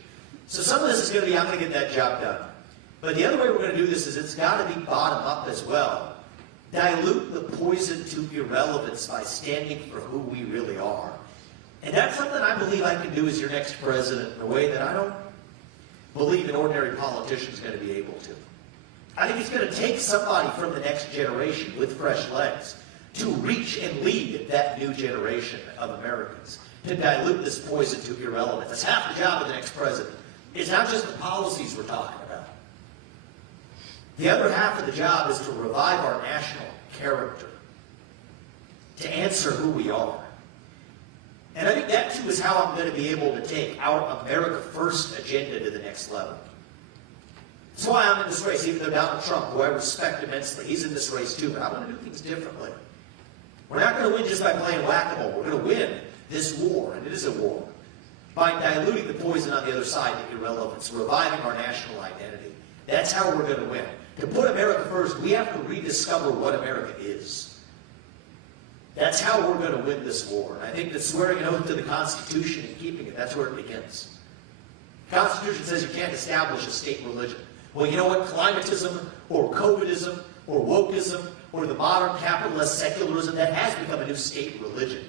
So some of this is going to be, I'm going to get that job done. But the other way we're going to do this is it's got to be bottom up as well. Dilute the poison to irrelevance by standing for who we really are. And that's something I believe I can do as your next president in a way that I don't believe an ordinary politician is going to be able to. I think it's going to take somebody from the next generation with fresh legs to reach and lead that new generation of Americans, to dilute this poison to irrelevance. That's half the job of the next president. It's not just the policies we're talking about. The other half of the job is to revive our national character, to answer who we are. And I think that, too, is how I'm going to be able to take our America First agenda to the next level. That's why I'm in this race, even though Donald Trump, who I respect immensely, he's in this race, too, but I want to do things differently. We're not going to win just by playing whack-a-mole. We're going to win this war, and it is a war, by diluting the poison on the other side to irrelevance, reviving our national identity. That's how we're going to win. To put America first, we have to rediscover what America is. That's how we're going to win this war. And I think that swearing an oath to the Constitution and keeping it, that's where it begins. The Constitution says you can't establish a state religion. Well, you know what? Climatism, or COVIDism, or wokeism, or the modern capitalist secularism, that has become a new state religion.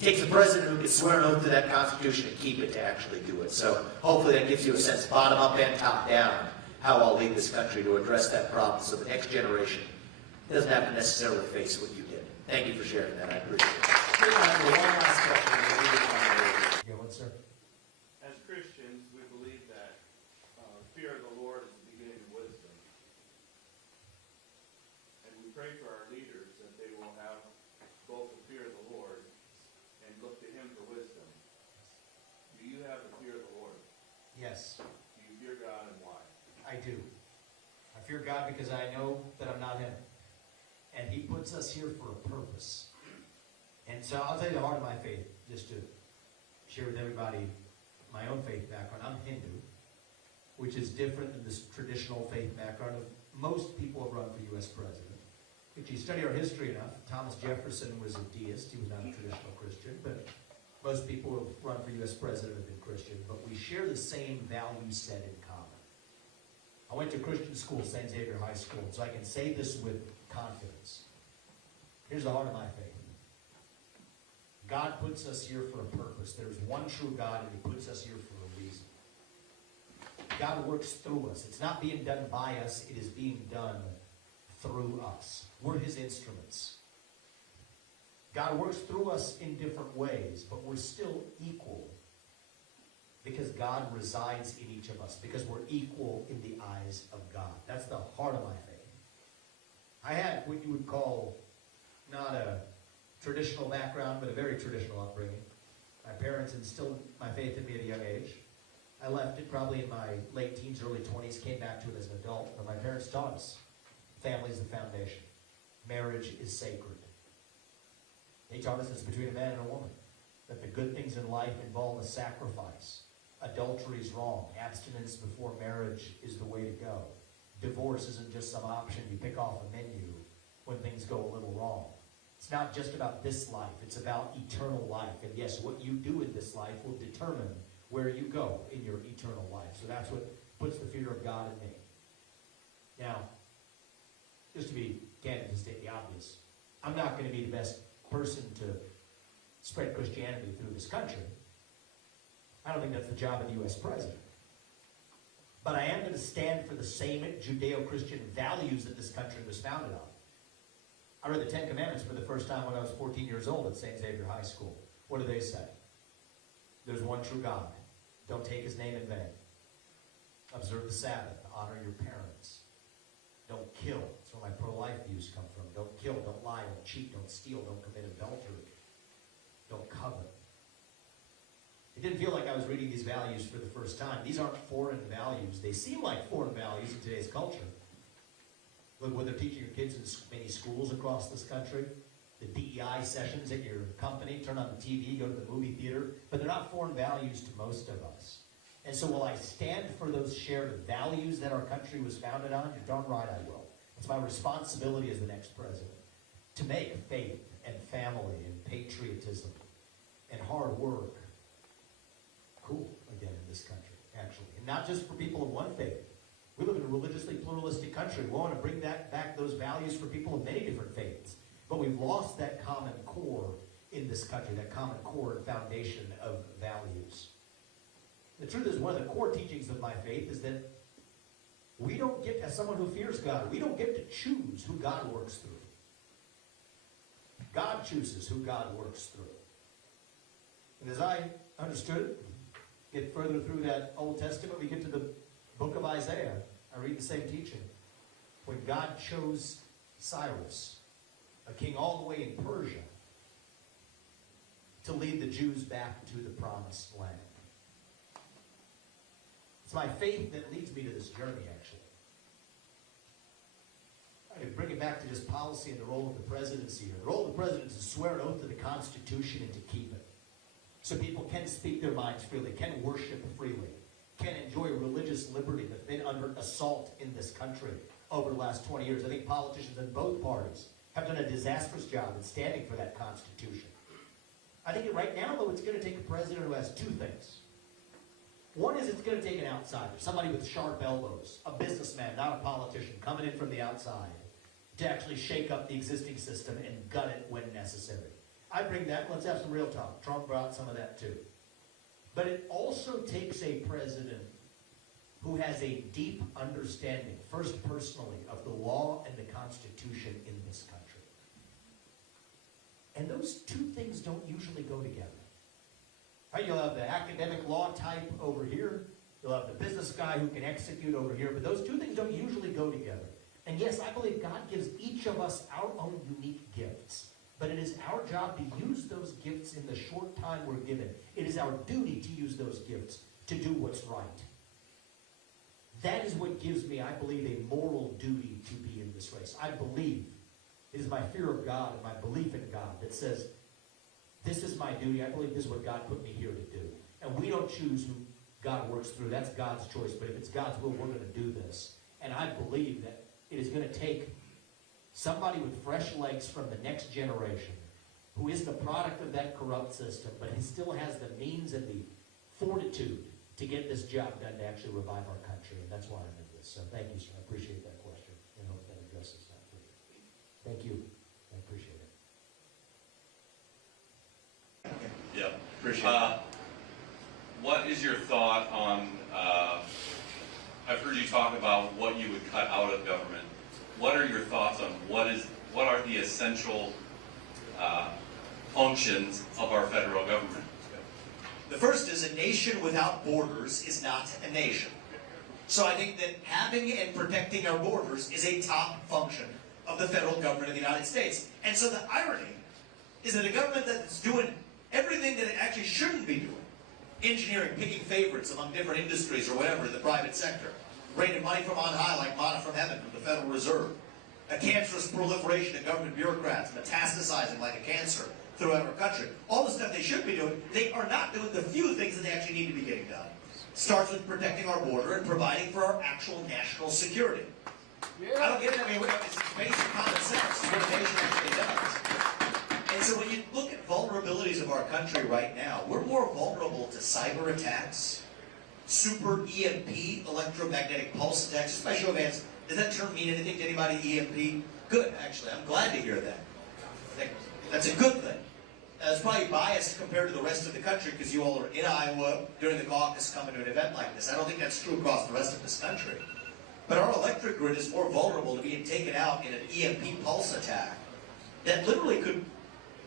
It takes a president who can swear an oath to that Constitution and keep it to actually do it. So hopefully that gives you a sense, bottom up and top down, how I'll lead this country to address that problem so the next generation doesn't have to necessarily face what you did. Thank you for sharing that. I appreciate it. One last question. Yeah, what, sir? As Christians, we believe that fear of the Lord is the beginning of wisdom. And we pray for our leaders that they will have both the fear of the Lord and look to Him for wisdom. Do you have the fear of the Lord? Yes, Do you fear God, and why? I do. I fear God because I know that I'm not Him. And He puts us here for a purpose. And so I'll tell you the heart of my faith, just to share with everybody my own faith background. I'm Hindu. which is different than this traditional faith background of most people have run for U.S. president. If you study our history enough, Thomas Jefferson was a deist. He was not a traditional Christian, but most people who have run for U.S. president have been Christian, but we share the same value set in common. I went to Christian school, St. Xavier High School, so I can say this with confidence. Here's the heart of my faith. God puts us here for a purpose. There's one true God, and he puts us here for a reason. God works through us. It's not being done by us. It is being done through us. We're his instruments. God works through us in different ways, but we're still equal because God resides in each of us, because we're equal in the eyes of God. That's the heart of my faith. I had what you would call not a traditional background, but a very traditional upbringing. My parents instilled my faith in me at a young age. I left it probably in my late teens, early 20s, came back to it as an adult, but my parents taught us family is the foundation. Marriage is sacred. They taught us it's between a man and a woman, that the good things in life involve a sacrifice. Adultery is wrong. Abstinence before marriage is the way to go. Divorce isn't just some option you pick off a menu when things go a little wrong. It's not just about this life. It's about eternal life. And yes, what you do in this life will determine where you go in your eternal life. So that's what puts the fear of God in me. Now, just to be candid and state the obvious, I'm not going to be the best person to spread Christianity through this country. I don't think that's the job of the U.S. president. But I am going to stand for the same Judeo-Christian values that this country was founded on. I read the Ten Commandments for the first time when I was 14 years old at St. Xavier High School. What do they say? There's one true God. Don't take his name in vain. Observe the Sabbath. Honor your parents. Don't kill. That's where my pro-life views come from. Don't kill. Don't lie. Don't cheat. Don't steal. Don't commit adultery. Don't covet. It didn't feel like I was reading these values for the first time. These aren't foreign values. They seem like foreign values in today's culture. Look what they're teaching your kids in many schools across this country. The DEI sessions at your company, turn on the TV, go to the movie theater. But they're not foreign values to most of us. And so while I stand for those shared values that our country was founded on, you're darn right I will. It's my responsibility as the next president to make faith and family and patriotism and hard work cool again in this country, actually. And not just for people of one faith. We live in a religiously pluralistic country. We want to bring back those values for people of many different faiths. But we've lost that common core in this country, that common core and foundation of values. The truth is, one of the core teachings of my faith is that we don't get, as someone who fears God, we don't get to choose who God works through. God chooses who God works through. And as I understood it, get further through that Old Testament, we get to the book of Isaiah. I read the same teaching. When God chose Cyrus, a king all the way in Persia, to lead the Jews back to the promised land. It's my faith that leads me to this journey, actually. I can bring it back to just policy and the role of the presidency here. The role of the president is to swear an oath to the Constitution and to keep it. So people can speak their minds freely, can worship freely, can enjoy religious liberty that's been under assault in this country over the last 20 years. I think politicians in both parties have done a disastrous job in standing for that Constitution. I think right now, though, it's going to take a president who has two things. One is it's going to take an outsider, somebody with sharp elbows, a businessman, not a politician, coming in from the outside to actually shake up the existing system and gut it when necessary. I bring that. Let's have some real talk. Trump brought some of that too. But it also takes a president who has a deep understanding, first personally, of the law and the Constitution in this country. And those two things don't usually go together. Right? You'll have the academic law type over here. You'll have the business guy who can execute over here. But those two things don't usually go together. And yes, I believe God gives each of us our own unique gifts. But it is our job to use those gifts in the short time we're given. It is our duty to use those gifts to do what's right. That is what gives me, I believe, a moral duty to be in this race. I believe it is my fear of God and my belief in God that says, this is my duty. I believe this is what God put me here to do. And we don't choose who God works through. That's God's choice. But if it's God's will, we're going to do this. And I believe that it is going to take somebody with fresh legs from the next generation who is the product of that corrupt system, but he still has the means and the fortitude to get this job done to actually revive our country. And that's why I'm in this. So thank you, sir. I appreciate that question and hope that addresses that for you. Thank you. I appreciate it. Yeah, appreciate it. What is your thought on, I've heard you talk about what you would cut out of government. What are your thoughts on what are the essential functions of our federal government? The first is a nation without borders is not a nation. So I think that having and protecting our borders is a top function of the federal government of the United States. And so the irony is that a government that's doing everything that it actually shouldn't be doing, engineering, picking favorites among different industries or whatever in the private sector, raining money from on high like manna from heaven from the Federal Reserve, a cancerous proliferation of government bureaucrats metastasizing like a cancer throughout our country. All the stuff they should be doing, they are not doing the few things that they actually need to be getting done. Starts with protecting our border and providing for our actual national security. I don't get it. I mean, it's basic common sense. It's what a nation actually does. And so when you look at vulnerabilities of our country right now, we're more vulnerable to cyber attacks, super EMP, electromagnetic pulse attacks, especially events. Does that term mean anything to anybody, EMP? Good, actually. I'm glad to hear that. That's a good thing. It's probably biased compared to the rest of the country because you all are in Iowa during the caucus coming to an event like this. I don't think that's true across the rest of this country. But our electric grid is more vulnerable to being taken out in an EMP pulse attack that literally could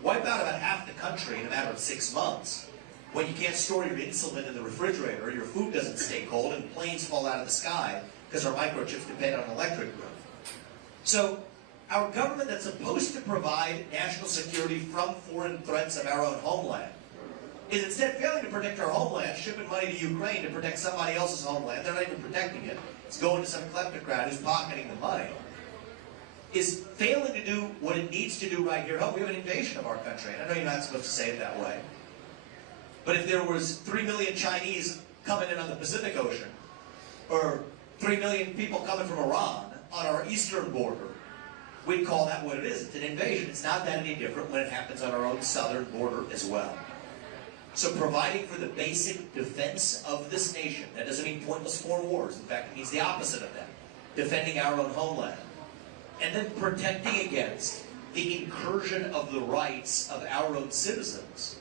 wipe out about half the country in a matter of 6 months. When you can't store your insulin in the refrigerator, your food doesn't stay cold, and planes fall out of the sky because our microchips depend on electric grid. So our government that's supposed to provide national security from foreign threats of our own homeland is instead failing to protect our homeland, shipping money to Ukraine to protect somebody else's homeland. They're not even protecting it. It's going to some kleptocrat who's pocketing the money. Is failing to do what it needs to do right here at home. We have an invasion of our country, and I know you're not supposed to say it that way. But if there was 3 million Chinese coming in on the Pacific Ocean, or 3 million people coming from Iran on our eastern border, we'd call that what it is. It's an invasion. It's not that any different when it happens on our own southern border as well. So providing for the basic defense of this nation, that doesn't mean pointless foreign wars. In fact, it means the opposite of that. Defending our own homeland. And then protecting against the incursion of the rights of our own citizens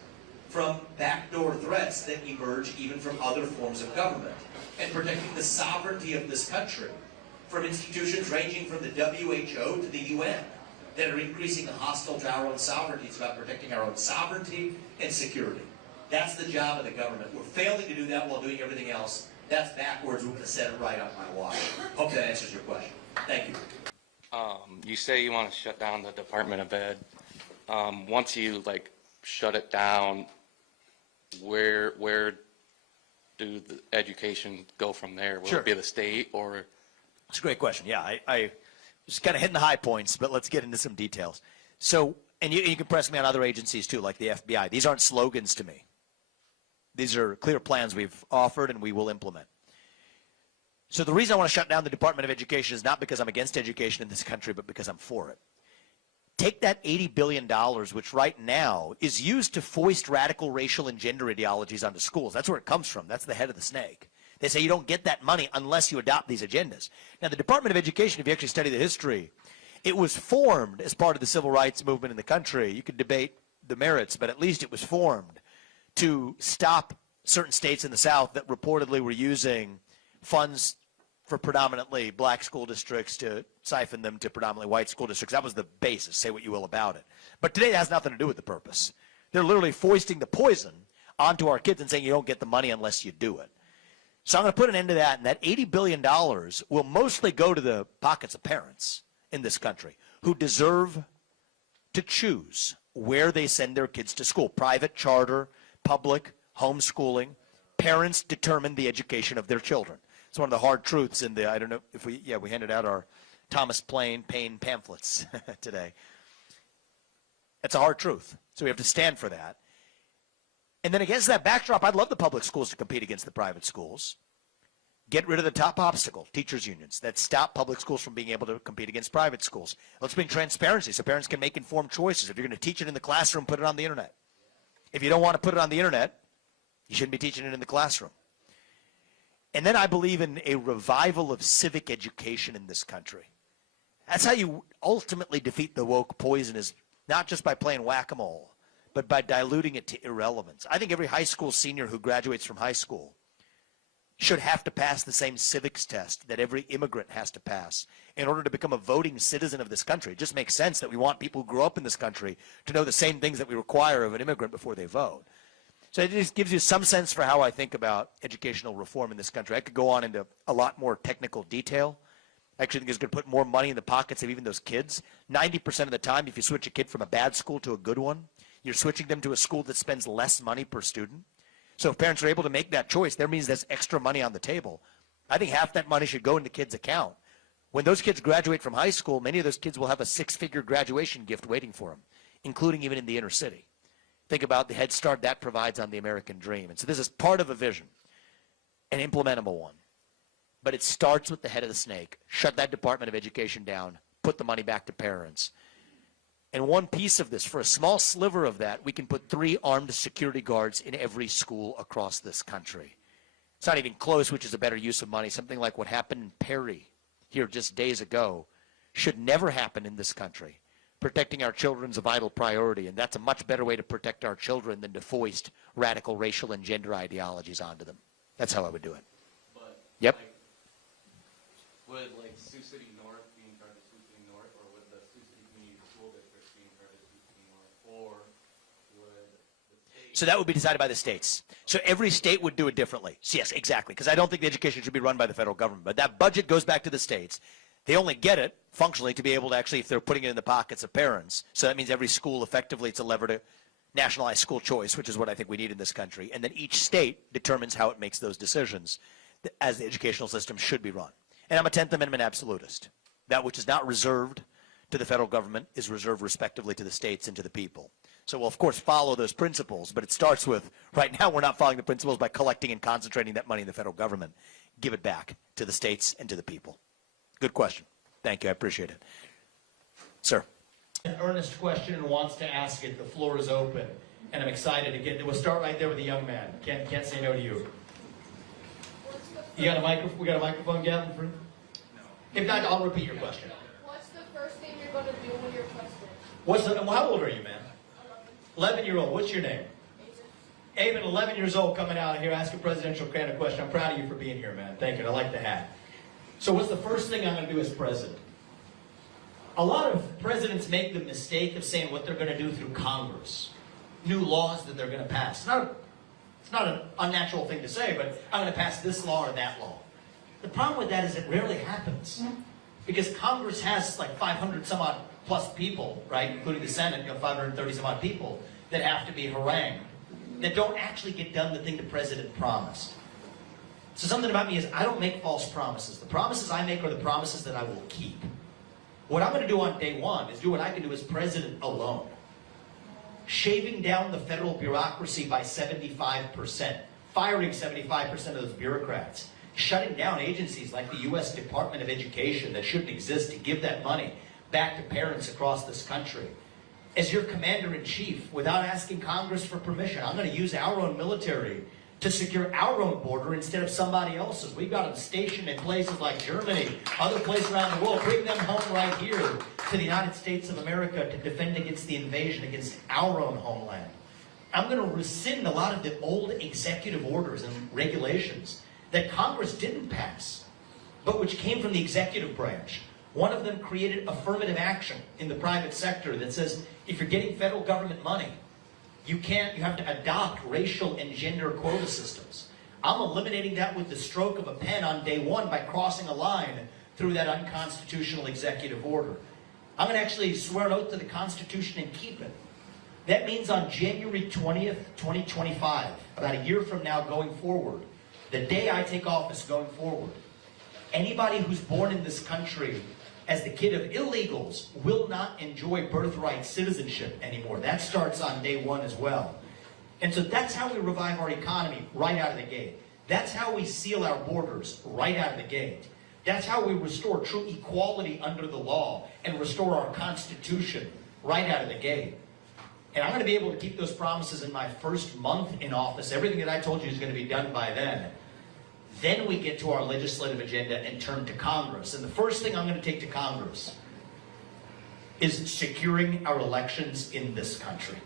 from backdoor threats that emerge even from other forms of government. And protecting the sovereignty of this country from institutions ranging from the WHO to the UN that are increasingly hostile to our own sovereignty. It's about protecting our own sovereignty and security. That's the job of the government. We're failing to do that while doing everything else. That's backwards. We're going to set it right on my watch. Hope that answers your question. Thank you. You say you want to shut down the Department of Ed. Once you shut it down, where do the education go from there? Will Sure. it be the state or? It's a great question. Yeah, I just kind of hitting the high points, but let's get into some details. So, and you can press me on other agencies too, like the FBI. These aren't slogans to me. These are clear plans we've offered and we will implement. So the reason I want to shut down the Department of Education is not because I'm against education in this country, but because I'm for it. Take that $80 billion, which right now is used to foist radical racial and gender ideologies onto schools. That's where it comes from. That's the head of the snake. They say you don't get that money unless you adopt these agendas. Now, the Department of Education, if you actually study the history, it was formed as part of the civil rights movement in the country. You could debate the merits, but at least it was formed to stop certain states in the South that reportedly were using funds for predominantly black school districts to siphon them to predominantly white school districts. That was the basis. Say what you will about it. But today it has nothing to do with the purpose. They're literally foisting the poison onto our kids and saying you don't get the money unless you do it. So I'm going to put an end to that, and that $80 billion will mostly go to the pockets of parents in this country who deserve to choose where they send their kids to school. Private, charter, public, homeschooling. Parents determine the education of their children. It's one of the hard truths in the, I don't know if we handed out our Thomas Paine pamphlets today. It's a hard truth. So we have to stand for that. And then against that backdrop, I'd love the public schools to compete against the private schools. Get rid of the top obstacle, teachers' unions, that stop public schools from being able to compete against private schools. Let's bring transparency so parents can make informed choices. If you're going to teach it in the classroom, put it on the internet. If you don't want to put it on the internet, you shouldn't be teaching it in the classroom. And then I believe in a revival of civic education in this country. That's how you ultimately defeat the woke poison, is not just by playing whack-a-mole, but by diluting it to irrelevance. I think every high school senior who graduates from high school should have to pass the same civics test that every immigrant has to pass in order to become a voting citizen of this country. It just makes sense that we want people who grow up in this country to know the same things that we require of an immigrant before they vote. So it just gives you some sense for how I think about educational reform in this country. I could go on into a lot more technical detail. I actually think it's going to put more money in the pockets of even those kids. 90% of the time, if you switch a kid from a bad school to a good one, you're switching them to a school that spends less money per student. So if parents are able to make that choice, that means there's extra money on the table. I think half that money should go into kids' account. When those kids graduate from high school, many of those kids will have a six-figure graduation gift waiting for them, including even in the inner city. Think about the head start that provides on the American dream. And so this is part of a vision, an implementable one. But it starts with the head of the snake. Shut that Department of Education down. Put the money back to parents. And one piece of this, for a small sliver of that, we can put 3 armed security guards in every school across this country. It's not even close, which is a better use of money. Something like what happened in Perry here just days ago should never happen in this country. Protecting our children is a vital priority, and that's a much better way to protect our children than to foist radical racial and gender ideologies onto them. That's how I would do it. But, yep. Would Sioux City North be in charge of Sioux City North, or would the Sioux City Community School District be in charge of Sioux City North, or would the state? So that would be decided by the states. So every state would do it differently. So yes, exactly, because I don't think the education should be run by the federal government. But that budget goes back to the states. They only get it functionally to be able to actually, if they're putting it in the pockets of parents. So that means every school effectively, it's a lever to nationalize school choice, which is what I think we need in this country. And then each state determines how it makes those decisions as the educational system should be run. And I'm a 10th Amendment absolutist. That which is not reserved to the federal government is reserved respectively to the states and to the people. So we'll, of course, follow those principles, but it starts with, right now we're not following the principles by collecting and concentrating that money in the federal government. Give it back to the states and to the people. Good question. Thank you. I appreciate it. Sir. An earnest question and wants to ask it. The floor is open, and I'm excited to get. We'll start right there with the young man. Can't say no to you. You got a microphone? We got a microphone, Gavin? No. If not, I'll repeat your question. What's the first thing you're going to do when you're president? How old are you, man? 11-year-old. What's your name? Aben, 11 years old, coming out here, ask a presidential kind of question. I'm proud of you for being here, man. Thank you. I like the hat. So what's the first thing I'm going to do as president? A lot of presidents make the mistake of saying what they're going to do through Congress. New laws that they're going to pass. It's not an unnatural thing to say, but I'm going to pass this law or that law. The problem with that is it rarely happens. Because Congress has like 500 some odd plus people, right, including the Senate, 530 some odd people that have to be harangued, that don't actually get done the thing the president promised. So something about me is I don't make false promises. The promises I make are the promises that I will keep. What I'm going to do on day one is do what I can do as president alone. Shaving down the federal bureaucracy by 75%, firing 75% of those bureaucrats, shutting down agencies like the U.S. Department of Education that shouldn't exist to give that money back to parents across this country. As your commander-in-chief, without asking Congress for permission, I'm going to use our own military to secure our own border instead of somebody else's. We've got them stationed in places like Germany, other places around the world. Bring them home right here to the United States of America to defend against the invasion, against our own homeland. I'm going to rescind a lot of the old executive orders and regulations that Congress didn't pass, but which came from the executive branch. One of them created affirmative action in the private sector that says, if you're getting federal government money, you have to adopt racial and gender quota systems. I'm eliminating that with the stroke of a pen on day one by crossing a line through that unconstitutional executive order. I'm going to actually swear an oath to the Constitution and keep it. That means on January 20th, 2025, about a year from now going forward, the day I take office going forward, anybody who's born in this country as the kid of illegals will not enjoy birthright citizenship anymore. That starts on day one as well. And so that's how we revive our economy right out of the gate. That's how we seal our borders right out of the gate. That's how we restore true equality under the law and restore our Constitution right out of the gate. And I'm going to be able to keep those promises in my first month in office. Everything that I told you is going to be done by then. Then we get to our legislative agenda and turn to Congress. And the first thing I'm going to take to Congress is securing our elections in this country.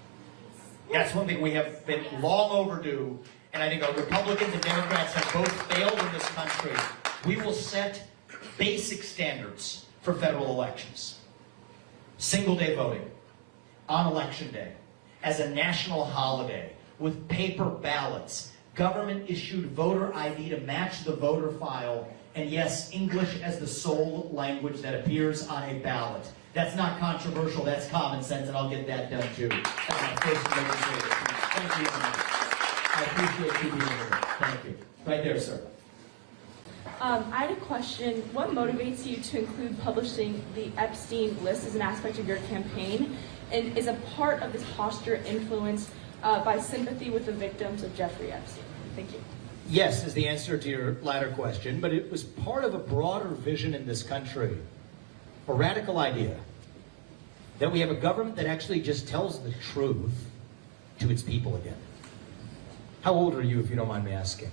That's one thing we have been long overdue, and I think our Republicans and Democrats have both failed in this country. We will set basic standards for federal elections. Single-day voting on Election Day as a national holiday with paper ballots, government-issued voter ID to match the voter file, and yes, English as the sole language that appears on a ballot. That's not controversial, that's common sense, and I'll get that done too. That's my first legislative piece. Thank you very much. I appreciate you being here. Thank you. Right there, sir. I had a question. What motivates you to include publishing the Epstein list as an aspect of your campaign? And is a part of this posture influenced by sympathy with the victims of Jeffrey Epstein? Thank you. Yes is the answer to your latter question, but it was part of a broader vision in this country, a radical idea that we have a government that actually just tells the truth to its people again. How old are you, if you don't mind me asking?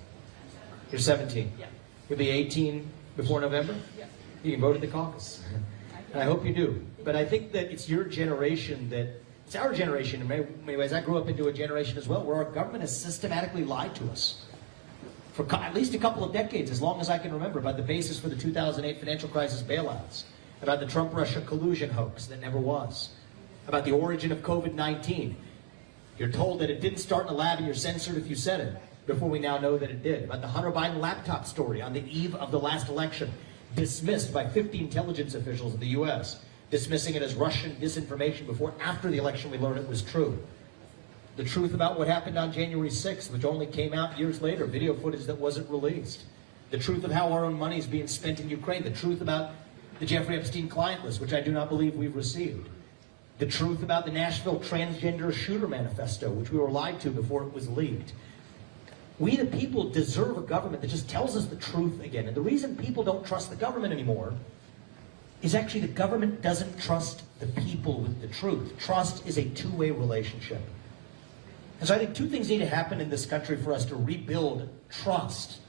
You're 17? Yeah. You'll be 18 before November? Yeah. You can vote at the caucus. And I hope you do. But I think that it's your generation it's our generation in many ways. I grew up into a generation as well where our government has systematically lied to us for at least a couple of decades, as long as I can remember, about the basis for the 2008 financial crisis bailouts, about the Trump-Russia collusion hoax that never was, about the origin of COVID-19. You're told that it didn't start in a lab and you're censored if you said it, before we now know that it did. About the Hunter Biden laptop story on the eve of the last election, dismissed by 50 intelligence officials in the U.S., dismissing it as Russian disinformation before after the election we learned it was true. The truth about what happened on January 6th, which only came out years later, video footage that wasn't released. The truth of how our own money is being spent in Ukraine. The truth about the Jeffrey Epstein client list, which I do not believe we've received. The truth about the Nashville transgender shooter manifesto, which we were lied to before it was leaked. We the people deserve a government that just tells us the truth again. And the reason people don't trust the government anymore is actually the government doesn't trust the people with the truth. Trust is a two-way relationship. And so I think two things need to happen in this country for us to rebuild trust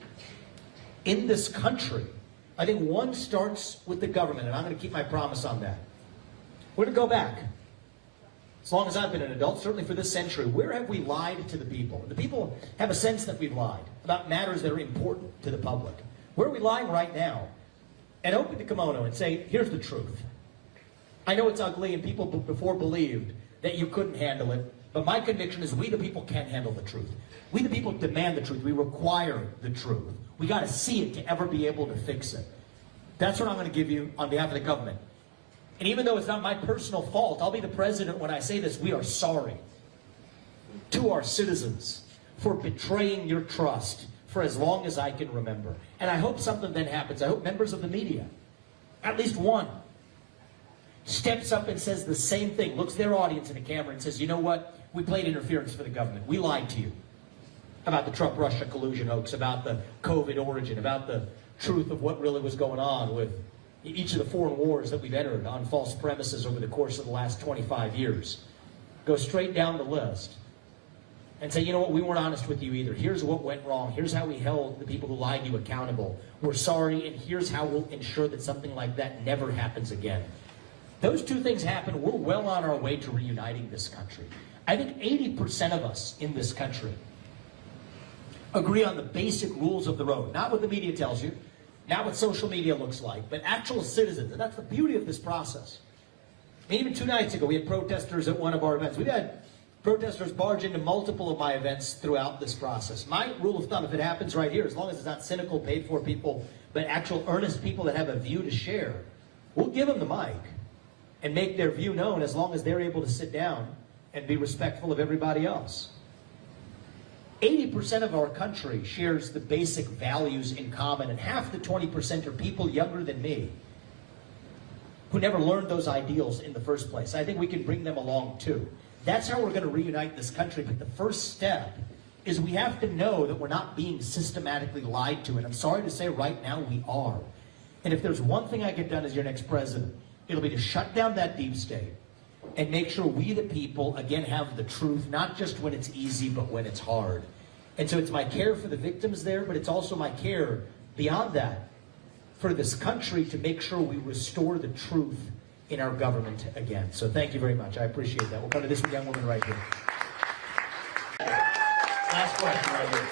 in this country. I think one starts with the government, and I'm going to keep my promise on that. We're going to go back. As long as I've been an adult, certainly for this century, where have we lied to the people? The people have a sense that we've lied about matters that are important to the public. Where are we lying right now? And open the kimono and say, here's the truth. I know it's ugly and people before believed that you couldn't handle it, but my conviction is we the people can handle the truth. We the people demand the truth. We require the truth. We got to see it to ever be able to fix it. That's what I'm going to give you on behalf of the government. And even though it's not my personal fault, I'll be the president when I say this, we are sorry to our citizens for betraying your trust for as long as I can remember. And I hope something then happens. I hope members of the media, at least one, steps up and says the same thing, looks their audience in the camera and says, you know what? We played interference for the government. We lied to you about the Trump-Russia collusion hoax, about the COVID origin, about the truth of what really was going on with each of the foreign wars that we've entered on false premises over the course of the last 25 years. Go straight down the list and say, you know what, we weren't honest with you either. Here's what went wrong. Here's how we held the people who lied to you accountable. We're sorry, and here's how we'll ensure that something like that never happens again. Those two things happen, we're well on our way to reuniting this country. I think 80% of us in this country agree on the basic rules of the road. Not what the media tells you, not what social media looks like, but actual citizens. And that's the beauty of this process. I mean, even 2 nights ago, we had protesters at one of our events. We've had protesters barge into multiple of my events throughout this process. My rule of thumb, if it happens right here, as long as it's not cynical, paid-for people, but actual earnest people that have a view to share, we'll give them the mic and make their view known as long as they're able to sit down and be respectful of everybody else. 80% of our country shares the basic values in common, and half the 20% are people younger than me who never learned those ideals in the first place. I think we can bring them along too. That's how we're going to reunite this country. But the first step is we have to know that we're not being systematically lied to. And I'm sorry to say right now we are. And if there's one thing I get done as your next president, it'll be to shut down that deep state and make sure we the people, again, have the truth, not just when it's easy, but when it's hard. And so it's my care for the victims there, but it's also my care beyond that for this country to make sure we restore the truth in our government again. So thank you very much. I appreciate that. We'll come to this young woman right here. Last question right here.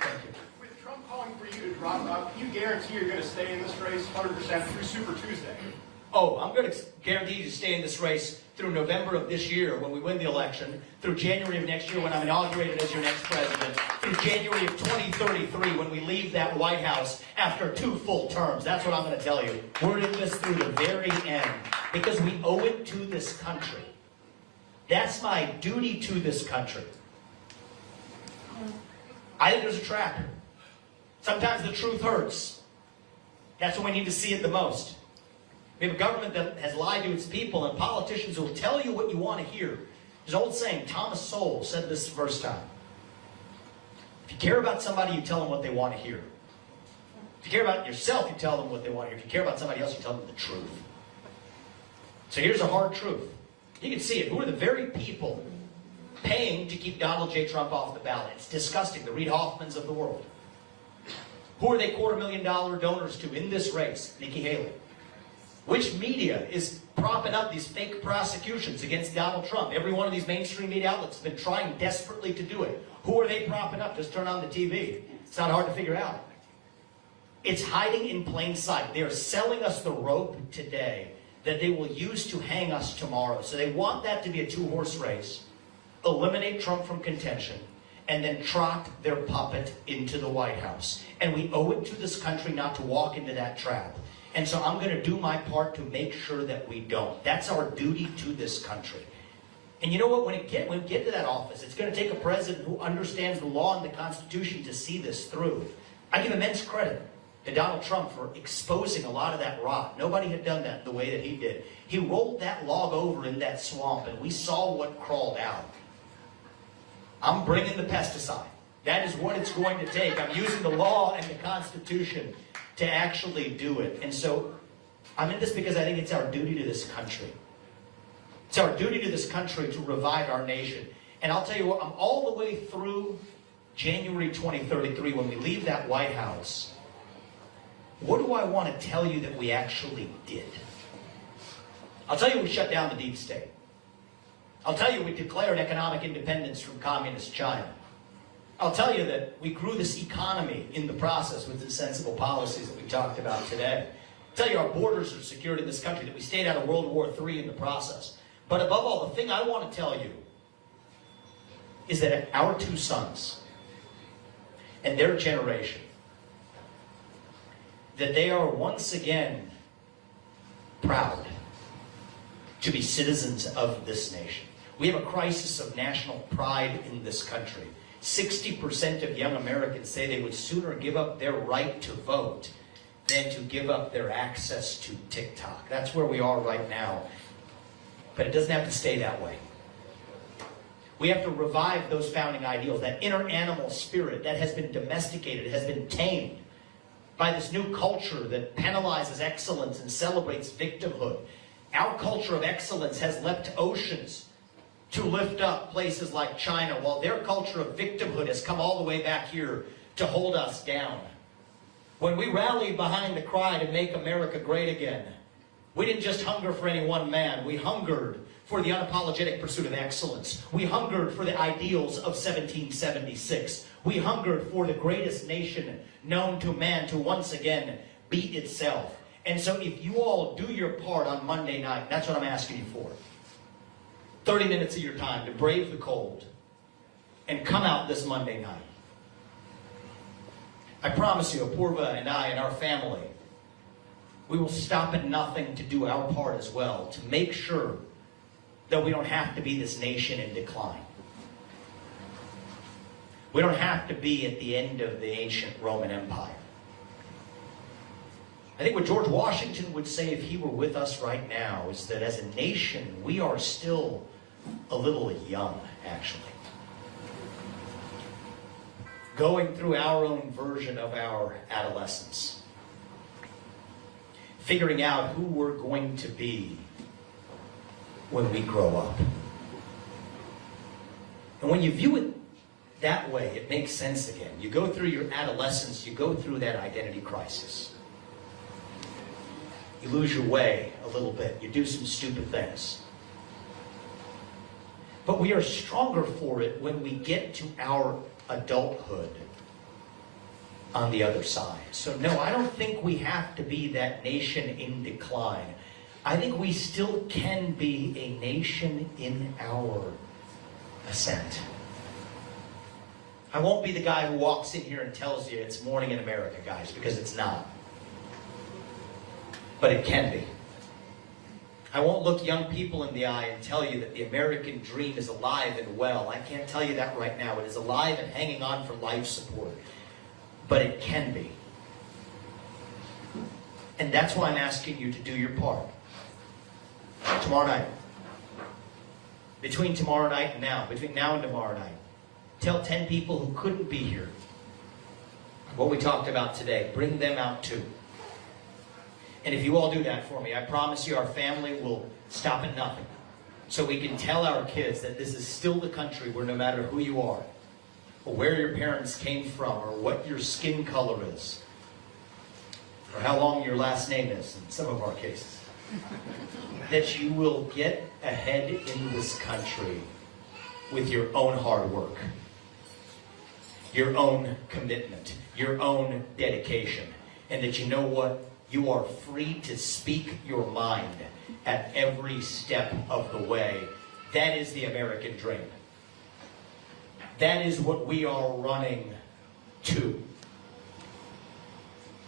Thank you. With Trump calling for you to drop out, can you guarantee you're going to stay in this race 100% through Super Tuesday? Oh, I'm going to guarantee you to stay in this race through November of this year when we win the election, through January of next year when I'm inaugurated as your next president, through January of 2033 when we leave that White House after 2 full terms. That's what I'm going to tell you. We're in this through the very end because we owe it to this country. That's my duty to this country. I think there's a trap. Sometimes the truth hurts. That's when we need to see it the most. We have a government that has lied to its people and politicians who will tell you what you want to hear. There's an old saying, Thomas Sowell said this the first time. If you care about somebody, you tell them what they want to hear. If you care about yourself, you tell them what they want to hear. If you care about somebody else, you tell them the truth. So here's a hard truth. You can see it. Who are the very people paying to keep Donald J. Trump off the ballot? It's disgusting. The Reid Hoffmans of the world. Who are they $250,000 donors to in this race? Nikki Haley. Which media is propping up these fake prosecutions against Donald Trump? Every one of these mainstream media outlets has been trying desperately to do it. Who are they propping up? Just turn on the TV. It's not hard to figure out. It's hiding in plain sight. They're selling us the rope today that they will use to hang us tomorrow. So they want that to be a 2-horse race, eliminate Trump from contention, and then trot their puppet into the White House. And we owe it to this country not to walk into that trap. And so I'm going to do my part to make sure that we don't. That's our duty to this country. And you know what? When we get to that office, it's going to take a president who understands the law and the Constitution to see this through. I give immense credit to Donald Trump for exposing a lot of that rot. Nobody had done that the way that he did. He rolled that log over in that swamp, and we saw what crawled out. I'm bringing the pesticide. That is what it's going to take. I'm using the law and the Constitution to actually do it. And so I'm in this because I think it's our duty to this country. It's our duty to this country to revive our nation. And I'll tell you what, I'm all the way through January 2033 when we leave that White House. What do I want to tell you that we actually did? I'll tell you we shut down the deep state. I'll tell you we declared economic independence from communist China. I'll tell you that we grew this economy in the process with the sensible policies that we talked about today. I'll tell you our borders are secured in this country, that we stayed out of World War III in the process. But above all, the thing I want to tell you is that our 2 sons and their generation, that they are once again proud to be citizens of this nation. We have a crisis of national pride in this country. 60% of young Americans say they would sooner give up their right to vote than to give up their access to TikTok. That's where we are right now. But it doesn't have to stay that way. We have to revive those founding ideals, that inner animal spirit that has been domesticated, has been tamed by this new culture that penalizes excellence and celebrates victimhood. Our culture of excellence has leapt oceans to lift up places like China, while their culture of victimhood has come all the way back here to hold us down. When we rallied behind the cry to make America great again, we didn't just hunger for any one man. We hungered for the unapologetic pursuit of excellence. We hungered for the ideals of 1776. We hungered for the greatest nation known to man to once again be itself. And so if you all do your part on Monday night, that's what I'm asking you for. 30 minutes of your time to brave the cold and come out this Monday night. I promise you, Apurva and I and our family, we will stop at nothing to do our part as well, to make sure that we don't have to be this nation in decline. We don't have to be at the end of the ancient Roman Empire. I think what George Washington would say if he were with us right now is that as a nation, we are still a little young, actually. Going through our own version of our adolescence. Figuring out who we're going to be when we grow up. And when you view it that way, it makes sense again. You go through your adolescence, you go through that identity crisis. You lose your way a little bit. You do some stupid things. But we are stronger for it when we get to our adulthood on the other side. So no, I don't think we have to be that nation in decline. I think we still can be a nation in our ascent. I won't be the guy who walks in here and tells you it's morning in America, guys, because it's not. But it can be. I won't look young people in the eye and tell you that the American dream is alive and well. I can't tell you that right now. It is alive and hanging on for life support. But it can be. And that's why I'm asking you to do your part. Tomorrow night. Between tomorrow night and now. Between now and tomorrow night. Tell 10 people who couldn't be here what we talked about today. Bring them out too. And if you all do that for me, I promise you our family will stop at nothing. So we can tell our kids that this is still the country where no matter who you are, or where your parents came from, or what your skin color is, or how long your last name is in some of our cases, that you will get ahead in this country with your own hard work, your own commitment, your own dedication, and that you know what? You are free to speak your mind at every step of the way. That is the American dream. That is what we are running to.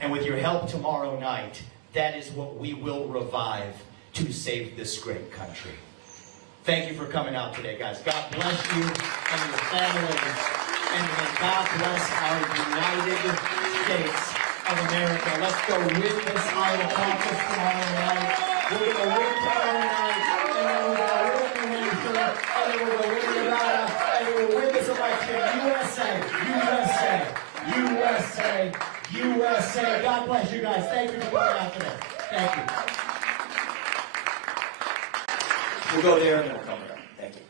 And with your help tomorrow night, that is what we will revive to save this great country. Thank you for coming out today, guys. God bless you and your families. And may God bless our United States of America. Let's go win this Iowa caucus tomorrow night. We're going to win tomorrow night. And then we're going to win New Hampshire. And then we're going to win Nevada. And we're going to win this election. USA, USA, USA, USA. God bless you guys. Thank you for coming out today. Thank you. We'll go there and then we'll come back. Thank you.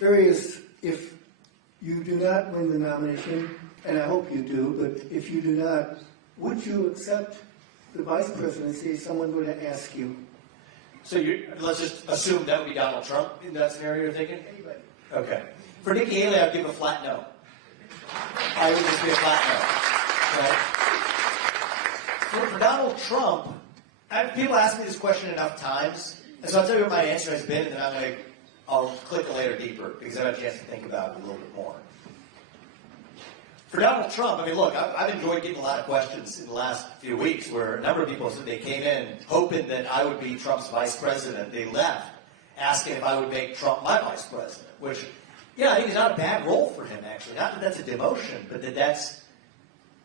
Various, if you do not win the nomination, and I hope you do, but if you do not, would you accept the vice presidency if someone were to ask you? So let's just assume that would be Donald Trump in that scenario you're thinking? Anybody. Okay. For Nikki Haley, I'd give a flat no. I would just be a flat no. Right? For Donald Trump, people ask me this question enough times, and so I'll tell you what my answer has been, and then I'll click a layer deeper, because I've had a chance to think about it a little bit more. For Donald Trump, I mean, look, I've enjoyed getting a lot of questions in the last few weeks where a number of people said they came in hoping that I would be Trump's vice president. They left asking if I would make Trump my vice president, which, yeah, I think is not a bad role for him, actually. Not that that's a demotion, but that's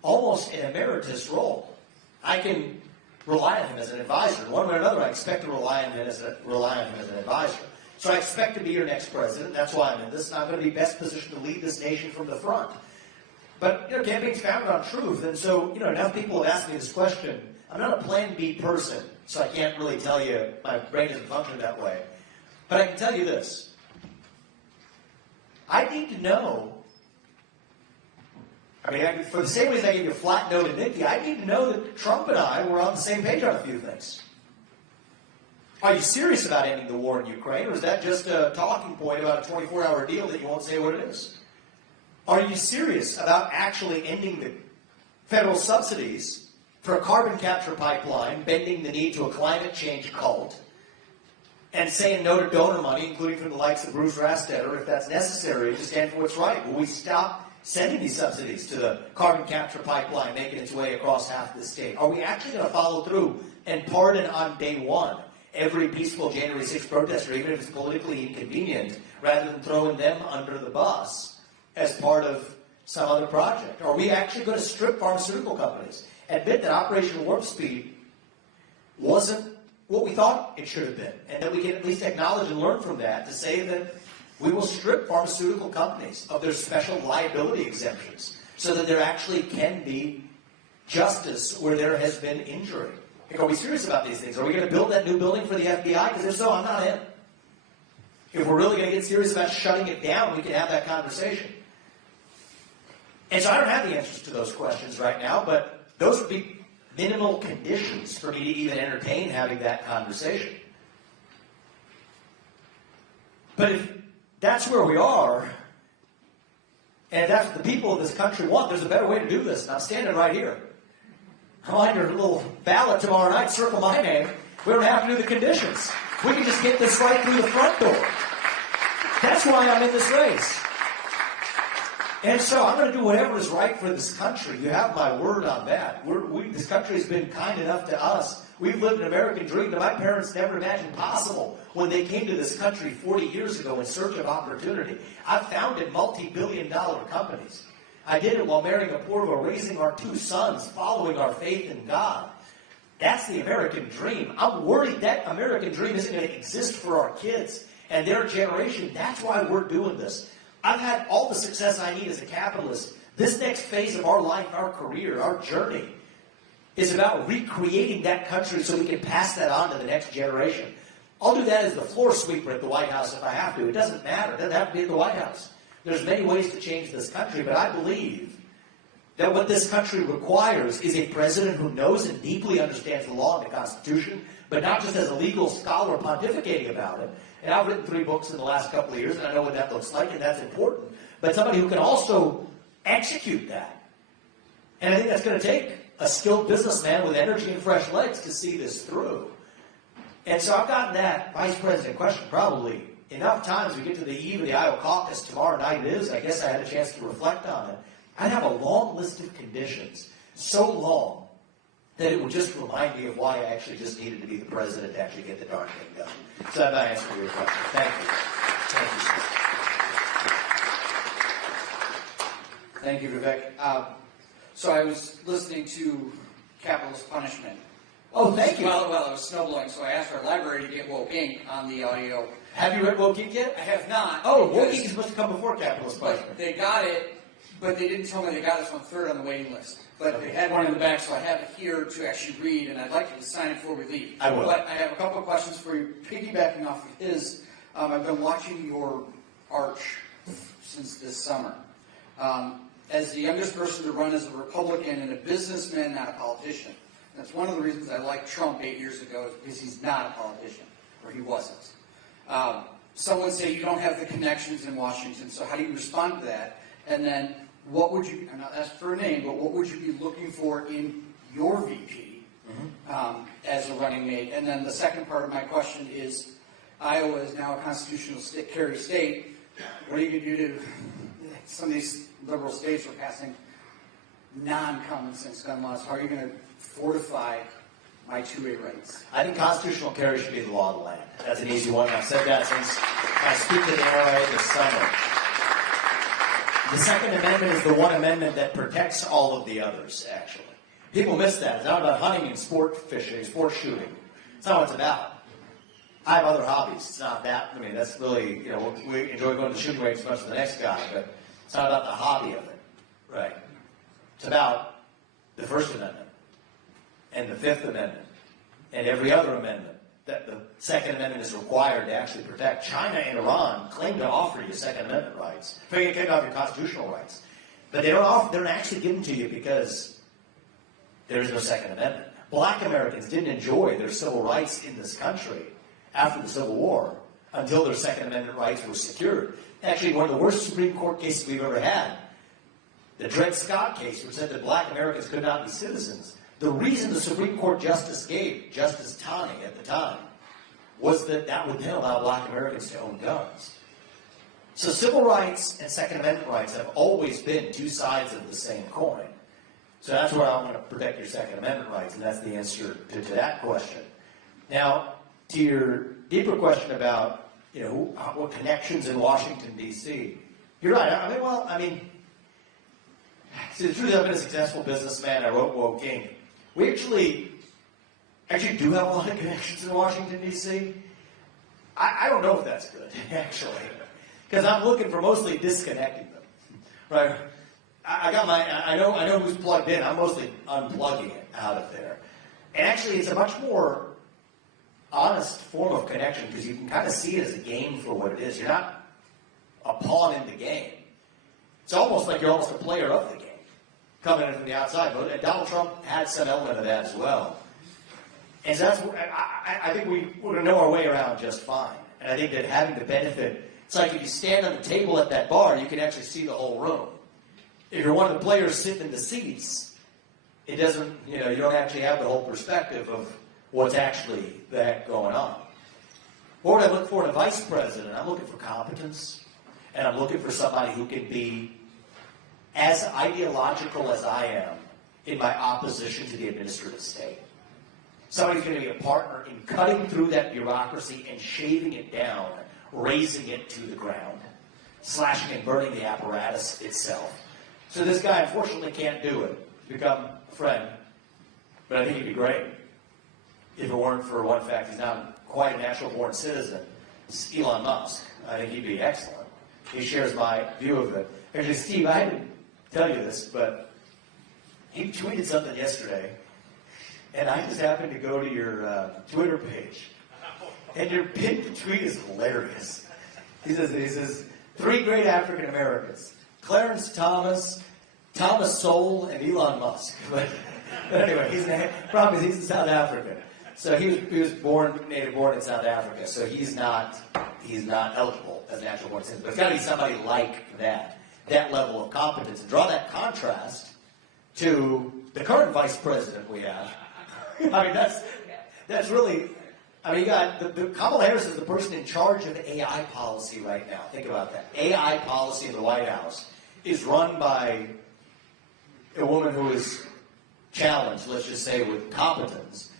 almost an emeritus role. I can rely on him as an advisor. One way or another, I expect to rely on him as an advisor. So I expect to be your next president. That's why I'm in this, and I'm going to be best positioned to lead this nation from the front. But, campaign's founded on truth, and so, enough people have asked me this question. I'm not a plan B person, so I can't really tell you, my brain doesn't function that way. But I can tell you this. I need to know, for the same reason I gave you a flat no to Nikki, I need to know that Trump and I were on the same page on a few things. Are you serious about ending the war in Ukraine, or is that just a talking point about a 24-hour deal that you won't say what it is? Are you serious about actually ending the federal subsidies for a carbon capture pipeline, bending the knee to a climate change cult, and saying no to donor money, including from the likes of Bruce Rastetter, if that's necessary, to stand for what's right? Will we stop sending these subsidies to the carbon capture pipeline, making its way across half the state? Are we actually going to follow through and pardon on day one every peaceful January 6th protester, even if it's politically inconvenient, rather than throwing them under the bus as part of some other project? Are we actually going to strip pharmaceutical companies, admit that Operation Warp Speed wasn't what we thought it should have been, and that we can at least acknowledge and learn from that to say that we will strip pharmaceutical companies of their special liability exemptions so that there actually can be justice where there has been injury. Are we serious about these things? Are we going to build that new building for the FBI? Because if so, I'm not in. If we're really going to get serious about shutting it down, we can have that conversation. And so I don't have the answers to those questions right now, but those would be minimal conditions for me to even entertain having that conversation. But if that's where we are, and if that's what the people of this country want, there's a better way to do this. And I'm standing right here. Come on your little ballot tomorrow night, circle my name. We don't have to do the conditions. We can just get this right through the front door. That's why I'm in this race. And so I'm going to do whatever is right for this country. You have my word on that. This country has been kind enough to us. We've lived an American dream that my parents never imagined possible when they came to this country 40 years ago in search of opportunity. I founded multi-billion-dollar companies. I did it while marrying a Porvo, raising our 2 sons, following our faith in God. That's the American dream. I'm worried that American dream isn't going to exist for our kids and their generation. That's why we're doing this. I've had all the success I need as a capitalist. This next phase of our life, our career, our journey, is about recreating that country so we can pass that on to the next generation. I'll do that as the floor sweeper at the White House if I have to. It doesn't matter. It doesn't have to be at the White House. There's many ways to change this country, but I believe that what this country requires is a president who knows and deeply understands the law and the Constitution, but not just as a legal scholar pontificating about it. And I've written 3 books in the last couple of years, and I know what that looks like, and that's important. But somebody who can also execute that. And I think that's going to take a skilled businessman with energy and fresh legs to see this through. And so I've gotten that vice president question probably enough times. We get to the eve of the Iowa caucus tomorrow night. It is. I guess I had a chance to reflect on it. I'd have a long list of conditions, so long that it would just remind me of why I actually just needed to be the president to actually get the darn thing done. So that's my answer to your question. Thank you. Thank you, Vivek. So I was listening to Capitalist Punishment. Oh, thank you. Well, I was snowblowing, so I asked our library to get Woke Inc. on the audio. Have you read Woke Inc. yet? I have not. Oh, Woke Inc. is supposed to come before Capitalist Punishment. They got it, but they didn't tell me they got us on 3rd on the waiting list. But they had one in the back, so I have it here to actually read, and I'd like you to sign it before we leave. I will. But I have a couple of questions for you, piggybacking off of his. I've been watching your arch since this summer. As the youngest person to run as a Republican and a businessman, not a politician. That's one of the reasons I liked Trump 8 years ago, is because he's not a politician, or he wasn't. Some would say you don't have the connections in Washington, so how do you respond to that? And then, what would you, I'm not asking for a name, but what would you be looking for in your VP as a running mate? And then the second part of my question is, Iowa is now a constitutional carry state. What are you going to do to some of these liberal states are passing non-common sense gun laws? How are you going to fortify my 2A rights? I think constitutional carry should be the law of the land. That's an easy one. I've said that since I speak to the NRA this summer. The Second Amendment is the one amendment that protects all of the others, actually. People miss that. It's not about hunting and sport fishing, sport shooting. It's not what it's about. I have other hobbies. It's not that. I mean, that's really, we enjoy going to the shooting range as much as the next guy, but it's not about the hobby of it, right? It's about the First Amendment and the Fifth Amendment and every other amendment that the Second Amendment is required to actually protect. China and Iran claim to offer you Second Amendment rights. They claim to offer you constitutional rights. But they don't actually give them to you because there is no Second Amendment. Black Americans didn't enjoy their civil rights in this country after the Civil War until their Second Amendment rights were secured. Actually, one of the worst Supreme Court cases we've ever had, the Dred Scott case, which said that black Americans could not be citizens. The reason the Supreme Court justice gave, Justice Taney at the time, was that that would then allow black Americans to own guns. So civil rights and Second Amendment rights have always been 2 sides of the same coin. So that's why I want to protect your Second Amendment rights, and that's the answer to that question. Now, to your deeper question about, what connections in Washington, D.C., you're right. See, the truth is, I've been a successful businessman. I wrote Woke Inc. We actually actually do have a lot of connections in Washington, D.C. I don't know if that's good, actually, because I'm looking for mostly disconnecting them, right? I know who's plugged in. I'm mostly unplugging it out of there. And actually, it's a much more honest form of connection because you can kind of see it as a game for what it is. You're not a pawn in the game. It's almost like you're almost a player of the game, coming in from the outside. But Donald Trump had some element of that as well. And so that's, I think we're going to know our way around just fine. And I think that having the benefit, it's like if you stand on the table at that bar, you can actually see the whole room. If you're one of the players sitting in the seats, it doesn't, you don't actually have the whole perspective of what's actually the heck going on. What would I look for in a vice president? I'm looking for competence, and I'm looking for somebody who can be as ideological as I am in my opposition to the administrative state. Somebody's going to be a partner in cutting through that bureaucracy and shaving it down, razing it to the ground, slashing and burning the apparatus itself. So this guy, unfortunately, can't do it. He's become a friend, but I think he'd be great if it weren't for one fact. He's not quite a natural-born citizen. It's Elon Musk. I think he'd be excellent. He shares my view of it. Actually, Steve, I didn't tell you this, but he tweeted something yesterday, and I just happened to go to your Twitter page, and your pinned tweet is hilarious. He says, 3 great African Americans, Clarence Thomas, Thomas Sowell, and Elon Musk. But anyway, he's in South Africa. So he was native born in South Africa. So he's not eligible as a natural born citizen. But it's got to be somebody like that level of competence, and draw that contrast to the current vice president we have. I mean, that's really. I mean, you got Kamala Harris is the person in charge of AI policy right now. Think about that. AI policy in the White House is run by a woman who is challenged, let's just say, with competence.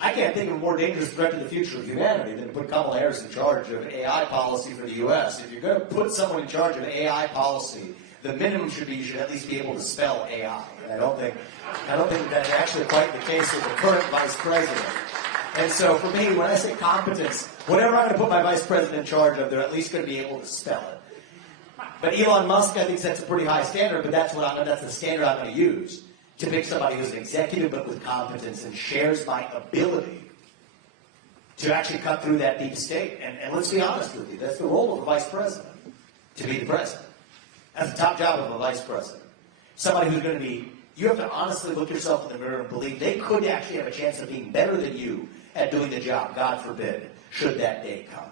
I can't think of a more dangerous threat to the future of humanity than to put Kamala Harris in charge of AI policy for the U.S. If you're going to put someone in charge of AI policy, the minimum should be you should at least be able to spell AI. And I don't think that's actually quite the case with the current vice president. And so for me, when I say competence, whatever I'm going to put my vice president in charge of, they're at least going to be able to spell it. But Elon Musk, I think, sets a pretty high standard, but that's the standard I'm going to use to pick somebody who's an executive but with competence and shares my ability to actually cut through that deep state. And let's be honest with you, that's the role of a vice president, to be the president. That's the top job of a vice president. Somebody who's going to be, you have to honestly look yourself in the mirror and believe they could actually have a chance of being better than you at doing the job, God forbid, should that day come.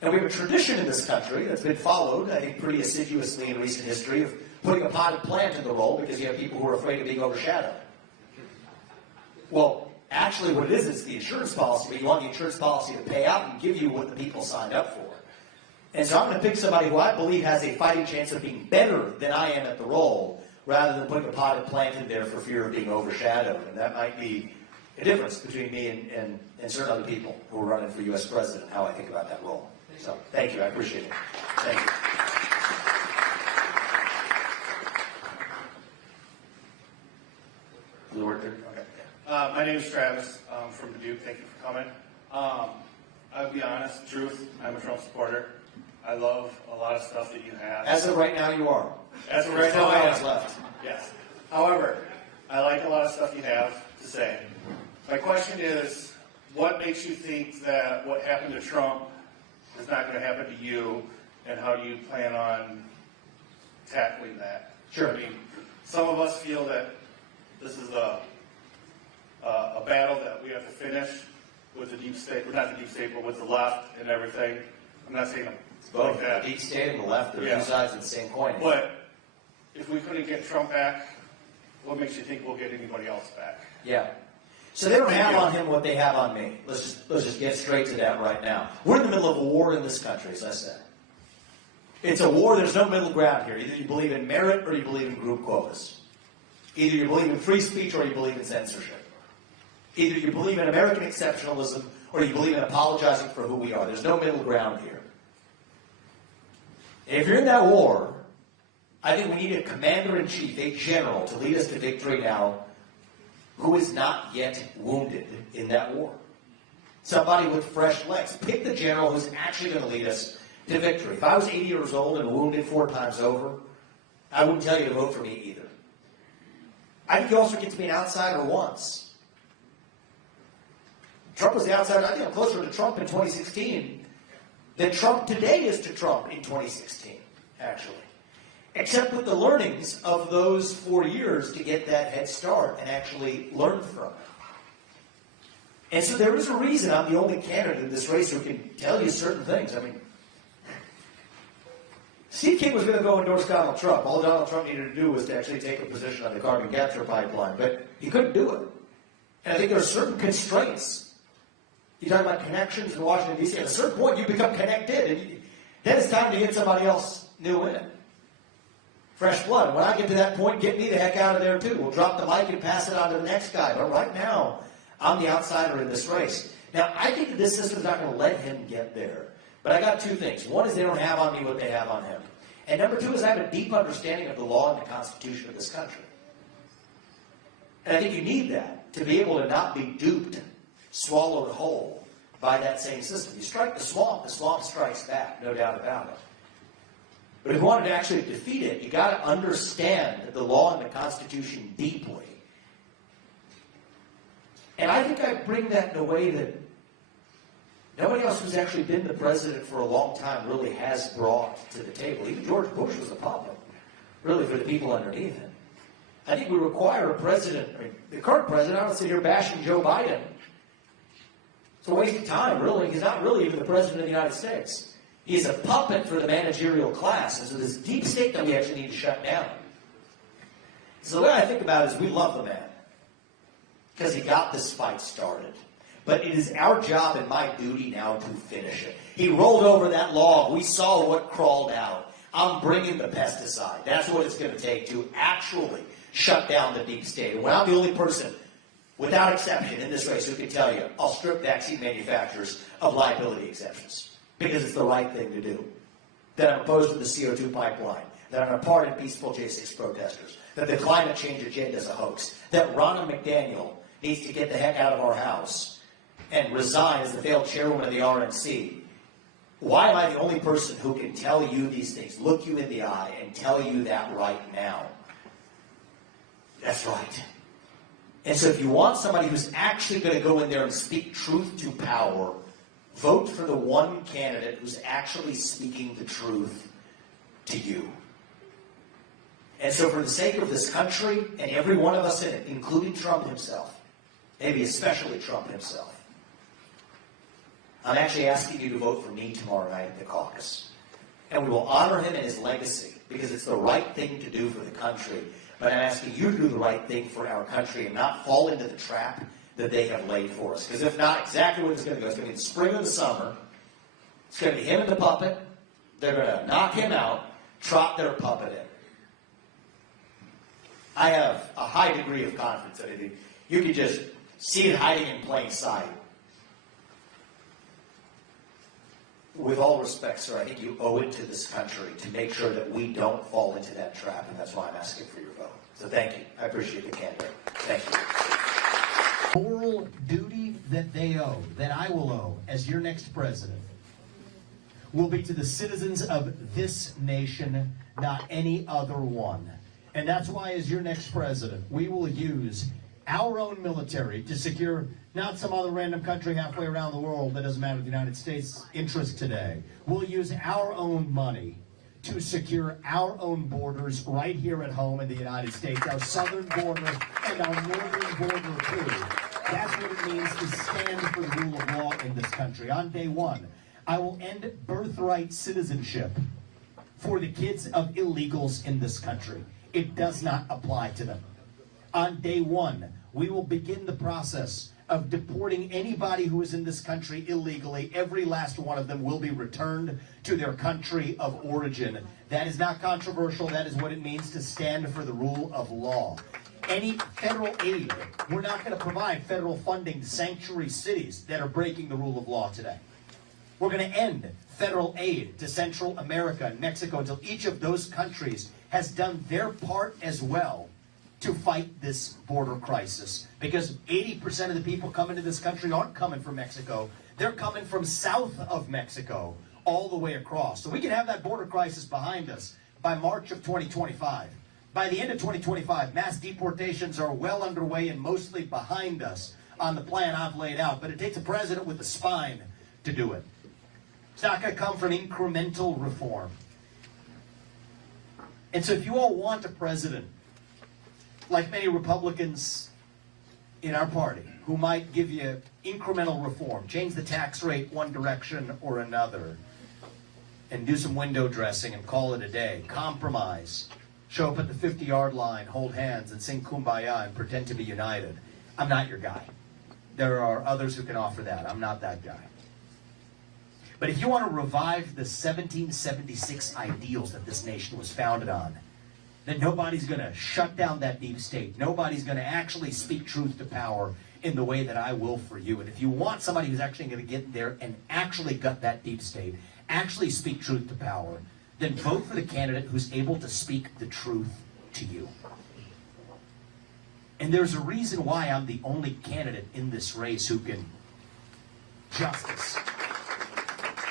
And we have a tradition in this country that's been followed, I think, pretty assiduously in recent history of putting a potted plant in the role because you have people who are afraid of being overshadowed. Well, actually what it is, it's the insurance policy, but you want the insurance policy to pay out and give you what the people signed up for. And so I'm going to pick somebody who I believe has a fighting chance of being better than I am at the role, rather than putting a potted plant in there for fear of being overshadowed. And that might be a difference between me and certain other people who are running for U.S. president, how I think about that role. So, thank you. I appreciate it. Thank you. Does it work there? Okay. My name is Travis. I'm from Dubuque. Thank you for coming. I'll be honest, truth, I'm a Trump supporter. I love a lot of stuff that you have. As of right now, you are. As of right now, I am. Left. Yes. However, I like a lot of stuff you have to say. My question is, what makes you think that what happened to Trump is not going to happen to you, and how do you plan on tackling that? Sure. I mean, some of us feel that this is a battle that we have to finish with the deep state, well, not the deep state, but with the left and everything. I'm not saying both like that. The deep state and the left are two sides of the same coin. But if we couldn't get Trump back, what makes you think we'll get anybody else back? Yeah. So they don't have on him what they have on me. Let's just get straight to that right now. We're in the middle of a war in this country, as I said. It's a war. There's no middle ground here. Either you believe in merit or you believe in group quotas. Either you believe in free speech or you believe in censorship. Either you believe in American exceptionalism or you believe in apologizing for who we are. There's no middle ground here. If you're in that war, I think we need a commander-in-chief, a general, to lead us to victory now who is not yet wounded in that war. Somebody with fresh legs. Pick the general who's actually going to lead us to victory. If I was 80 years old and wounded 4 times over, I wouldn't tell you to vote for me either. I think you also get to be an outsider once. Trump was the outsider. I think I'm closer to Trump in 2016 than Trump today is to Trump in 2016, actually. Except with the learnings of those 4 years to get that head start and actually learn from it. And so there is a reason I'm the only candidate in this race who can tell you certain things. I mean, Steve King was going to go endorse Donald Trump. All Donald Trump needed to do was to actually take a position on the carbon capture pipeline, but he couldn't do it. And I think there are certain constraints. You talk about connections in Washington, D.C. At a certain point, you become connected, and then it's time to get somebody else new in. Fresh blood. When I get to that point, get me the heck out of there, too. We'll drop the mic and pass it on to the next guy. But right now, I'm the outsider in this race. Now, I think that this system's not going to let him get there. But I got 2 things. One is they don't have on me what they have on him. And number 2 is I have a deep understanding of the law and the Constitution of this country. And I think you need that to be able to not be duped, swallowed whole by that same system. You strike the swamp strikes back, no doubt about it. But if you wanted to actually defeat it, you got to understand the law and the Constitution deeply. And I think I bring that in a way that nobody else who's actually been the president for a long time really has brought to the table. Even George Bush was a puppet, really, for the people underneath him. I think we require a president, I mean, the current president, I don't sit here bashing Joe Biden. It's a waste of time, really. He's not really even the president of the United States. He's a puppet for the managerial class. And so this deep state that we actually need to shut down. So the way I think about it is we love the man because he got this fight started. But it is our job and my duty now to finish it. He rolled over that log. We saw what crawled out. I'm bringing the pesticide. That's what it's going to take to actually shut down the deep state. And when I'm the only person, without exception, in this race who can tell you, I'll strip vaccine manufacturers of liability exemptions because it's the right thing to do. That I'm opposed to the CO2 pipeline. That I'm a part of peaceful J6 protesters. That the climate change agenda is a hoax. That Ronna McDaniel needs to get the heck out of our house and resign as the failed chairwoman of the RNC. Why am I the only person who can tell you these things, look you in the eye, and tell you that right now? That's right. And so if you want somebody who's actually going to go in there and speak truth to power, vote for the one candidate who's actually speaking the truth to you. And so for the sake of this country and every one of us in it, including Trump himself, maybe especially Trump himself, I'm actually asking you to vote for me tomorrow night at the caucus. And we will honor him and his legacy because it's the right thing to do for the country. But I'm asking you to do the right thing for our country and not fall into the trap that they have laid for us. Because if not, exactly what it's going to go. It's going to be the spring or the summer. It's going to be him and the puppet. They're going to knock him out, trot their puppet in. I have a high degree of confidence that you can just see it hiding in plain sight. With all respect, sir, I think you owe it to this country to make sure that we don't fall into that trap, and that's why I'm asking for your vote. So thank you. I appreciate the candidate. Thank you. Moral duty that they owe, that I will owe as your next president, will be to the citizens of this nation, not any other one. And that's why, as your next president, we will use our own military to secure not some other random country halfway around the world that doesn't matter the United States' interest today. We'll use our own money to secure our own borders right here at home in the United States, our southern border and our northern border too. That's what it means to stand for the rule of law in this country. On day one, I will end birthright citizenship for the kids of illegals in this country. It does not apply to them. On day one, we will begin the process of deporting anybody who is in this country illegally. Every last one of them will be returned to their country of origin. That is not controversial. That is what it means to stand for the rule of law. Any federal aid, we're not going to provide federal funding to sanctuary cities that are breaking the rule of law today. We're going to end federal aid to Central America and Mexico until each of those countries has done their part as well to fight this border crisis, because 80% of the people coming to this country aren't coming from Mexico. They're coming from south of Mexico all the way across. So we can have that border crisis behind us by March of 2025. By the end of 2025, mass deportations are well underway and mostly behind us on the plan I've laid out. But it takes a president with a spine to do it. It's not going to come from incremental reform. And so if you all want a president, like many Republicans in our party, who might give you incremental reform, change the tax rate one direction or another, and do some window dressing and call it a day, compromise, show up at the 50-yard line, hold hands, and sing Kumbaya and pretend to be united, I'm not your guy. There are others who can offer that. I'm not that guy. But if you want to revive the 1776 ideals that this nation was founded on, then nobody's going to shut down that deep state. Nobody's going to actually speak truth to power in the way that I will for you. And if you want somebody who's actually going to get there and actually gut that deep state, actually speak truth to power, then vote for the candidate who's able to speak the truth to you. And there's a reason why I'm the only candidate in this race who can justice.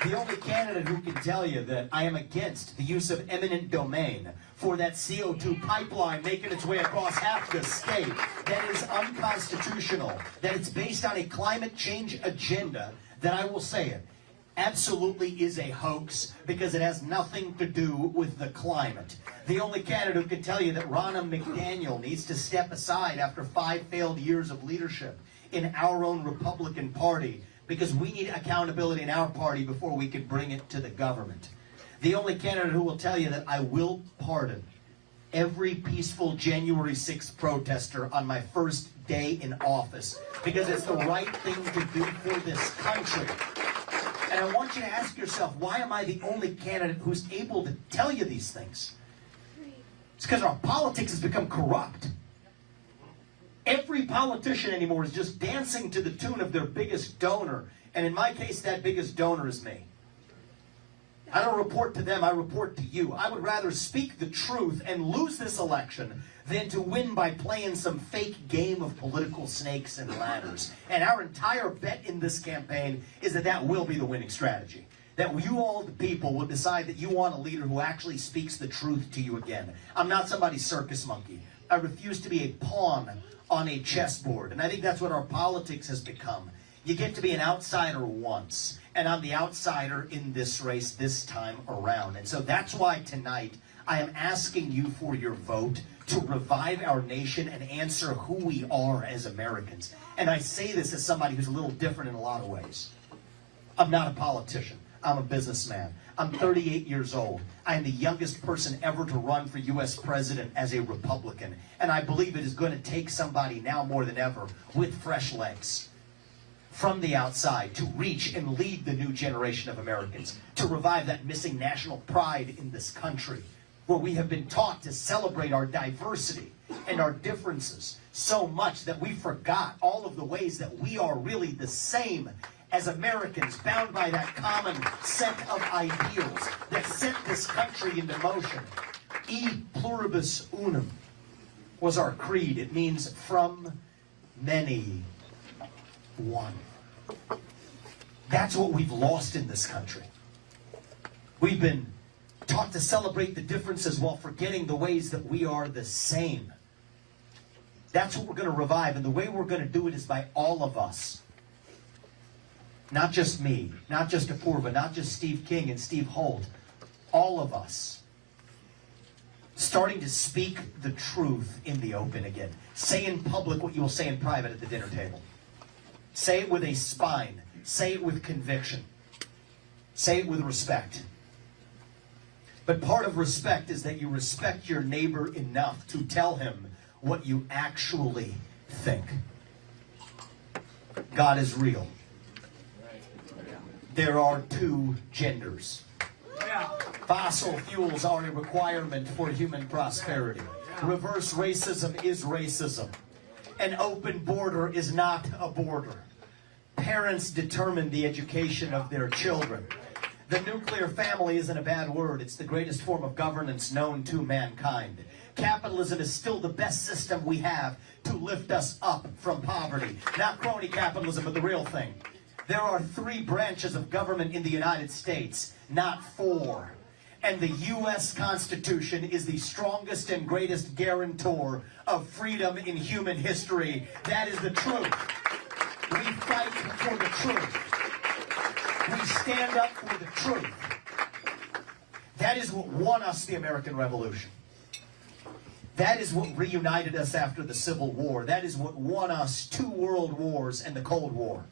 The only candidate who can tell you that I am against the use of eminent domain for that CO2 pipeline making its way across half the state. That is unconstitutional. That it's based on a climate change agenda that, I will say it, absolutely is a hoax, because it has nothing to do with the climate. The only candidate who can tell you that Ronna McDaniel needs to step aside after 5 failed years of leadership in our own Republican Party, because we need accountability in our party before we can bring it to the government. The only candidate who will tell you that I will pardon every peaceful January 6th protester on my first day in office, because it's the right thing to do for this country. And I want you to ask yourself, why am I the only candidate who's able to tell you these things? It's because our politics has become corrupt. Every politician anymore is just dancing to the tune of their biggest donor. And in my case, that biggest donor is me. I don't report to them, I report to you. I would rather speak the truth and lose this election than to win by playing some fake game of political snakes and ladders. And our entire bet in this campaign is that that will be the winning strategy. That you all, the people, will decide that you want a leader who actually speaks the truth to you again. I'm not somebody's circus monkey. I refuse to be a pawn on a chessboard. And I think that's what our politics has become. You get to be an outsider once, and I'm the outsider in this race this time around. And so that's why tonight I am asking you for your vote to revive our nation and answer who we are as Americans. And I say this as somebody who's a little different in a lot of ways. I'm not a politician. I'm a businessman. I'm 38 years old. I am the youngest person ever to run for U.S. president as a Republican. And I believe it is going to take somebody now more than ever with fresh legs from the outside to reach and lead the new generation of Americans, to revive that missing national pride in this country, where we have been taught to celebrate our diversity and our differences so much that we forgot all of the ways that we are really the same as Americans, bound by that common set of ideals that set this country into motion. E pluribus unum was our creed. It means from many, one. That's what we've lost in this country. We've been taught to celebrate the differences while forgetting the ways that we are the same. That's what we're going to revive, and the way we're going to do it is by all of us. Not just me, not just Apurva, not just Steve King and Steve Holt. All of us. Starting to speak the truth in the open again. Say in public what you will say in private at the dinner table. Say it with a spine. Say it with conviction. Say it with respect. But part of respect is that you respect your neighbor enough to tell him what you actually think. God is real. There are 2 genders. Fossil fuels are a requirement for human prosperity. Reverse racism is racism. An open border is not a border. Parents determine the education of their children. The nuclear family isn't a bad word. It's the greatest form of governance known to mankind. capitalism is still the best system we have to lift us up from poverty. Not crony capitalism, but the real thing. There are 3 branches of government in the United States, not 4. And the U.S. Constitution is the strongest and greatest guarantor of freedom in human history. That is the truth. We fight for the truth. We stand up for the truth. That is what won us the American Revolution. That is what reunited us after the Civil War. That is what won us 2 world wars and the Cold War.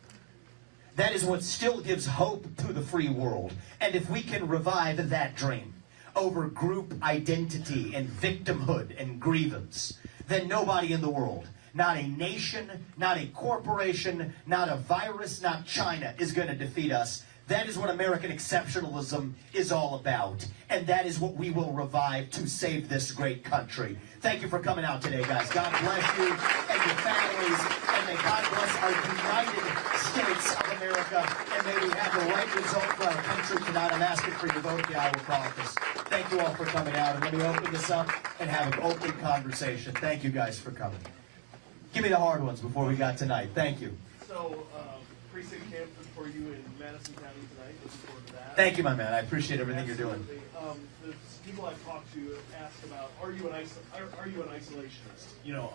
That is what still gives hope to the free world. And if we can revive that dream over group identity and victimhood and grievance, then nobody in the world, not a nation, not a corporation, not a virus, not China, is going to defeat us. That is what American exceptionalism is all about. And that is what we will revive to save this great country. Thank you for coming out today, guys. God bless you and your families. And may God bless our United States of America. And may we have the right result for our country tonight. I'm asking for your vote at the Iowa caucus. Thank you all for coming out. And let me open this up and have an open conversation. Thank you guys for coming. Give me the hard ones before we got tonight. Thank you. So, precinct camp for you in Madison County tonight. Looking forward to that. Thank you, my man. I appreciate everything you're doing. The people I've talked to ask about, are you an isolationist? You know,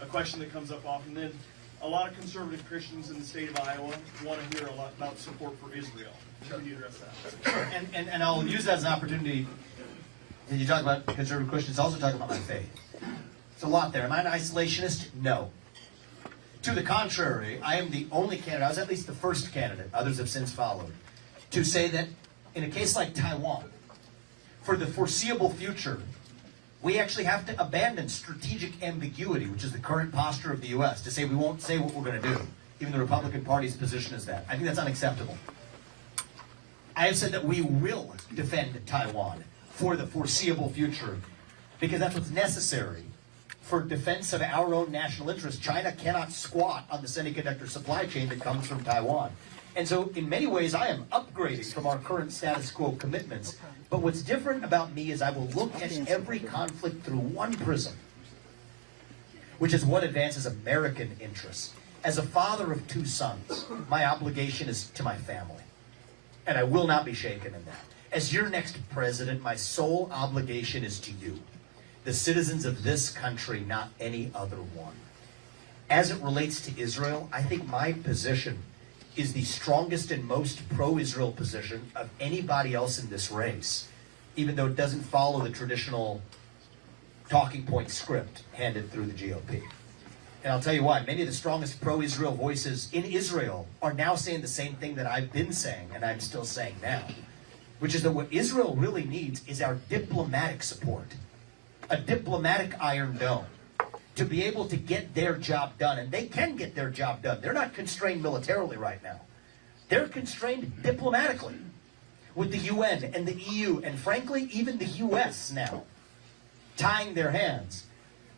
a question that comes up often. Then, a lot of conservative Christians in the state of Iowa want to hear a lot about support for Israel. Can you address that? Sure. And I'll use that as an opportunity. You talk about conservative Christians, also talk about my faith. It's a lot there. Am I an isolationist? No. To the contrary, I am the only candidate, I was at least the first candidate, others have since followed, to say that in a case like Taiwan, for the foreseeable future, we actually have to abandon strategic ambiguity, which is the current posture of the U.S., to say we won't say what we're going to do. Even the Republican Party's position is that. I think that's unacceptable. I have said that we will defend Taiwan for the foreseeable future because that's what's necessary for defense of our own national interest. China cannot squat on the semiconductor supply chain that comes from Taiwan. And so in many ways, I am upgrading from our current status quo commitments. But what's different about me is I will look at every conflict through one prism, which is what advances American interests. As a father of 2 sons, my obligation is to my family. And I will not be shaken in that. As your next president, my sole obligation is to you, the citizens of this country, not any other one. As it relates to Israel, I think my position is the strongest and most pro-Israel position of anybody else in this race, even though it doesn't follow the traditional talking point script handed through the GOP. And I'll tell you why. Many of the strongest pro-Israel voices in Israel are now saying the same thing that I've been saying, and I'm still saying now, which is that what Israel really needs is our diplomatic support, a diplomatic Iron Dome, to be able to get their job done. And they can get their job done. They're not constrained militarily right now. They're constrained diplomatically with the UN and the EU, and frankly, even the US now, tying their hands.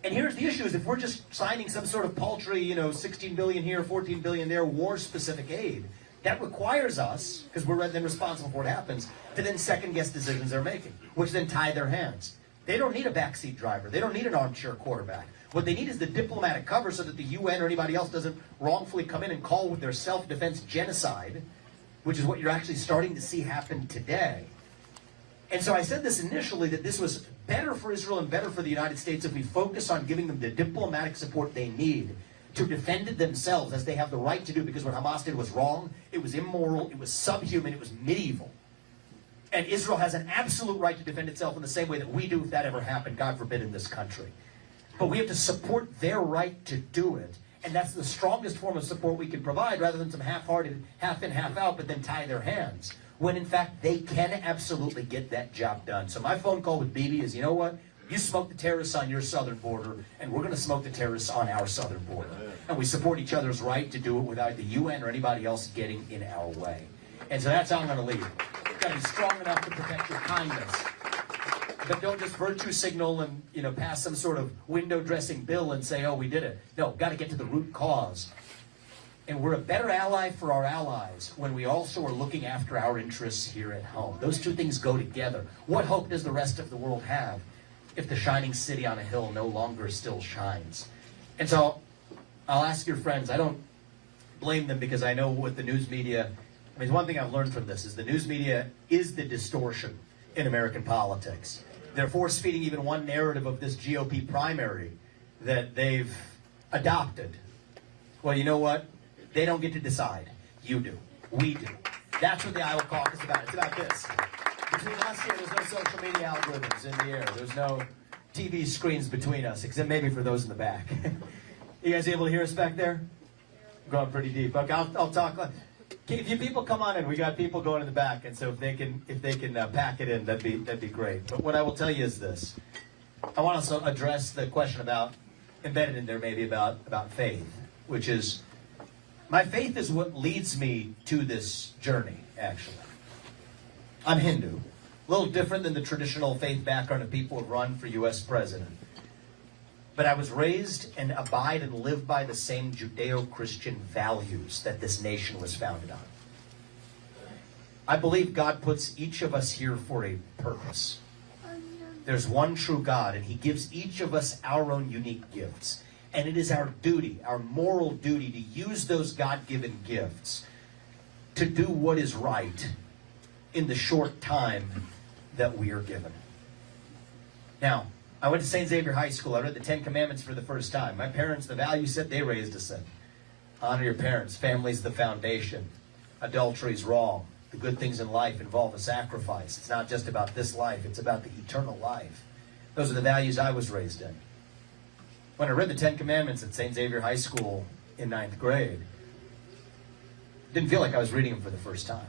And here's the issue, is if we're just signing some sort of paltry, 16 billion here, 14 billion there, war-specific aid, that requires us, because we're then responsible for what happens, to then second-guess decisions they're making, which then tie their hands. They don't need a backseat driver. They don't need an armchair quarterback. What they need is the diplomatic cover so that the UN or anybody else doesn't wrongfully come in and call with their self-defense genocide, which is what you're actually starting to see happen today. And so I said this initially, that this was better for Israel and better for the United States if we focus on giving them the diplomatic support they need to defend themselves, as they have the right to do, because what Hamas did was wrong, it was immoral, it was subhuman, it was medieval. And Israel has an absolute right to defend itself in the same way that we do if that ever happened, God forbid, in this country. But we have to support their right to do it. And that's the strongest form of support we can provide, rather than some half-hearted, half in, half out, but then tie their hands, when in fact they can absolutely get that job done. So my phone call with Bibi is, you know what? You smoke the terrorists on your southern border, and we're going to smoke the terrorists on our southern border. And we support each other's right to do it without the UN or anybody else getting in our way. And so that's how I'm going to leave. You've got to be strong enough to protect your kindness. But don't just virtue signal and, pass some sort of window dressing bill and say, oh, we did it. No, got to get to the root cause. And we're a better ally for our allies when we also are looking after our interests here at home. Those two things go together. What hope does the rest of the world have if the shining city on a hill no longer still shines? And so I'll ask your friends, I don't blame them because I know what the news media, I mean, one thing I've learned from this is the news media is the distortion in American politics. They're force-feeding even one narrative of this GOP primary that they've adopted. Well, you know what? They don't get to decide. You do. We do. That's what the Iowa caucus is about. It's about this. Between us here, there's no social media algorithms in the air. There's no TV screens between us, except maybe for those in the back. You guys able to hear us back there? Going pretty deep. Okay, I'll talk. If you people come on in, we got people going in the back, and so if they can pack it in, that'd be great. But what I will tell you is this: I want to also address the question about embedded in there, maybe about faith, which is my faith is what leads me to this journey. Actually, I'm Hindu, a little different than the traditional faith background of people who run for U.S. president. But I was raised and abide and live by the same Judeo-Christian values that this nation was founded on. I believe God puts each of us here for a purpose. There's one true God, and He gives each of us our own unique gifts. And it is our duty, our moral duty, to use those God-given gifts to do what is right in the short time that we are given. Now, I went to St. Xavier High School. I read the 10 Commandments for the first time. My parents, the value set they raised us in. Honor your parents. Family's the foundation. Adultery's wrong. The good things in life involve a sacrifice. It's not just about this life. It's about the eternal life. Those are the values I was raised in. When I read the 10 Commandments at St. Xavier High School in 9th grade, it didn't feel like I was reading them for the first time.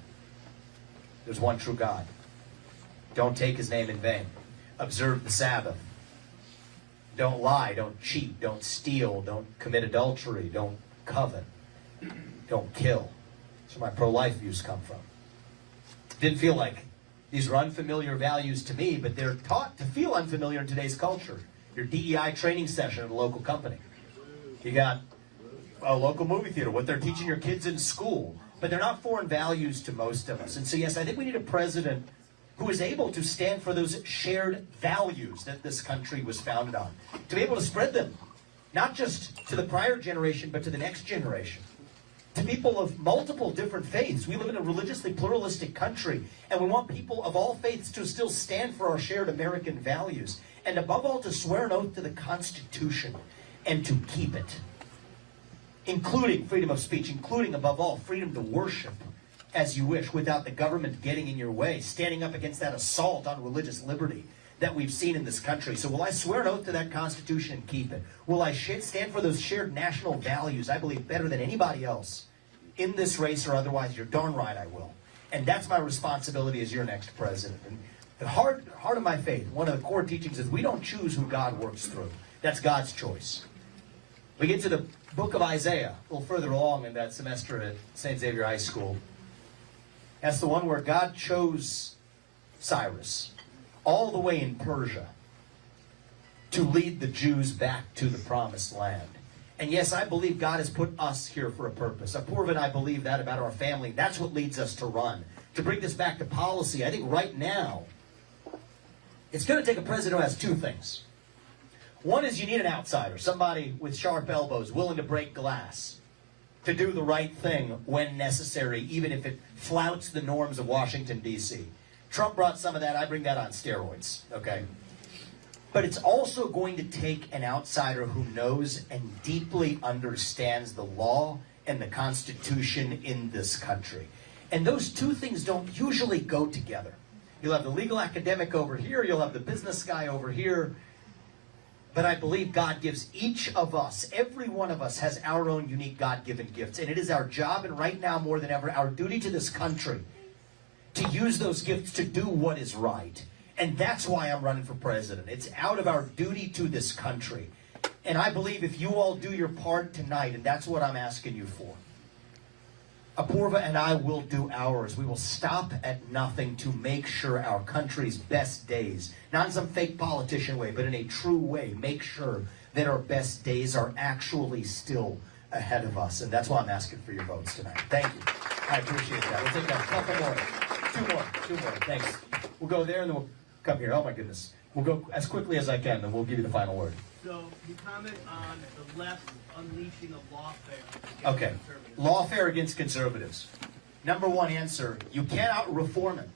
There's one true God. Don't take His name in vain. Observe the Sabbath. Don't lie, don't cheat, don't steal, don't commit adultery, don't covet, don't kill. That's where my pro-life views come from. Didn't feel like these were unfamiliar values to me, but they're taught to feel unfamiliar in today's culture. Your DEI training session at a local company. You got a local movie theater, what they're teaching your kids in school. But they're not foreign values to most of us. And so, yes, I think we need a president who is able to stand for those shared values that this country was founded on, to be able to spread them, not just to the prior generation, but to the next generation, to people of multiple different faiths. We live in a religiously pluralistic country, and we want people of all faiths to still stand for our shared American values, and above all, to swear an oath to the Constitution and to keep it, including freedom of speech, including, above all, freedom to worship as you wish, without the government getting in your way, standing up against that assault on religious liberty that we've seen in this country. So will I swear an oath to that Constitution and keep it? Will I stand for those shared national values, I believe, better than anybody else in this race or otherwise? You're darn right I will. And that's my responsibility as your next president. And the heart of my faith, one of the core teachings is we don't choose who God works through. That's God's choice. We get to the book of Isaiah, a little further along in that semester at St. Xavier High School. That's the one where God chose Cyrus, all the way in Persia, to lead the Jews back to the promised land. And yes, I believe God has put us here for a purpose. Apurva and I believe that about our family. That's what leads us to run. To bring this back to policy, I think right now, it's going to take a president who has two things. One is you need an outsider, somebody with sharp elbows, willing to break glass, to do the right thing when necessary, even if it flouts the norms of Washington, D.C. Trump brought some of that. I bring that on steroids, okay? But it's also going to take an outsider who knows and deeply understands the law and the Constitution in this country. And those two things don't usually go together. You'll have the legal academic over here, you'll have the business guy over here, but I believe God gives each of us, every one of us has our own unique God-given gifts. And it is our job, and right now more than ever, our duty to this country to use those gifts to do what is right. And that's why I'm running for president. It's out of our duty to this country. And I believe if you all do your part tonight, and that's what I'm asking you for, Apurva and I will do ours. We will stop at nothing to make sure our country's best days, not in some fake politician way, but in a true way, make sure that our best days are actually still ahead of us. And that's why I'm asking for your votes tonight. Thank you. I appreciate that. We'll take a couple more. Two more. Thanks. We'll go there and then we'll come here. Oh my goodness. We'll go as quickly as I can, then we'll give you the final word. So you comment on the left unleashing a lawfare. Okay. Lawfare against conservatives. Number one answer, you cannot reform it.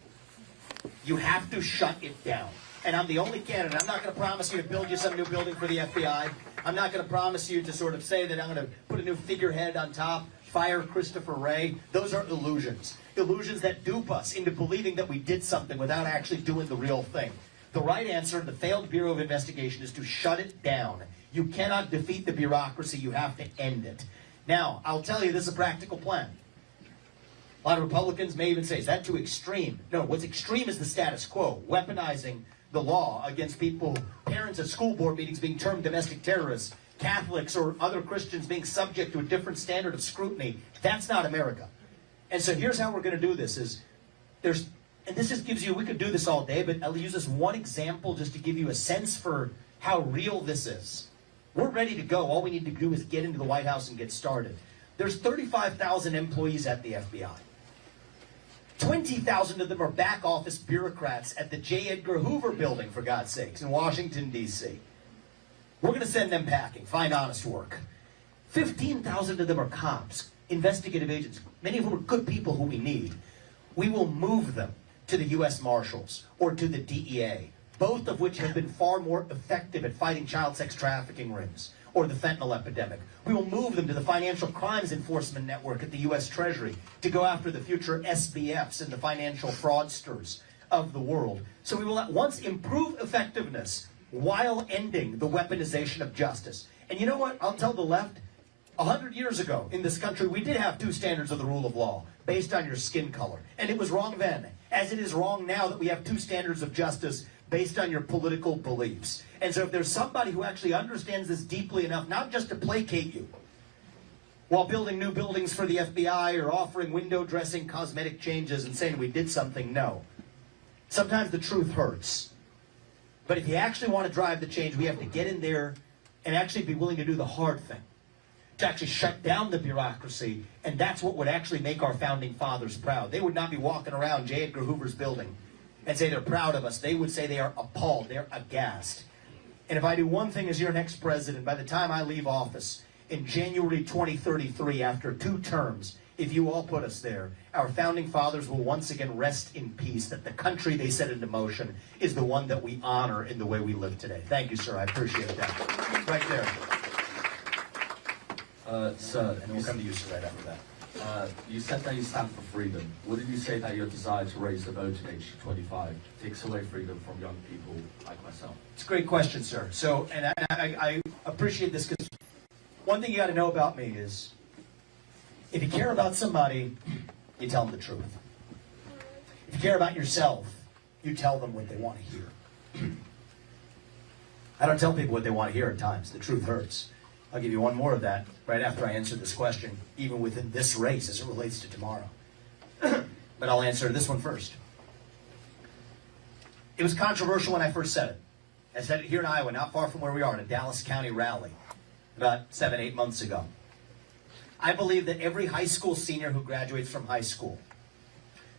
You have to shut it down. And I'm the only candidate. I'm not going to promise you to build you some new building for the FBI. I'm not going to promise you to sort of say that I'm going to put a new figurehead on top, fire Christopher Wray. Those are illusions. Illusions that dupe us into believing that we did something without actually doing the real thing. The right answer, the failed Bureau of Investigation, is to shut it down. You cannot defeat the bureaucracy. You have to end it. Now, I'll tell you, this is a practical plan. A lot of Republicans may even say, is that too extreme? No, what's extreme is the status quo, weaponizing the law against people, parents at school board meetings being termed domestic terrorists, Catholics or other Christians being subject to a different standard of scrutiny. That's not America. And so here's how we're going to do this is, and this just gives you, we could do this all day, but I'll use this one example just to give you a sense for how real this is. We're ready to go. All we need to do is get into the White House and get started. There's 35,000 employees at the FBI. 20,000 of them are back office bureaucrats at the J. Edgar Hoover building, for God's sakes, in Washington, D.C. We're going to send them packing, find honest work. 15,000 of them are cops, investigative agents, many of whom are good people who we need. We will move them to the U.S. Marshals or to the DEA, both of which have been far more effective at fighting child sex trafficking rings or the fentanyl epidemic. We will move them to the Financial Crimes Enforcement Network at the U.S. Treasury to go after the future SBFs and the financial fraudsters of the world. So we will at once improve effectiveness while ending the weaponization of justice. And you know what? I'll tell the left, 100 years ago in this country, we did have two standards of the rule of law based on your skin color. And it was wrong then, as it is wrong now that we have two standards of justice based on your political beliefs. And so if there's somebody who actually understands this deeply enough, not just to placate you, while building new buildings for the FBI or offering window dressing cosmetic changes and saying we did something, no. Sometimes the truth hurts. But if you actually want to drive the change, we have to get in there and actually be willing to do the hard thing, to actually shut down the bureaucracy, and that's what would actually make our founding fathers proud. They would not be walking around J. Edgar Hoover's building and say they're proud of us. They would say they are appalled, they're aghast. And if I do one thing as your next president, by the time I leave office in January 2033, after 2 terms, if you all put us there, our founding fathers will once again rest in peace, that the country they set into motion is the one that we honor in the way we live today. Thank you, sir. I appreciate that. Right there. Sir, and we'll come to you, sir, right after that. You said that you stand for freedom. Wouldn't you say that your desire to raise the voting age to 25 takes away freedom from young people like myself? It's a great question, sir. So, and I appreciate this, because one thing you got to know about me is, if you care about somebody, you tell them the truth. If you care about yourself, you tell them what they want to hear. I don't tell people what they want to hear at times. The truth hurts. I'll give you one more of that right after I answer this question, even within this race as it relates to tomorrow. But I'll answer this one first. It was controversial when I first said it. I said it here in Iowa, not far from where we are, in a Dallas County rally, about 7, 8 months ago. I believe that every high school senior who graduates from high school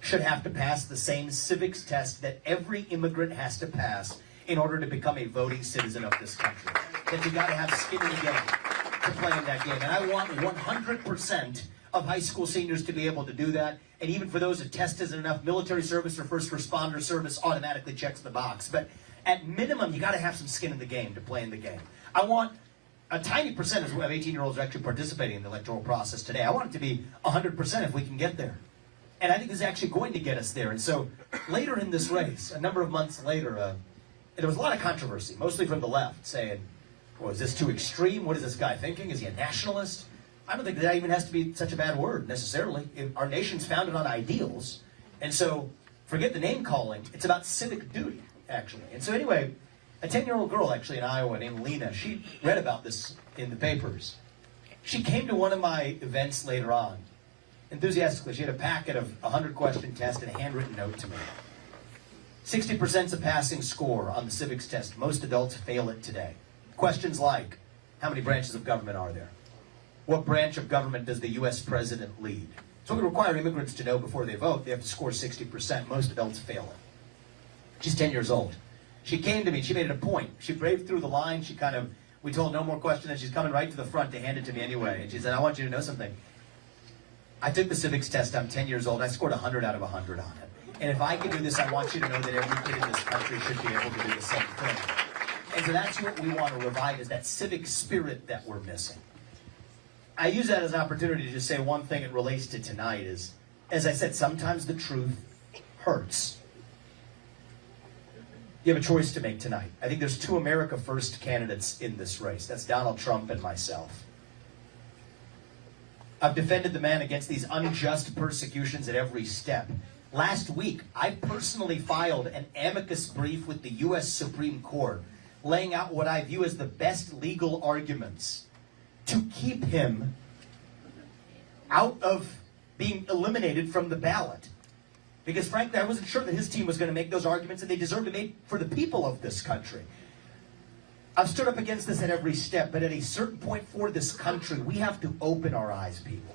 should have to pass the same civics test that every immigrant has to pass in order to become a voting citizen of this country. That you got to have skin in the game to play in that game. And I want 100% of high school seniors to be able to do that. And even for those that test isn't enough, military service or first responder service automatically checks the box. But at minimum, you got to have some skin in the game to play in the game. I want a tiny percentage of 18-year-olds actually participating in the electoral process today. I want it to be 100% if we can get there. And I think this is actually going to get us there. And so later in this race, a number of months later, there was a lot of controversy, mostly from the left, saying, well, is this too extreme? What is this guy thinking? Is he a nationalist? I don't think that even has to be such a bad word, necessarily. Our nation's founded on ideals. And so, forget the name calling. It's about civic duty, actually. And so anyway, a 10-year-old girl, actually, in Iowa named Lena, she read about this in the papers. She came to one of my events later on, enthusiastically. She had a packet of 100-question test and a handwritten note to me. 60% is a passing score on the civics test. Most adults fail it today. Questions like, how many branches of government are there? What branch of government does the U.S. president lead? So we require immigrants to know before they vote. They have to score 60%. Most adults fail it. She's 10 years old. She came to me, she made it a point. She braved through the line, we told no more questions, and she's coming right to the front to hand it to me anyway. And she said, I want you to know something. I took the civics test, I'm 10 years old, I scored 100 out of 100 on it. And if I can do this, I want you to know that every kid in this country should be able to do the same thing. And so that's what we want to revive, is that civic spirit that we're missing. I use that as an opportunity to just say one thing that relates to tonight is, as I said, sometimes the truth hurts. You have a choice to make tonight. I think there's two America First candidates in this race. That's Donald Trump and myself. I've defended the man against these unjust persecutions at every step. Last week, I personally filed an amicus brief with the U.S. Supreme Court, laying out what I view as the best legal arguments to keep him out of being eliminated from the ballot. Because frankly, I wasn't sure that his team was going to make those arguments, and they deserve to be made for the people of this country. I've stood up against this at every step, but at a certain point for this country, we have to open our eyes, people.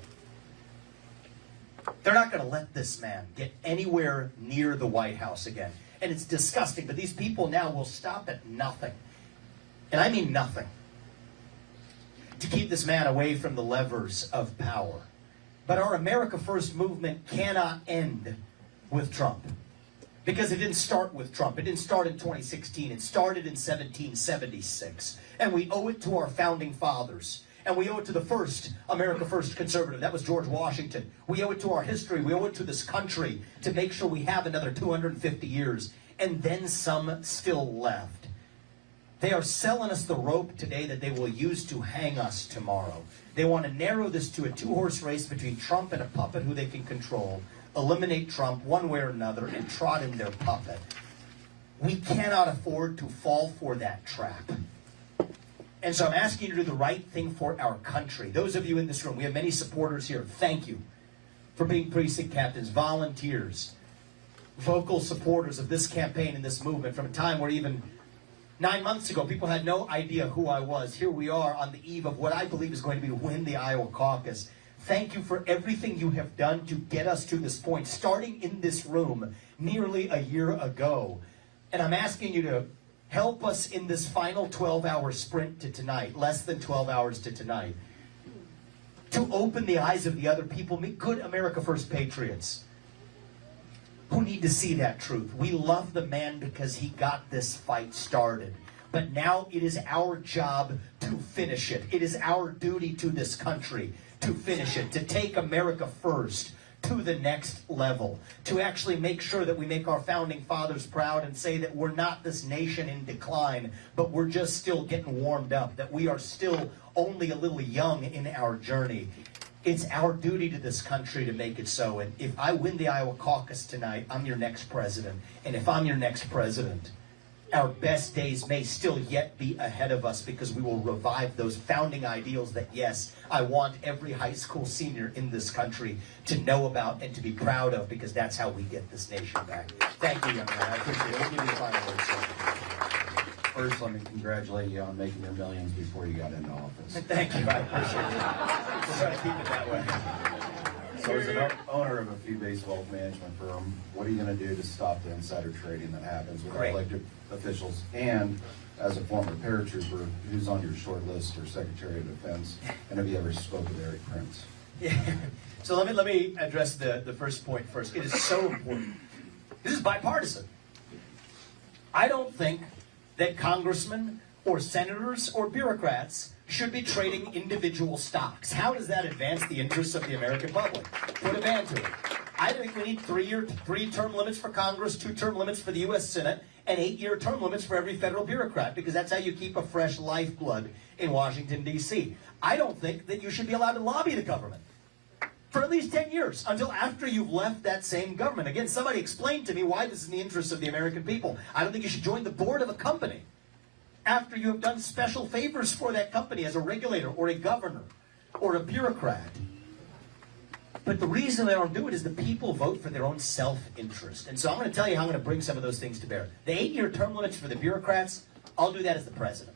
They're not going to let this man get anywhere near the White House again. And it's disgusting, but these people now will stop at nothing. And I mean nothing. To keep this man away from the levers of power. But our America First movement cannot end with Trump. Because it didn't start with Trump. It didn't start in 2016. It started in 1776. And we owe it to our founding fathers. And we owe it to the first America First conservative. That was George Washington. We owe it to our history. We owe it to this country to make sure we have another 250 years. And then some still left. They are selling us the rope today that they will use to hang us tomorrow. They want to narrow this to a two-horse race between Trump and a puppet who they can control. Eliminate Trump one way or another and trot in their puppet. We cannot afford to fall for that trap. And so I'm asking you to do the right thing for our country. Those of you in this room, we have many supporters here. Thank you for being precinct captains, volunteers, vocal supporters of this campaign and this movement from a time where even 9 months ago, people had no idea who I was. Here we are on the eve of what I believe is going to be to win the Iowa caucus. Thank you for everything you have done to get us to this point, starting in this room nearly a year ago. And I'm asking you to help us in this final 12-hour sprint to tonight, less than 12 hours to tonight, to open the eyes of the other people, good America First patriots, who need to see that truth. We love the man because he got this fight started. But now it is our job to finish it. It is our duty to this country to finish it, to take America First to the next level, to actually make sure that we make our founding fathers proud and say that we're not this nation in decline, but we're just still getting warmed up, that we are still only a little young in our journey. It's our duty to this country to make it so. And if I win the Iowa caucus tonight, I'm your next president. And if I'm your next president, our best days may still yet be ahead of us because we will revive those founding ideals that, yes, I want every high school senior in this country to know about and to be proud of, because that's how we get this nation back. Thank you, young man. I appreciate it. We'll give you the final word, sir. First, let me congratulate you on making your millions before you got into office. Thank you. I appreciate it. We'll try to keep it that way. So as an owner of a fee-based wealth management firm, what are you going to do to stop the insider trading that happens with our elected officials? And as a former paratrooper, who's on your short list for Secretary of Defense? And have you ever spoken with Eric Prince? Yeah. So let me address the first point first. It is so important. This is bipartisan. I don't think that congressmen or senators or bureaucrats should be trading individual stocks. How does that advance the interests of the American public? Put a ban to it. I think we need three-term limits for Congress, 2-term limits for the U.S. Senate, and 8-year term limits for every federal bureaucrat, because that's how you keep a fresh lifeblood in Washington, D.C. I don't think that you should be allowed to lobby the government for at least 10 years, until after you've left that same government. Again, somebody explain to me why this is in the interest of the American people. I don't think you should join the board of a company after you have done special favors for that company as a regulator or a governor or a bureaucrat. But the reason they don't do it is the people vote for their own self-interest. And so I'm going to tell you how I'm going to bring some of those things to bear. The 8-year term limits for the bureaucrats, I'll do that as the president.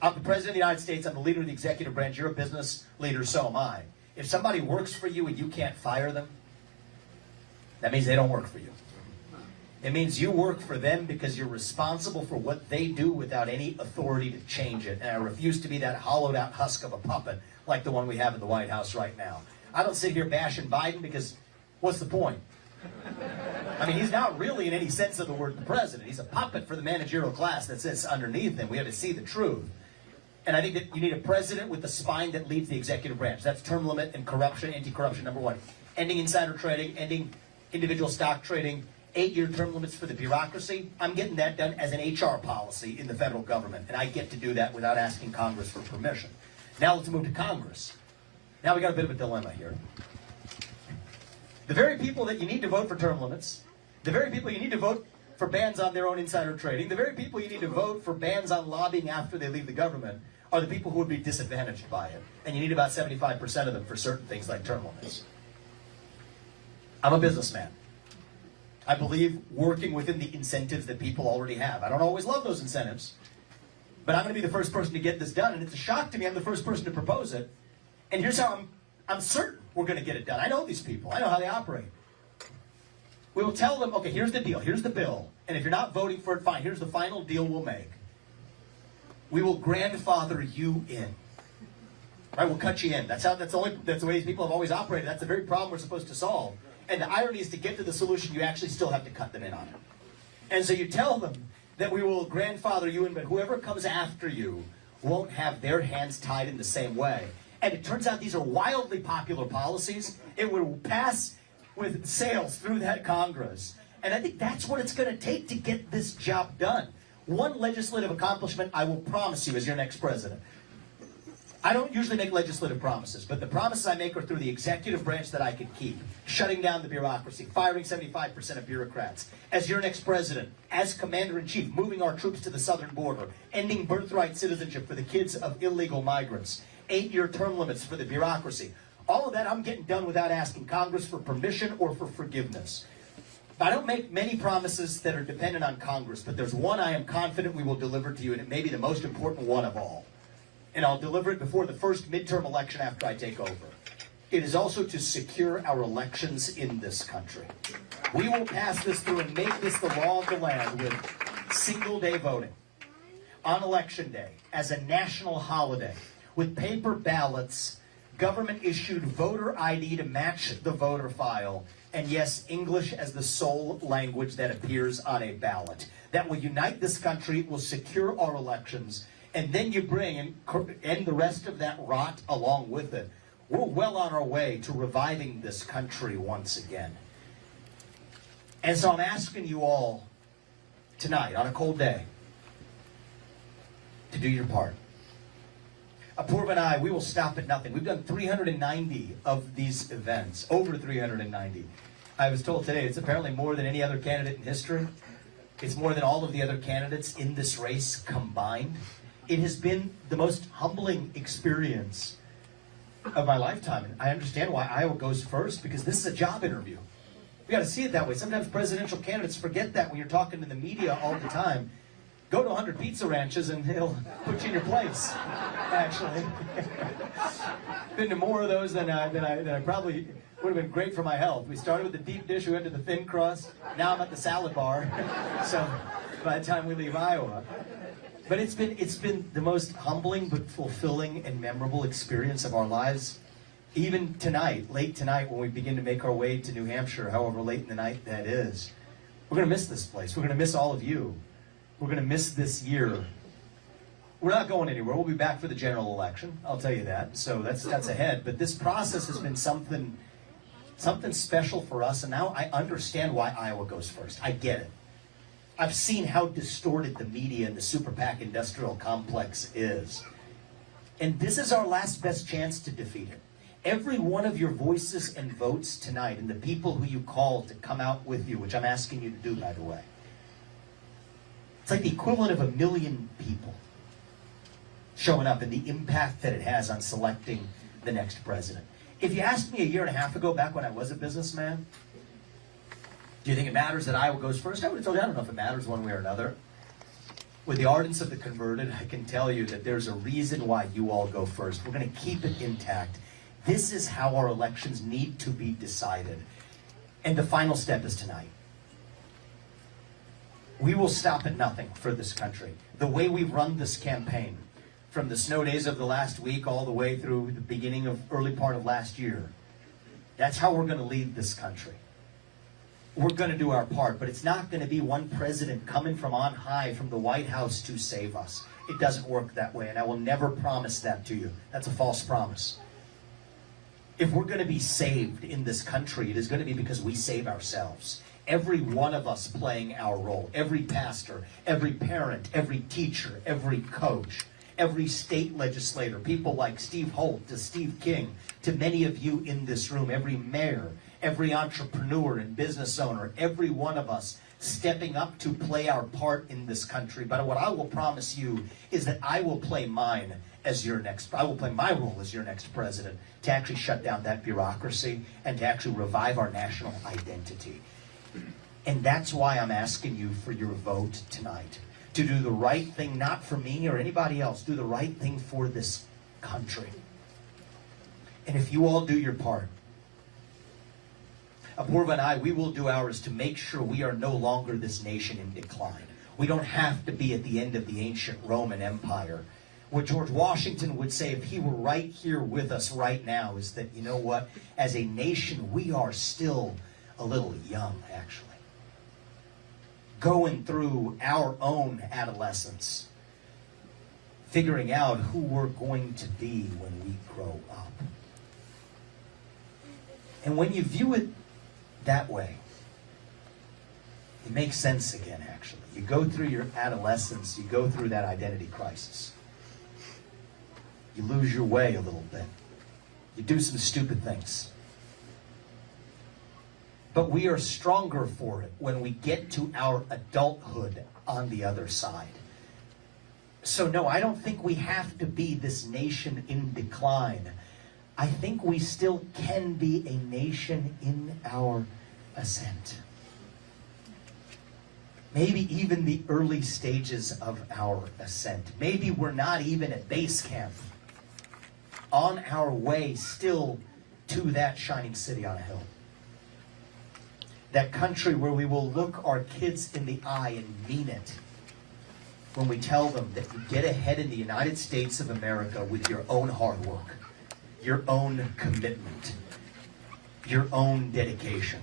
I'm the president of the United States. I'm the leader of the executive branch. You're a business leader, so am I. If somebody works for you and you can't fire them, that means they don't work for you. It means you work for them because you're responsible for what they do without any authority to change it. And I refuse to be that hollowed out husk of a puppet like the one we have in the White House right now. I don't sit here bashing Biden because what's the point? I mean, he's not really in any sense of the word the president. He's a puppet for the managerial class that sits underneath him. We have to see the truth. And I think that you need a president with the spine that leads the executive branch. That's term limit and corruption, anti-corruption, number one. Ending insider trading, ending individual stock trading, 8-year term limits for the bureaucracy. I'm getting that done as an HR policy in the federal government, and I get to do that without asking Congress for permission. Now let's move to Congress. Now we got a bit of a dilemma here. The very people that you need to vote for term limits, the very people you need to vote for bans on their own insider trading, the very people you need to vote for bans on lobbying after they leave the government are the people who would be disadvantaged by it. And you need about 75% of them for certain things like term limits. I'm a businessman. I believe working within the incentives that people already have. I don't always love those incentives, but I'm going to be the first person to get this done, and it's a shock to me I'm the first person to propose it. And here's how I'm certain we're going to get it done. I know these people. I know how they operate. We will tell them, okay, here's the deal. Here's the bill. And if you're not voting for it, fine. Here's the final deal we'll make. We will grandfather you in. Right? We'll cut you in. That's the way these people have always operated. That's the very problem we're supposed to solve. And the irony is to get to the solution, you actually still have to cut them in on it. And so you tell them that we will grandfather you in, but whoever comes after you won't have their hands tied in the same way. And it turns out these are wildly popular policies. It will pass with sails through that Congress. And I think that's what it's going to take to get this job done. One legislative accomplishment I will promise you as your next president. I don't usually make legislative promises, but the promises I make are through the executive branch that I can keep. Shutting down the bureaucracy, firing 75% of bureaucrats. As your next president, as commander-in-chief, moving our troops to the southern border, ending birthright citizenship for the kids of illegal migrants, 8-year term limits for the bureaucracy. All of that I'm getting done without asking Congress for permission or for forgiveness. I don't make many promises that are dependent on Congress, but there's one I am confident we will deliver to you, and it may be the most important one of all. And I'll deliver it before the first midterm election after I take over. It is also to secure our elections in this country. We will pass this through and make this the law of the land with single-day voting on Election Day as a national holiday with paper ballots, government-issued voter ID to match the voter file, and yes, English as the sole language that appears on a ballot. That will unite this country, will secure our elections, and then you bring and end the rest of that rot along with it. We're well on our way to reviving this country once again. And so I'm asking you all tonight, on a cold day, to do your part. Apurva and I, we will stop at nothing. We've done 390 of these events, over 390. I was told today it's apparently more than any other candidate in history. It's more than all of the other candidates in this race combined. It has been the most humbling experience of my lifetime. And I understand why Iowa goes first, because this is a job interview. We got to see it that way. Sometimes presidential candidates forget that when you're talking to the media all the time. Go to 100 pizza ranches and he'll put you in your place, actually. Been to more of those than I probably would have been great for my health. We started with the deep dish, we went to the thin crust. Now I'm at the salad bar. So by the time we leave Iowa. But it's been the most humbling but fulfilling and memorable experience of our lives. Even tonight, late tonight, when we begin to make our way to New Hampshire, however late in the night that is, we're going to miss this place. We're going to miss all of you. We're going to miss this year. We're not going anywhere. We'll be back for the general election. I'll tell you that. So that's ahead. But this process has been something special for us. And now I understand why Iowa goes first. I get it. I've seen how distorted the media and the super PAC industrial complex is. And this is our last best chance to defeat it. Every one of your voices and votes tonight, and the people who you call to come out with you, which I'm asking you to do, by the way, it's like the equivalent of 1 million people showing up and the impact that it has on selecting the next president. If you asked me a year and a half ago, back when I was a businessman, do you think it matters that Iowa goes first? I would have told you, I don't know if it matters one way or another. With the ardence of the converted, I can tell you that there's a reason why you all go first. We're going to keep it intact. This is how our elections need to be decided. And the final step is tonight. We will stop at nothing for this country. The way we've run this campaign, from the snow days of the last week all the way through the beginning of early part of last year, that's how we're going to lead this country. We're going to do our part, but it's not going to be one president coming from on high from the White House to save us. It doesn't work that way, and I will never promise that to you. That's a false promise. If we're going to be saved in this country, it is going to be because we save ourselves. Every one of us playing our role. Every pastor, every parent, every teacher, every coach, every state legislator, people like Steve Holt to Steve King, to many of you in this room, every mayor, every entrepreneur and business owner, every one of us stepping up to play our part in this country. But what I will promise you is that I will play my role as your next president to actually shut down that bureaucracy and to actually revive our national identity. And that's why I'm asking you for your vote tonight. To do the right thing, not for me or anybody else, do the right thing for this country. And if you all do your part, Apurva and I, we will do ours to make sure we are no longer this nation in decline. We don't have to be at the end of the ancient Roman Empire. What George Washington would say if he were right here with us right now is that, you know what, as a nation, we are still a little young, actually. Going through our own adolescence, figuring out who we're going to be when we grow up. And when you view it that way, it makes sense again, actually. You go through your adolescence, you go through that identity crisis. You lose your way a little bit. You do some stupid things. But we are stronger for it when we get to our adulthood on the other side. So no, I don't think we have to be this nation in decline. I think we still can be a nation in our ascent. Maybe even the early stages of our ascent. Maybe we're not even at base camp. On our way still to that shining city on a hill. That country where we will look our kids in the eye and mean it when we tell them that you get ahead in the United States of America with your own hard work, your own commitment, your own dedication.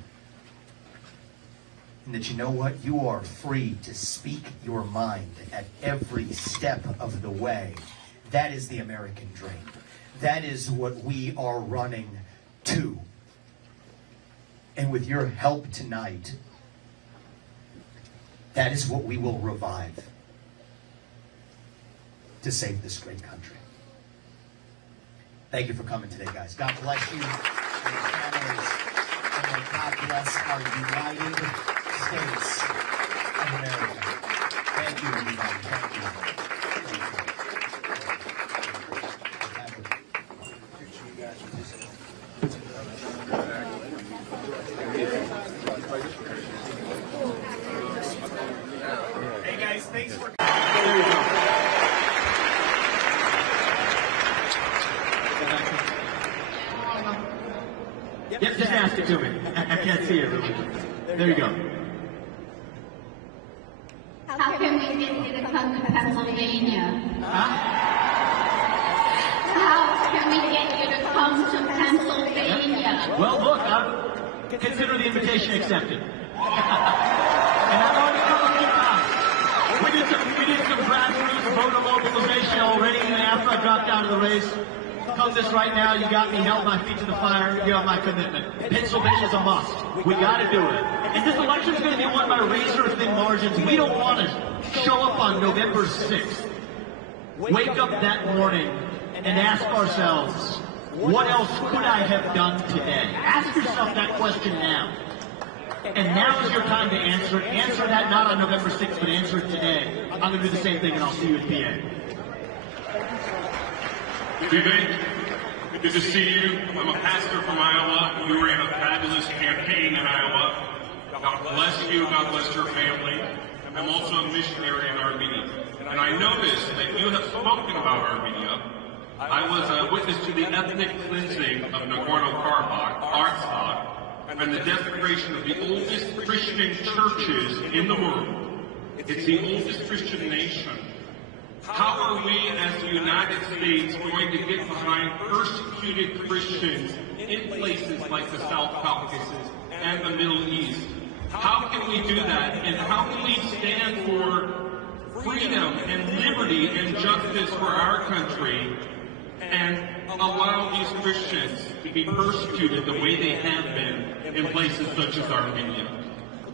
And that you know what? You are free to speak your mind at every step of the way. That is the American dream. That is what we are running to. And with your help tonight, that is what we will revive to save this great country. Thank you for coming today, guys. God bless you and your families. And may God bless our United States of America. Thank you, everybody. Thank you. Hey guys, thanks for. Yep, just ask it to me. I can't see it really. There you go. How can we get you to come to Pennsylvania? Huh? How can we get you to come to Pennsylvania? Well, look, consider the invitation accepted. And I've already come a few times. We did some grassroots voter mobilization already after I dropped out of the race. Come this right now, you got me, held my feet to the fire, you have my commitment. Pennsylvania's a must. We got to do it. And this election's going to be won by razor-thin margins. We don't want to show up on November 6th, wake up that morning, and ask ourselves, what else could I have done today? Ask yourself that question now. And now is your time to answer it. Answer that not on November 6th, but answer it today. I'm going to do the same thing, and I'll see you at PA. Vivek, good to see you. I'm a pastor from Iowa. You ran a fabulous campaign in Iowa. God bless you. God bless your family. I'm also a missionary in Armenia. And I noticed that you have spoken about Armenia. I was a witness to the ethnic cleansing of Nagorno-Karabakh, Artsakh, and the desecration of the oldest Christian churches in the world. It's the oldest Christian nation. How are we as the United States going to get behind persecuted Christians in places like the South Caucasus and the Middle East? How can we do that? And how can we stand for freedom and liberty and justice for our country and allow these Christians to be persecuted the way they have been in places such as Armenia?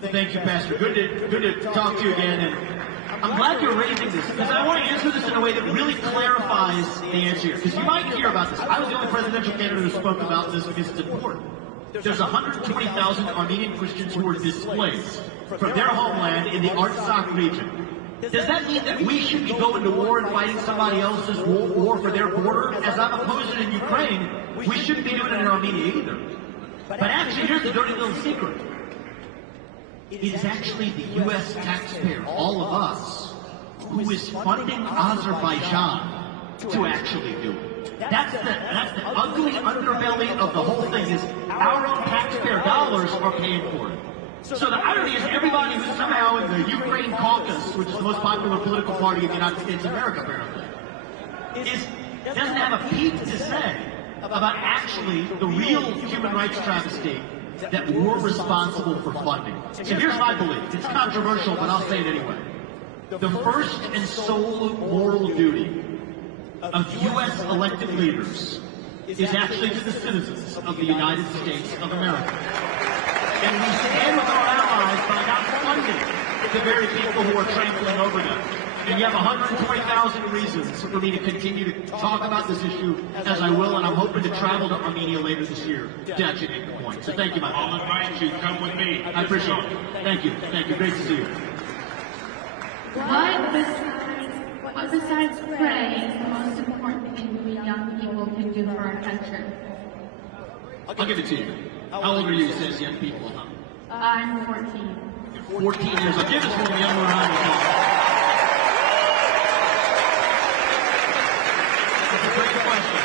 Thank you, Pastor. Good to talk to you again. And I'm glad you're raising this, because I want to answer this in a way that really clarifies the answer here. Because you might hear about this. I was the only presidential candidate who spoke about this because it's important. There's 120,000 Armenian Christians who were displaced from their homeland in the Artsakh region. Does that mean that we should be going to war and fighting somebody else's war for their border? As I'm opposing in Ukraine, we shouldn't be doing it in Armenia either. But actually, here's the dirty little secret. It is actually the U.S. taxpayer, all of us, who is funding Azerbaijan to actually do it. That's the ugly underbelly of the whole thing, is our own taxpayer dollars are paying for it. So the irony is everybody who's somehow in the Ukraine caucus, which is the most popular political party in the United States of America, apparently, doesn't have a peep to say about actually the real human rights travesty that we're responsible for funding. So here's my belief. It's controversial, but I'll say it anyway. The first and sole moral duty of U.S. elected leaders is actually to the citizens of the United States of America. And we stand with our allies by not funding the very people who are trampling over them. And you have 120,000 reasons for me to continue to talk about this issue, as I will, and I'm hoping to travel to Armenia later this year to actually make the point. So thank you, my friend. I'll invite you. Come with me. I appreciate it. Thank you. Thank you. Great to see you. What besides praying is the most important thing we young people can do for our country? I'll give it to you. How old are you, says young people? Huh? I'm 14. You're 14 years old. Give us one of the younger round of applause. That's a great question.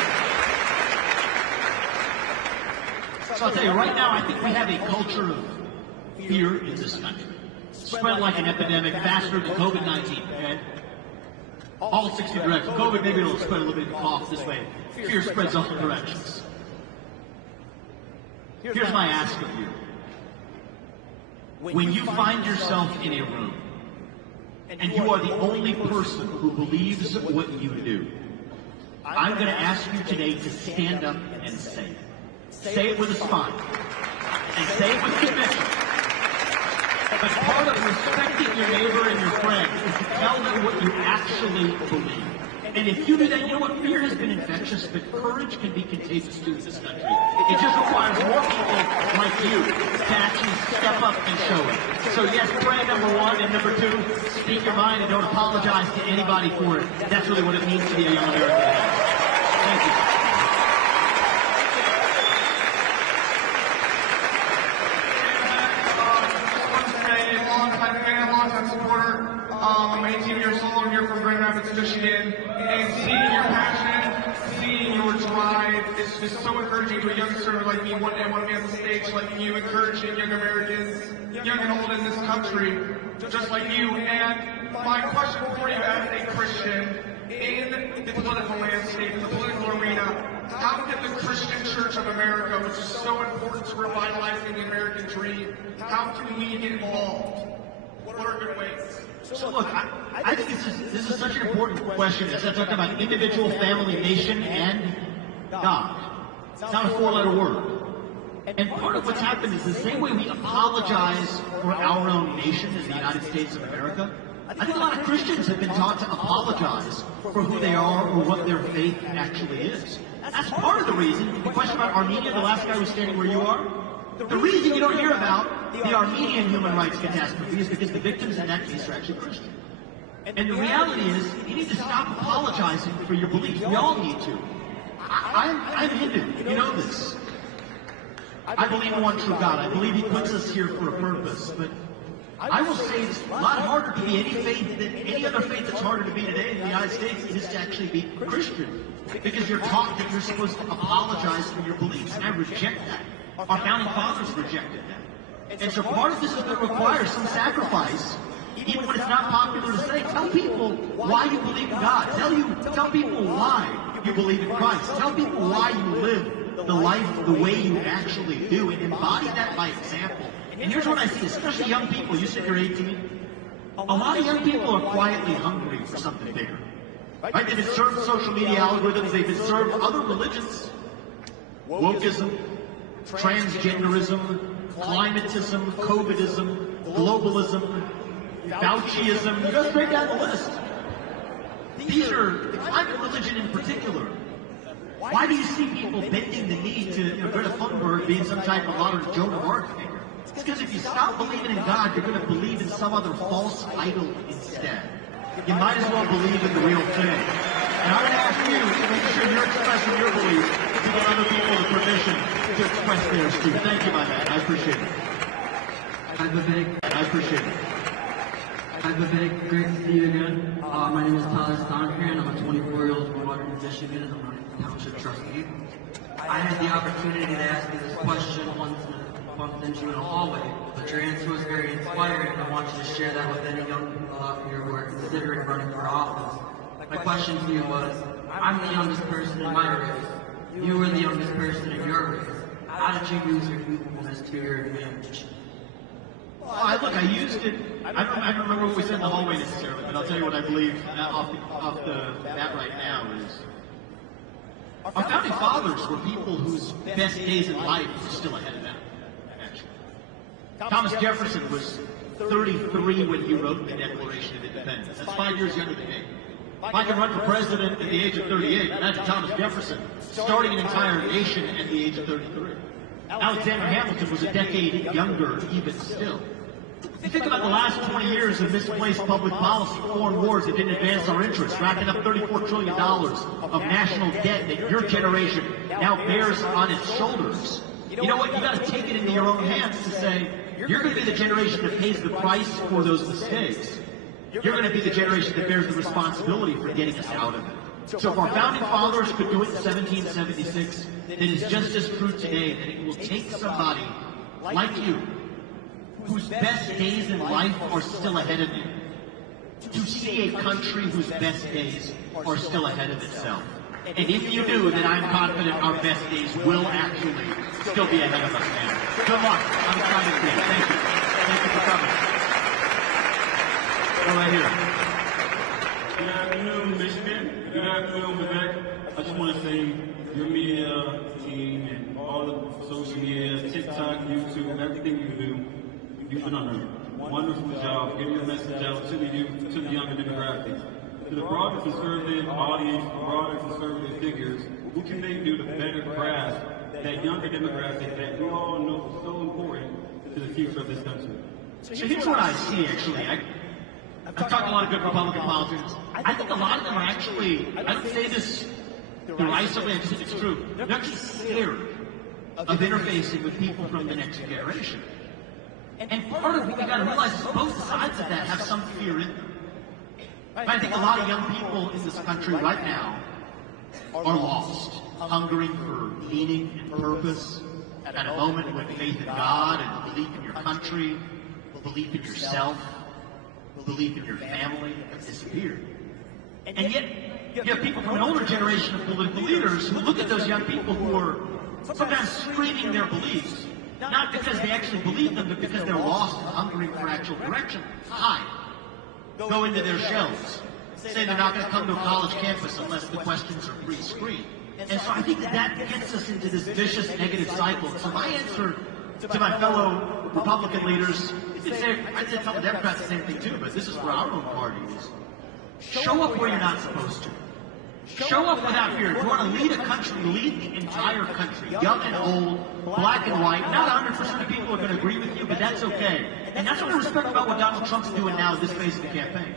So I'll tell you, right now, I think we have a culture of fear in this country. Spread like an epidemic, faster than COVID-19, okay? All 60 directions. COVID, maybe it'll spread a little bit off this way. Fear spreads all directions. Here's my ask of you. When you find yourself in a room, and you are the only person who believes what you do, I'm going to ask you today to stand up and say it. Say it with a smile. And say it with conviction. But part of respecting your neighbor and your friend is to tell them what you actually believe. And if you do that, you know what? Fear has been infectious, but courage can be contagious too in this country. It just requires more people like you to actually step up and show it. So yes, pray, number one, and number two, speak your mind and don't apologize to anybody for it. That's really what it means to be a young American. Thank you. Long-time supporter. I'm 18 years old. I'm here from Grand Rapids, Michigan. And seeing your passion, seeing your drive is just so encouraging to a young conservative like me. One day I want to be on the stage like you, encouraging young Americans, young and old in this country, just like you. And my question for you as a Christian, in the political landscape, in the political arena, how can the Christian Church of America, which is so important to revitalizing the American dream, how can we get involved? What are good ways? So look, I think this is such an important question. It's talking about individual, family, nation, and God. It's not a four-letter word. And part of what's happened is the same way we apologize for our own nation as the United States of America, I think a lot of Christians have been taught to apologize for who they are or what their faith actually is. That's part of the reason. The question about Armenia, the last guy who's standing where you are, the reason you don't hear about the Armenian human rights catastrophe is because the victims in that case are actually Christian. And the reality is, you need to stop apologizing for your beliefs. We all need to. I'm Hindu. You know this. I believe in one true God. I believe He puts us here for a purpose. But I will say it's a lot harder to be any other faith that's harder to be today in the United States is to actually be Christian. Because you're taught that you're supposed to apologize for your beliefs. And I reject that. Our founding fathers rejected that. And so part of this is going to require some sacrifice Even when it's not popular to say, tell people why you believe in God. Tell people why you believe in Christ. Tell people why you live the life the way you actually do, and embody that by example. And here's what I see, especially young people. You said you're 18. A lot of young people are quietly hungry for something bigger. Right? They've been served social media algorithms. They've been served other religions. Wokeism, transgenderism, climatism, COVIDism, globalism, Fauciism. You go straight down the list. These are the climate religion in particular. Why do you see people bending the knee to Greta Thunberg being some type of modern Joan of Arc figure? It's because if you stop believing in God, you're going to believe in some other false idol instead. You might as well believe in the real thing. And I'm going to ask you to make sure you're expressing your beliefs to give other people the permission to express theirs too. Thank you, my man. I appreciate it. Hi, Vivek. I appreciate it. Hi, Vivek. Great to see you again. My name is Tyler Steinhand. I'm a 24-year-old from Water, Michigan, and I'm a township trustee. I had the opportunity to ask you this question once and bumped into you in a hallway, but your answer was very inspiring, and I want you to share that with any young people out here who are considering running for office. My question to you was, I'm the youngest person in my race. You were the youngest person in your race. How did you use your youthfulness to your advantage? Look, I used it. I don't remember what we said in the hallway necessarily, but I'll tell you what I believe off the bat right now is our founding fathers were people whose best days in life were still ahead of them, actually. Thomas Jefferson was 33 when he wrote the Declaration of Independence. That's 5 years younger than me. If I can run for president at the age of 38, imagine Thomas Jefferson starting an entire nation at the age of 33. Alexander Hamilton was a decade younger even still. If you think about the last 20 years of misplaced public policy, foreign wars that didn't advance our interests, racking up $34 trillion of national debt that your generation now bears on its shoulders. You know what? You got to take it into your own hands to say, you're going to be the generation that pays the price for those mistakes. You're going to be the generation that bears the responsibility for getting us out of it. So if our founding fathers could do it in 1776, then it's just as true today that it will take somebody like you, whose best days in life are still ahead of you, to see a country whose best days are still ahead of itself. And if you do, then I'm confident our best days will actually still be ahead of us, man. Good luck. I'm excited for you. Thank you. Thank you for coming. Go right here. Good afternoon, Michigan. Good afternoon, Vivek. I just want to say your media team and all the social media, TikTok, YouTube, everything you do, you've done a wonderful job getting your message out to the youth, to the younger demographics. To the broader conservative audience, broader conservative figures, what can they do to better grasp that younger demographic that we all know is so important to the future of this country? So here's what I see, actually. I've talked to a lot of good Republican politicians. I think a lot of them are actually, I don't say this derisively, I just think it's true. They're actually scared of interfacing with people from the next generation. And part of what we got to realize is both sides of that have some fear in them. I think a lot of young people in this country right now are lost, hungering for meaning and purpose at a moment when faith in God and belief in your country, belief in yourself, belief in your family have disappeared. And yet, you have people from an older generation of political leaders who look at those young people who are sometimes screaming their beliefs, not because they actually believe them, but because they're lost and hungering for actual direction. Hide. Go into their shells. Say they're not going to come to a college campus unless the questions are pre-screened. And so I think that gets us into this vicious negative cycle. So my answer to my fellow Republican leaders, I'd say fellow Democrats the same thing too, but this is for our own party, is show up where you're not supposed to. Show up without fear. If you want to lead a country, lead the entire country, young and old, black and white. Not 100% of people are going to agree with you, but that's okay. And that's what I respect about what Donald Trump's doing now in this phase of the campaign.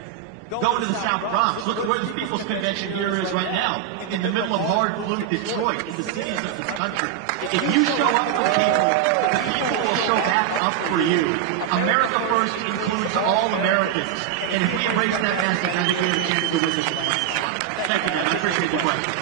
Go into the South Bronx. Look at where the People's Convention here is right now, in the middle of hard blue Detroit, in the cities of this country. If you show up for people, the people will show back up for you. America First includes all Americans. And if we embrace that message, I think we have a chance to win this election. Thank you, man. I appreciate the question.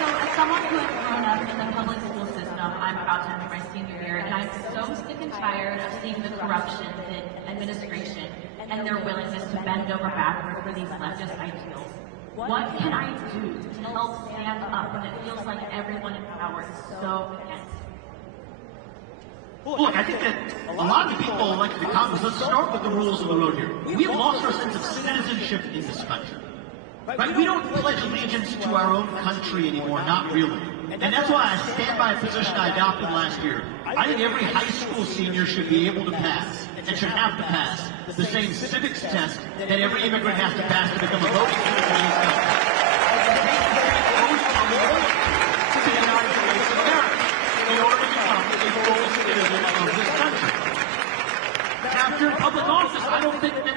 So, as someone who has grown up in the public school system, I'm about to enter my senior year, and I'm so sick and tired of seeing the corruption in administration. and their willingness to bend over backwards for these leftist ideals. What can I do to help stand up when it feels like everyone in power is so against it? Look, I think that a lot of the people elected to Congress, let's start with the rules of the road here. We have lost our sense of citizenship in this country. Right? We don't pledge allegiance to our own country anymore, not really. And that's why I stand by a position I adopted last year. I think every high school senior should be able to pass, and should have to pass, the same civics test that every immigrant has to pass to become a voting citizen in this country. To the United States of America, in order to become a full citizen of this country. Now, if you're in public office, I don't think that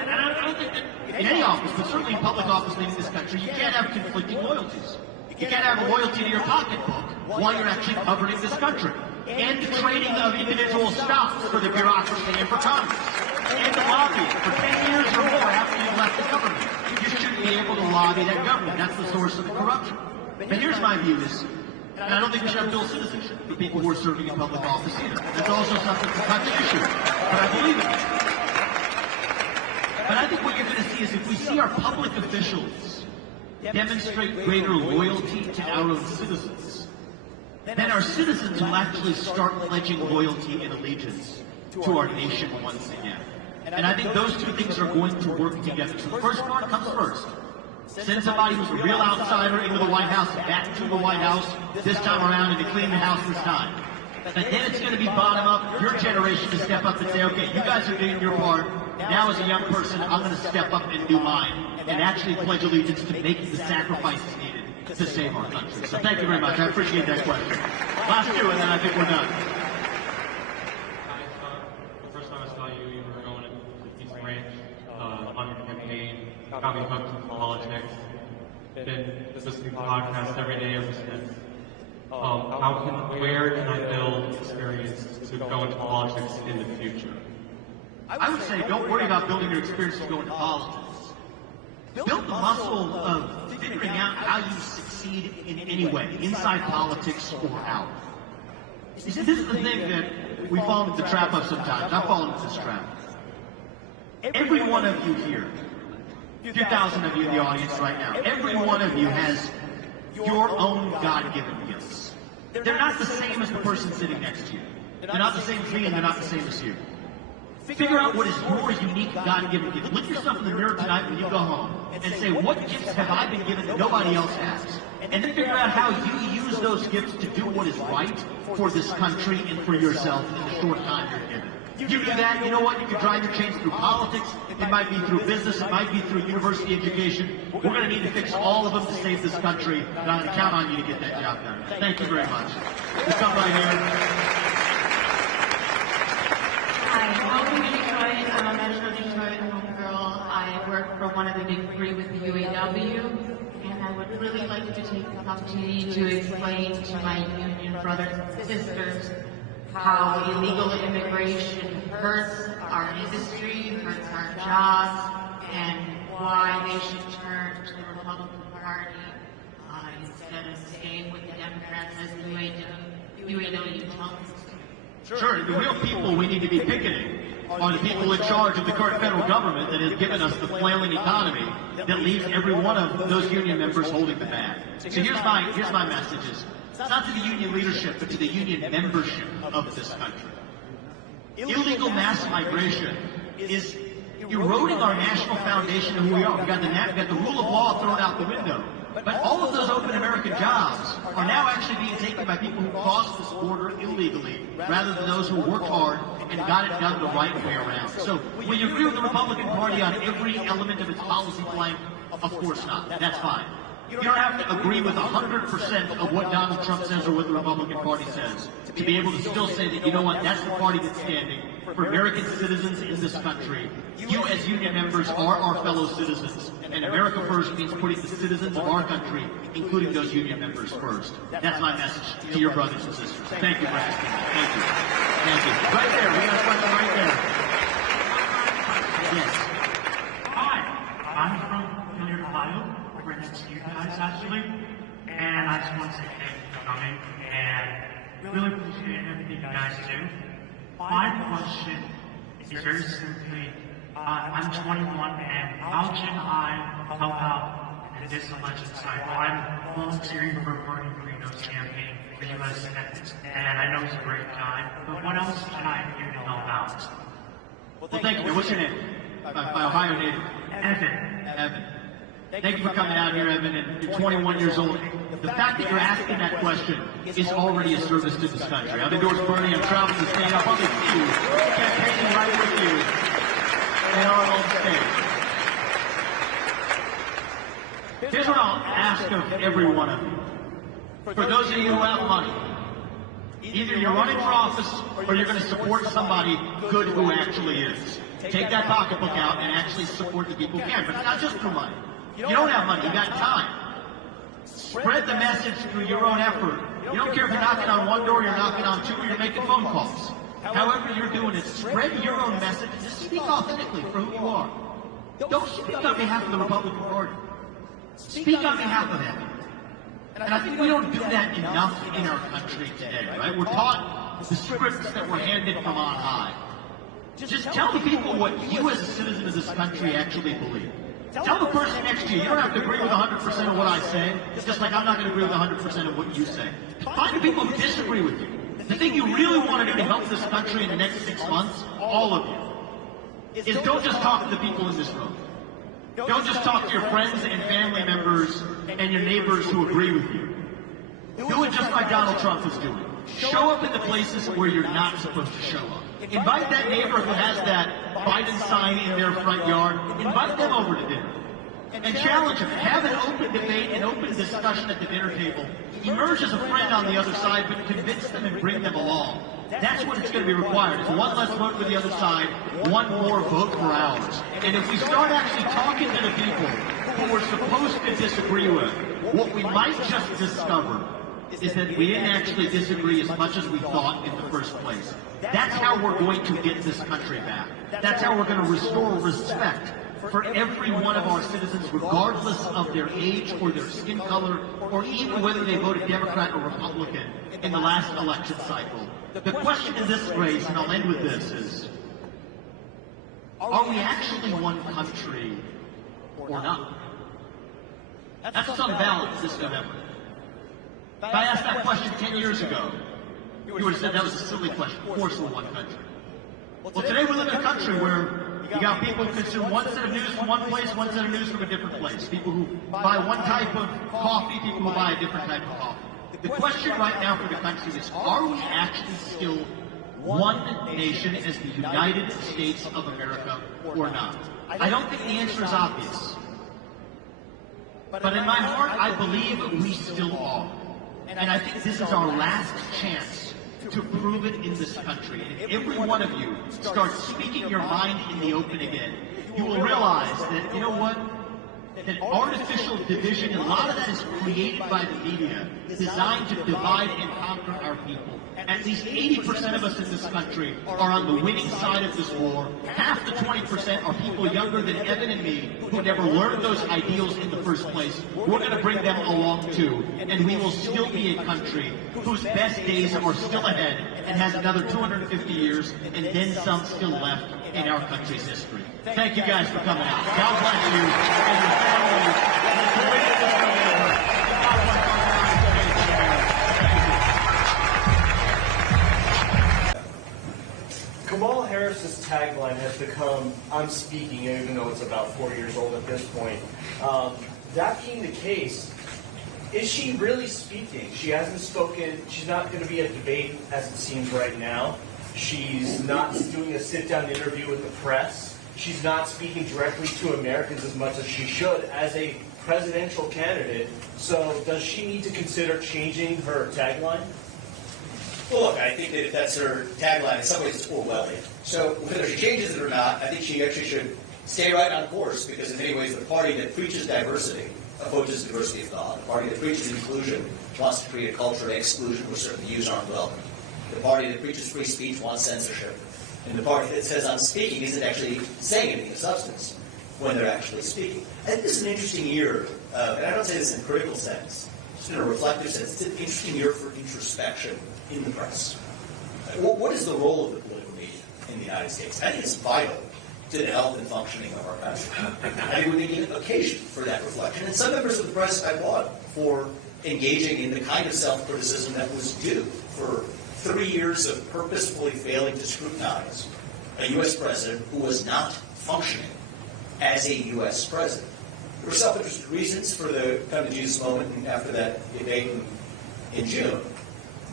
in any office, but certainly in public office in this country, you can't have conflicting loyalties. You can't have a loyalty to your pocketbook while you're actually governing this country. And the trading of individual stocks for the bureaucracy and for Congress. And the lobbying for 10 years or more after you've left the government. You shouldn't be able to lobby that government. That's the source of the corruption. But here's my view is, and I don't think we should have dual citizenship for people who are serving in public office either. That's also something to cut the issue. But I believe in it. But I think what you're going to see is if we see our public officials demonstrate greater loyalty to our own citizens, then our citizens will actually start pledging loyalty and allegiance to our nation once again. And I think those two things are going to work together. So the first part comes first. Send somebody who's a real outsider into the White House, back to the White House this time around, and to clean the house this time. And then it's going to be bottom up, your generation to step up and say, okay, you guys are doing your part. Now as a young person, I'm going to step up and do mine, and actually pledge allegiance to make the sacrifices needed to save our country. So thank you very much. I appreciate that question. Last two, and then I think we're done. The first time I saw you, you were going to East Ranch on your campaign, got me hooked into politics. Been listening to podcasts every day ever since. Where can I build experience to go into politics in the future? I would say don't worry about building your experience to go into politics. Build the muscle of figuring out how you succeed in any way, inside politics or out. You see, this is the thing that we fall into the trap of sometimes. I've fallen into this trap. Every one of you here, 2,000 of you in the audience right now, every one of you has your own God-given gifts. They're not the same as the person sitting next to you. They're not the same as me, and they're not the same as you. Figure out what is your unique God-given gift. Look yourself in the mirror tonight when you go home and say, what gifts have I been given that nobody else has? And then figure out how you use those gifts to do what is right for this country and for yourself in the short time you're given. You do that, you know what? You can drive your change through politics. It might be through business. It might be through university education. We're going to need to fix all of them to save this country, and I'm going to count on you to get that job done. Thank you very much. There's somebody here. Hi, welcome to Detroit. I'm a Metro Detroit homegirl. I work for one of the big three with the UAW, and I would really like to take this opportunity to explain to my union brothers and sisters how illegal immigration hurts our industry, hurts our jobs, and why they should turn to the Republican Party instead of staying with the Democrats as the UAW tells us to. Sure, the real people we need to be picketing are the people in charge of the current federal government that has given us the flailing economy that leaves every one of those union members holding the bag. So here's my message is, it's not to the union leadership, but to the union membership of this country. Illegal mass migration is eroding our national foundation of who we are. We've got the rule of law thrown out the window. But all of those open American jobs are now actually being taken by people who crossed this border illegally, rather than those who worked hard and got it done the right way around. So when you agree with the Republican Party on every element of its policy plank, of course not. That's fine. You don't have to agree with 100% of what Donald Trump says or what the Republican Party says to be able to still say that, you know what, that's the party that's standing for American citizens in this country. You as union members are our fellow citizens. And America First means putting the citizens of our country, including those union members, first. That's my message to your brothers and sisters. Thank you for asking me. Thank you. Thank you. Right there. We got a question right there. Yes. Hi. I'm from Hilliard, Ohio. We're next to you guys, actually. And I just want to say thank you for coming. And really appreciate everything you guys do. My question is very simply, I'm 21, and how can I help out in this election cycle? I'm volunteering for Bernie Marino's campaign for U.S. Senate, and I know he's a great guy, but what else can I do to help out? Well, thank you. What's your name? My Ohio native. Evan. Thank you for coming out here, Evan, and you're 21 years old. The fact that you're asking that question is already a service to this country. I've endorsed Bernie. I'm traveling the state. I'll probably see you, campaigning right with you in our own state. Here's what I'll ask of every one of you. For those of you who have money, either you're running for office or you're going to support somebody good who actually is. Take that pocketbook out and actually support the people who can. But it's not just for money. You don't have money. You got time. Spread the message through your own effort. You don't care if you're knocking on one door, you're knocking on two, or you're making phone calls. However you're doing it, spread your own message and just speak authentically for who you are. Don't speak on behalf of the Republican Party. Speak on behalf of them. And I think we don't do that enough in our country today, right? We're taught the scripts that were handed from on high. Just tell the people what you as a citizen of this country actually believe. Tell the person next to you, you don't have to agree with 100% of what I say, just like I'm not going to agree with 100% of what you say. Find the people who disagree with you. The thing you really want to do to help this country in the next 6 months, all of you, is don't just talk to the people in this room. Don't just talk to your friends and family members and your neighbors who agree with you. Do it just like Donald Trump is doing. Show up in the places where you're not supposed to show up. Invite that neighbor who has that Biden sign in their front yard. Invite them over to dinner. And challenge them. Have an open debate, an open discussion at the dinner table. Emerge as a friend on the other side, but convince them and bring them along. That's what it's going to be required. It's one less vote for the other side, one more vote for ours. And if we start actually talking to the people who we're supposed to disagree with, what we might just discover is that we didn't actually disagree as much as we thought in the first place. That's how we're going to get this country back. That's how we're going to restore respect for every one of our citizens, regardless of their age or their skin color, or even whether they voted Democrat or Republican in the last election cycle. The question in this race, and I'll end with this, is, are we actually one country or not? That's what's on balance this November. If I asked that question 10 years ago, you would have said that was a silly question. Of course we're one country. Well, today we live in a country where you got people who consume one set of news from one place, one set of news from a different place. People who buy one type of coffee, people who buy a different type of coffee. The question right now for the country is, are we actually still one nation as the United States of America or not? I don't think the answer is obvious. But in my heart, I believe we still are. And I think this is our last chance to prove it in this country. And if every one of you starts speaking your mind in the open again, you will realize that, you know what? That artificial division, a lot of that is created by the media, designed to divide and conquer our people. At least 80% of us in this country are on the winning side of this war. Half the 20% are people younger than Evan and me who never learned those ideals in the first place. We're going to bring them along too, and we will still be a country whose best days are still ahead and has another 250 years and then some still left in our country's history. Thank you guys for coming out. God bless you and your families. And to win this November, God bless our United States of America. Kamala Harris's tagline has become, "I'm speaking," even though it's about 4 years old at this point. That being the case, is she really speaking? She hasn't spoken. She's not going to be at debate, as it seems right now. She's not doing a sit-down interview with the press. She's not speaking directly to Americans as much as she should as a presidential candidate. So does she need to consider changing her tagline? Well, look, I think that if that's her tagline, in some ways it's overwhelming. So whether she changes it or not, I think she actually should stay right on course, because in many ways the party that preaches diversity opposes diversity of thought. The party that preaches inclusion wants to create a culture of exclusion where certain views aren't welcome. The party that preaches free speech wants censorship. And the party that says I'm speaking isn't actually saying anything of substance when they're actually speaking. I think this is an interesting year, and I don't say this in a critical sense, just in a reflective sense. It's an interesting year for introspection in the press. What is the role of the political media in the United States? I think it's vital to the health and functioning of our country. I think we're making an occasion for that reflection. And some members of the press I applaud for engaging in the kind of self-criticism that was due for 3 years of purposefully failing to scrutinize a U.S. president who was not functioning as a U.S. president. There were self-interested reasons for the come to Jesus moment after that debate in June.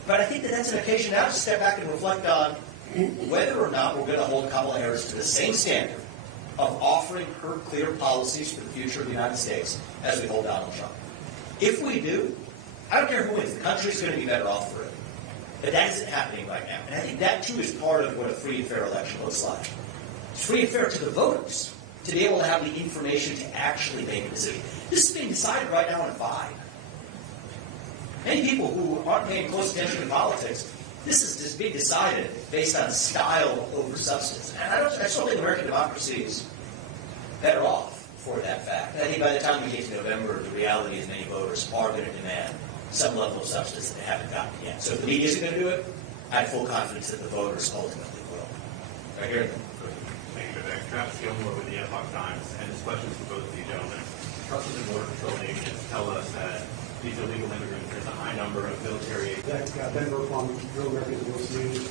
But I think that that's an occasion now to step back and reflect on whether or not we're going to hold Kamala Harris to the same standard of offering her clear policies for the future of the United States as we hold Donald Trump. If we do, I don't care who wins, the country's going to be better off for it. But that isn't happening right now. And I think that, too, is part of what a free and fair election looks like. It's free and fair to the voters to be able to have the information to actually make a decision. This is being decided right now on a vibe. Many people who aren't paying close attention to politics, this is just being decided based on style over substance. And I don't think American democracy is better off for that fact. I think by the time we get to November, the reality is many voters are going to demand some level of substance that they haven't gotten yet. So if the media isn't going to do it, I have full confidence that the voters ultimately will. Right here. Thank you, Vivek. Travis Gilmore with the Epoch Times, and this question is for both of you gentlemen. Customs and Border Patrol agents tell us that these illegal immigrants, there's a high number of military. Ben Burkholm, Real Americans and World News.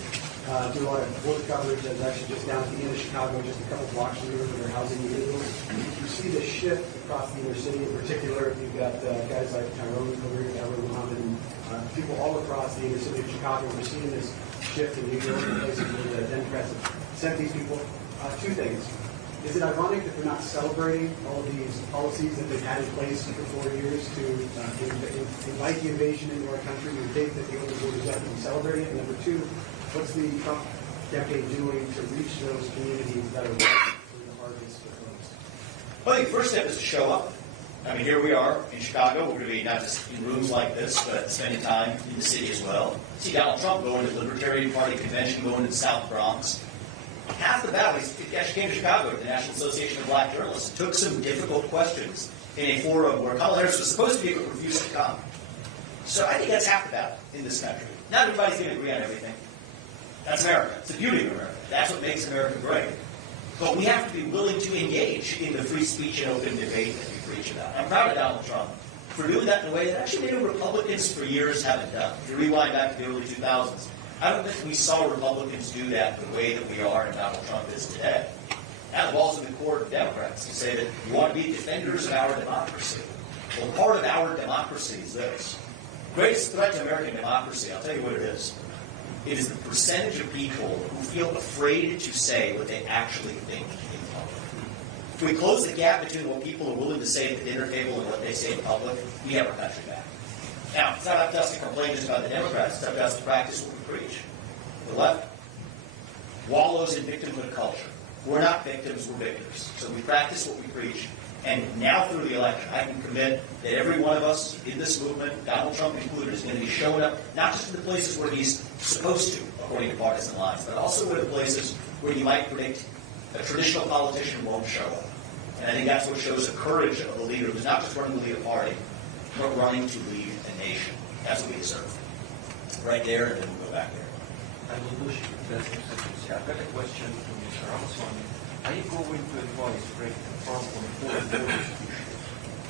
Do a lot of border coverage. I was actually just down at the end of Chicago, just a couple blocks from here, where they're housing illegals. You see the shift across the inner city. In particular, you've got guys like Tyrone, Career, Edward Muhammad, and people all across the inner city of Chicago. We're seeing this shift in New York and places where the Democrats have sent these people. Two things. Is it ironic that they're not celebrating all of these policies that they've had in place for 4 years to invite the invasion into our country? You think that the open borders have to be celebrating? And number two, what's the Trump decade doing to reach those communities that are the hardest to close? Well, I think the first step is to show up. I mean, here we are in Chicago. We're going to be not just in rooms like this, but spending time in the city as well. See Donald Trump going to the Libertarian Party convention, going to the South Bronx. Half the battle, he actually came to Chicago at the National Association of Black Journalists, took some difficult questions in a forum where Kamala Harris was supposed to be, but refused to come. So I think that's half the battle in this country. Not everybody's going to agree on everything. That's America. It's the beauty of America. That's what makes America great. But we have to be willing to engage in the free speech and open debate that we preach about. I'm proud of Donald Trump for doing that in a way that actually many Republicans for years haven't done. If you rewind back to the early 2000s, I don't think we saw Republicans do that the way that we are and Donald Trump is today. Now the ball's in the court of Democrats to say that you want to be defenders of our democracy. Well, part of our democracy is this. The greatest threat to American democracy, I'll tell you what it is. It is the percentage of people who feel afraid to say what they actually think in public. If we close the gap between what people are willing to say at the dinner table and what they say in public, we have our country back. Now, it's not up to us to complain just about the Democrats. It's up to us to practice what we preach. The left wallows in victimhood culture. We're not victims, we're victors. So we practice what we preach. And now through the election, I can commit that every one of us in this movement, Donald Trump included, is going to be showing up not just in the places where he's supposed to, according to partisan lines, but also in the places where you might predict a traditional politician won't show up. And I think that's what shows the courage of a leader who's not just running to lead a party, but running to lead a nation. That's what we deserve. Right there, and then we'll go back there. I will push you. I've got a question to Mr. Ramaswamy. Are you going to advise President Trump on foreign policy issues?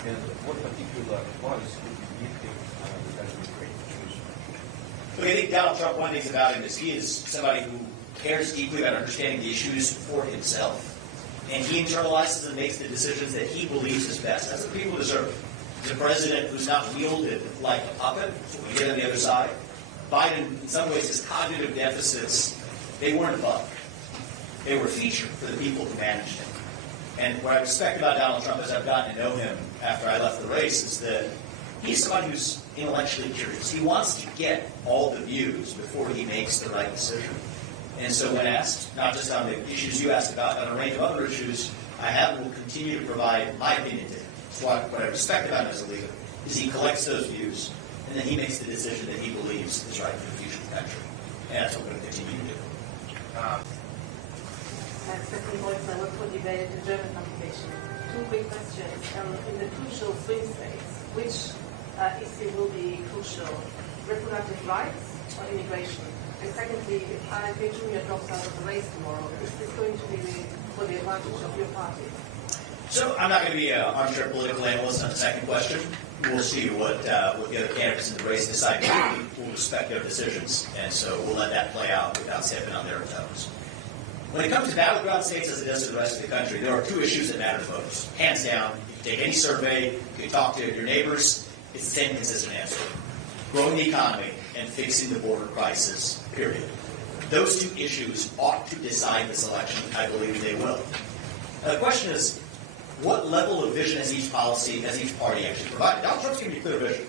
And what particular advice would you give him regarding the great issues? Look, I think Donald Trump, one of the things about him is he is somebody who cares deeply about understanding the issues for himself. And he internalizes and makes the decisions that he believes is best. That's what people deserve. He's a president who's not wielded like a puppet, so we get on the other side. Biden, in some ways, his cognitive deficits, they weren't a bug. They were a feature for the people who managed him. And what I respect about Donald Trump as I've gotten to know him after I left the race is that he's somebody who's intellectually curious. He wants to get all the views before he makes the right decision. And so when asked, not just on the issues you asked about, on a range of other issues, I have and will continue to provide my opinion to him. So what I respect about him as a leader is he collects those views, and then he makes the decision that he believes is right for the future of the country. And that's what we're going to continue to do. Stephanie Holz, I work for debate in German publication. Two quick questions. In the crucial swing states, which issue will be crucial? Reproductive rights or immigration? And secondly, if Virginia drops out of the race tomorrow, is this going to be for the advantage of your party? So I'm not going to be an armchair political analyst on the second question. We'll see what the other candidates in the race decide. We'll respect their decisions, and so we'll let that play out without stepping on their toes. When it comes to battleground states as it does to the rest of the country, there are two issues that matter to voters. Hands down, if you take any survey, you talk to your neighbors, it's the same consistent answer. Growing the economy and fixing the border crisis, period. Those two issues ought to decide this election. I believe they will. Now, the question is, what level of vision has each policy, has each party actually provided? Donald Trump's giving you clear vision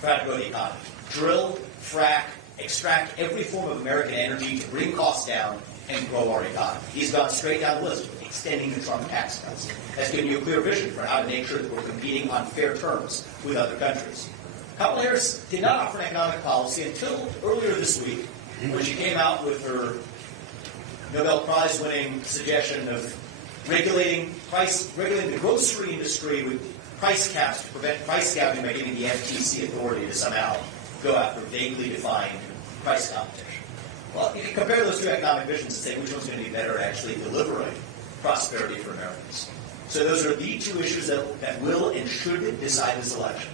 for how to grow the economy. Drill, frack, extract every form of American energy to bring costs down and grow our economy. He's gone straight down the list, extending the Trump tax cuts. That's giving you a clear vision for how to make sure that we're competing on fair terms with other countries. Kamala Harris did not offer an economic policy until earlier this week, when she came out with her Nobel Prize-winning suggestion of regulating the grocery industry with price caps to prevent price gouging by giving the FTC authority to somehow go after vaguely defined price competition. Well, you can compare those two economic visions and say which one's going to be better at actually delivering prosperity for Americans. So those are the two issues that will and should decide this election.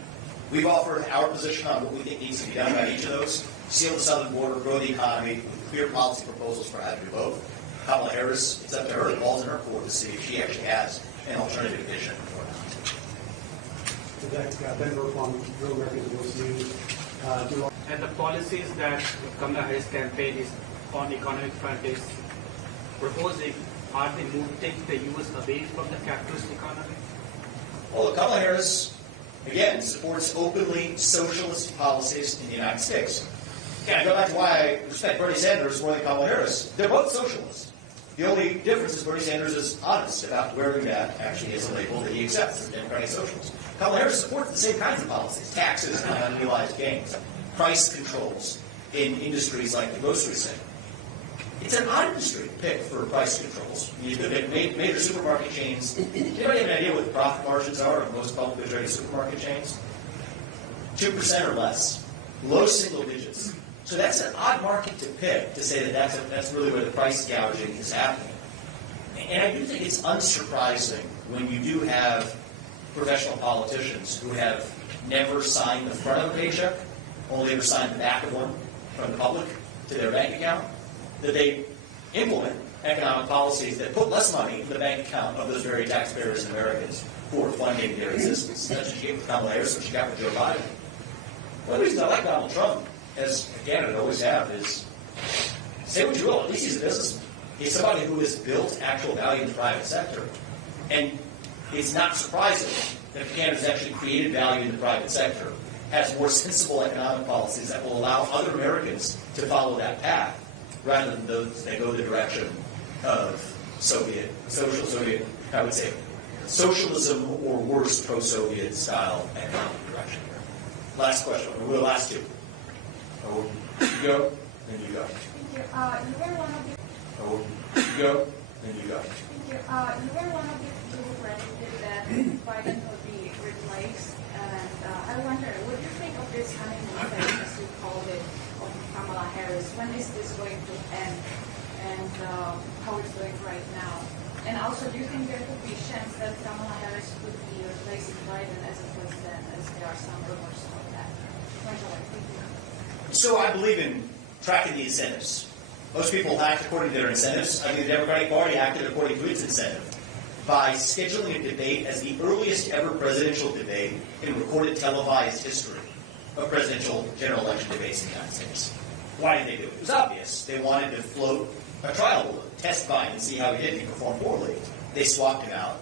We've offered our position on what we think needs to be done about each of those. Seal the southern border, grow the economy, with clear policy proposals for how to do both. Kamala Harris, it's up to her. The ball's in her court to see if she actually has an alternative vision or not. Vivek, Ben Burkwan, Real Americans News. And the policies that Kamala Harris campaign is on economic front is proposing, are they moving the U.S. away from the capitalist economy? Well, Kamala Harris, again, supports openly socialist policies in the United States. And I go back to why I respect Bernie Sanders more than Kamala Harris. They're both socialists. The only difference is Bernie Sanders is honest about wearing that actually as a label that he accepts as Democratic socialist. Kamala Harris supports the same kinds of policies, taxes on unrealized gains, price controls in industries like the grocery sector. It's an odd industry to pick for price controls. You look at major supermarket chains. Do anybody have an idea what the profit margins are of most publicly traded supermarket chains? 2% or less. Low single digits. So that's an odd market to pick to say that that's really where the price gouging is happening. And I do think it's unsurprising when you do have professional politicians who have never signed the front of a paycheck, only ever signed the back of one from the public to their bank account, that they implement economic policies that put less money in the bank account of those very taxpayers and Americans who are funding their existence. That's what you get with Kamala Harris, what you got with Joe Biden. One of the reasons I like Donald Trump, as a candidate always have, is say what you will, at least he's a businessman. He's somebody who has built actual value in the private sector. And it's not surprising that if a candidate has actually created value in the private sector, has more sensible economic policies that will allow other Americans to follow that path, rather than those that go the direction of I would say, socialism or worse, pro-Soviet style economic direction here. Last question, or the last two. You go, then you go. Thank you. You were one of the... You go, then you go. Thank you. You were one of the people who predicted that Biden would be replaced, and I wonder, what do you think of this honeymoon phase, as you called it, of Kamala Harris? When is this going to end, and how it's going right now? And also, do you think there could be a chance that Kamala Harris could be replacing Biden as a president, as there are some rumors of that? Thank you. So I believe in tracking the incentives. Most people act according to their incentives. I think the Democratic Party acted according to its incentive by scheduling a debate as the earliest ever presidential debate in recorded televised history of presidential general election debates in the United States. Why did they do it? It was obvious. They wanted to float a trial balloon, test Biden, and see how he did. He performed poorly. They swapped him out.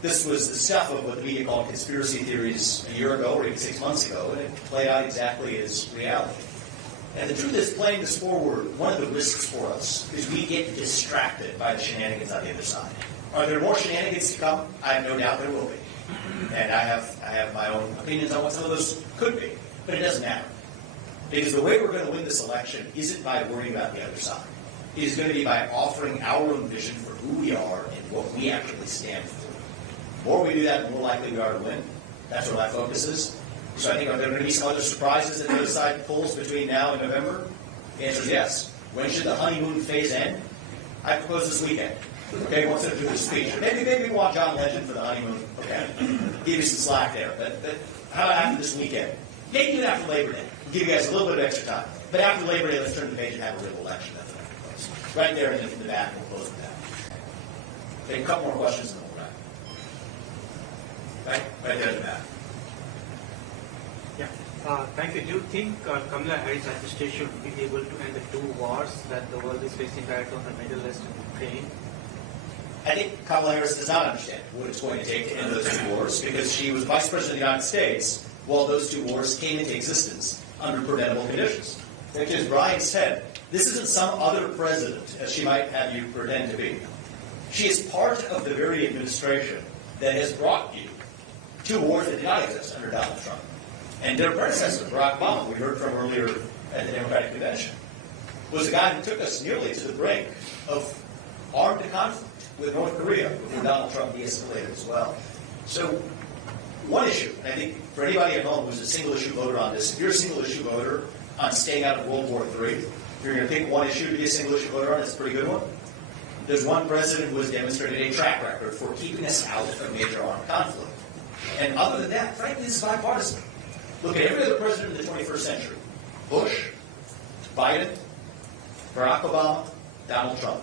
This was the stuff of what the media called conspiracy theories a year ago or even 6 months ago, and it played out exactly as reality. And the truth is, playing this forward, one of the risks for us is we get distracted by the shenanigans on the other side. Are there more shenanigans to come? I have no doubt there will be. And I have my own opinions on what some of those could be. But it doesn't matter. Because the way we're going to win this election isn't by worrying about the other side. It is going to be by offering our own vision for who we are and what we actually stand for. The more we do that, the more likely we are to win. That's where my focus is. So I think, are there going to be some other surprises that the other side pulls between now and November? The answer is yes. When should the honeymoon phase end? I propose this weekend. Okay, once I do the speech. Maybe we want John Legend for the honeymoon. Okay, give you some slack there. But how about after this weekend? Maybe even after Labor Day. We'll give you guys a little bit of extra time. But after Labor Day, let's turn the page and have a real election. That's what I propose. Right there in the back, we'll close with that. Okay, a couple more questions and we'll wrap. Right there in the back. Thank you. Do you think Kamala Harris administration should be able to end the two wars that the world is facing right on the Middle East and Ukraine? I think Kamala Harris does not understand what it's going to take to end those two wars because she was Vice President of the United States while those two wars came into existence under preventable conditions. Which, as Brian said, this isn't some other president, as she might have you pretend to be. She is part of the very administration that has brought you two wars that did not exist under Donald Trump. And their predecessor, Barack Obama, we heard from earlier at the Democratic Convention, was the guy who took us nearly to the brink of armed conflict with North Korea before Donald Trump de-escalated as well. So one issue, and I think for anybody at home who's a single-issue voter on this, if you're a single-issue voter on staying out of World War III, if you're going to pick one issue to be a single-issue voter on, it's a pretty good one. There's one president who has demonstrated a track record for keeping us out of major armed conflict. And other than that, frankly, this is bipartisan. Look at every other president in the 21st century. Bush, Biden, Barack Obama, Donald Trump.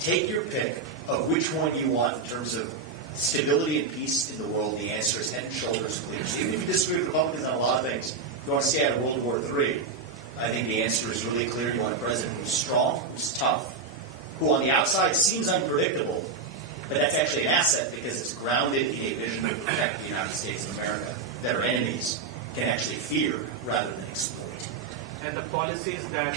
Take your pick of which one you want in terms of stability and peace in the world. The answer is head and shoulders clear. So even if you disagree with Republicans on a lot of things, you want to stay out of World War III, I think the answer is really clear. You want a president who's strong, who's tough, who on the outside seems unpredictable, but that's actually an asset because it's grounded in a vision to protect the United States of America that our enemies can actually fear rather than exploit. And the policies that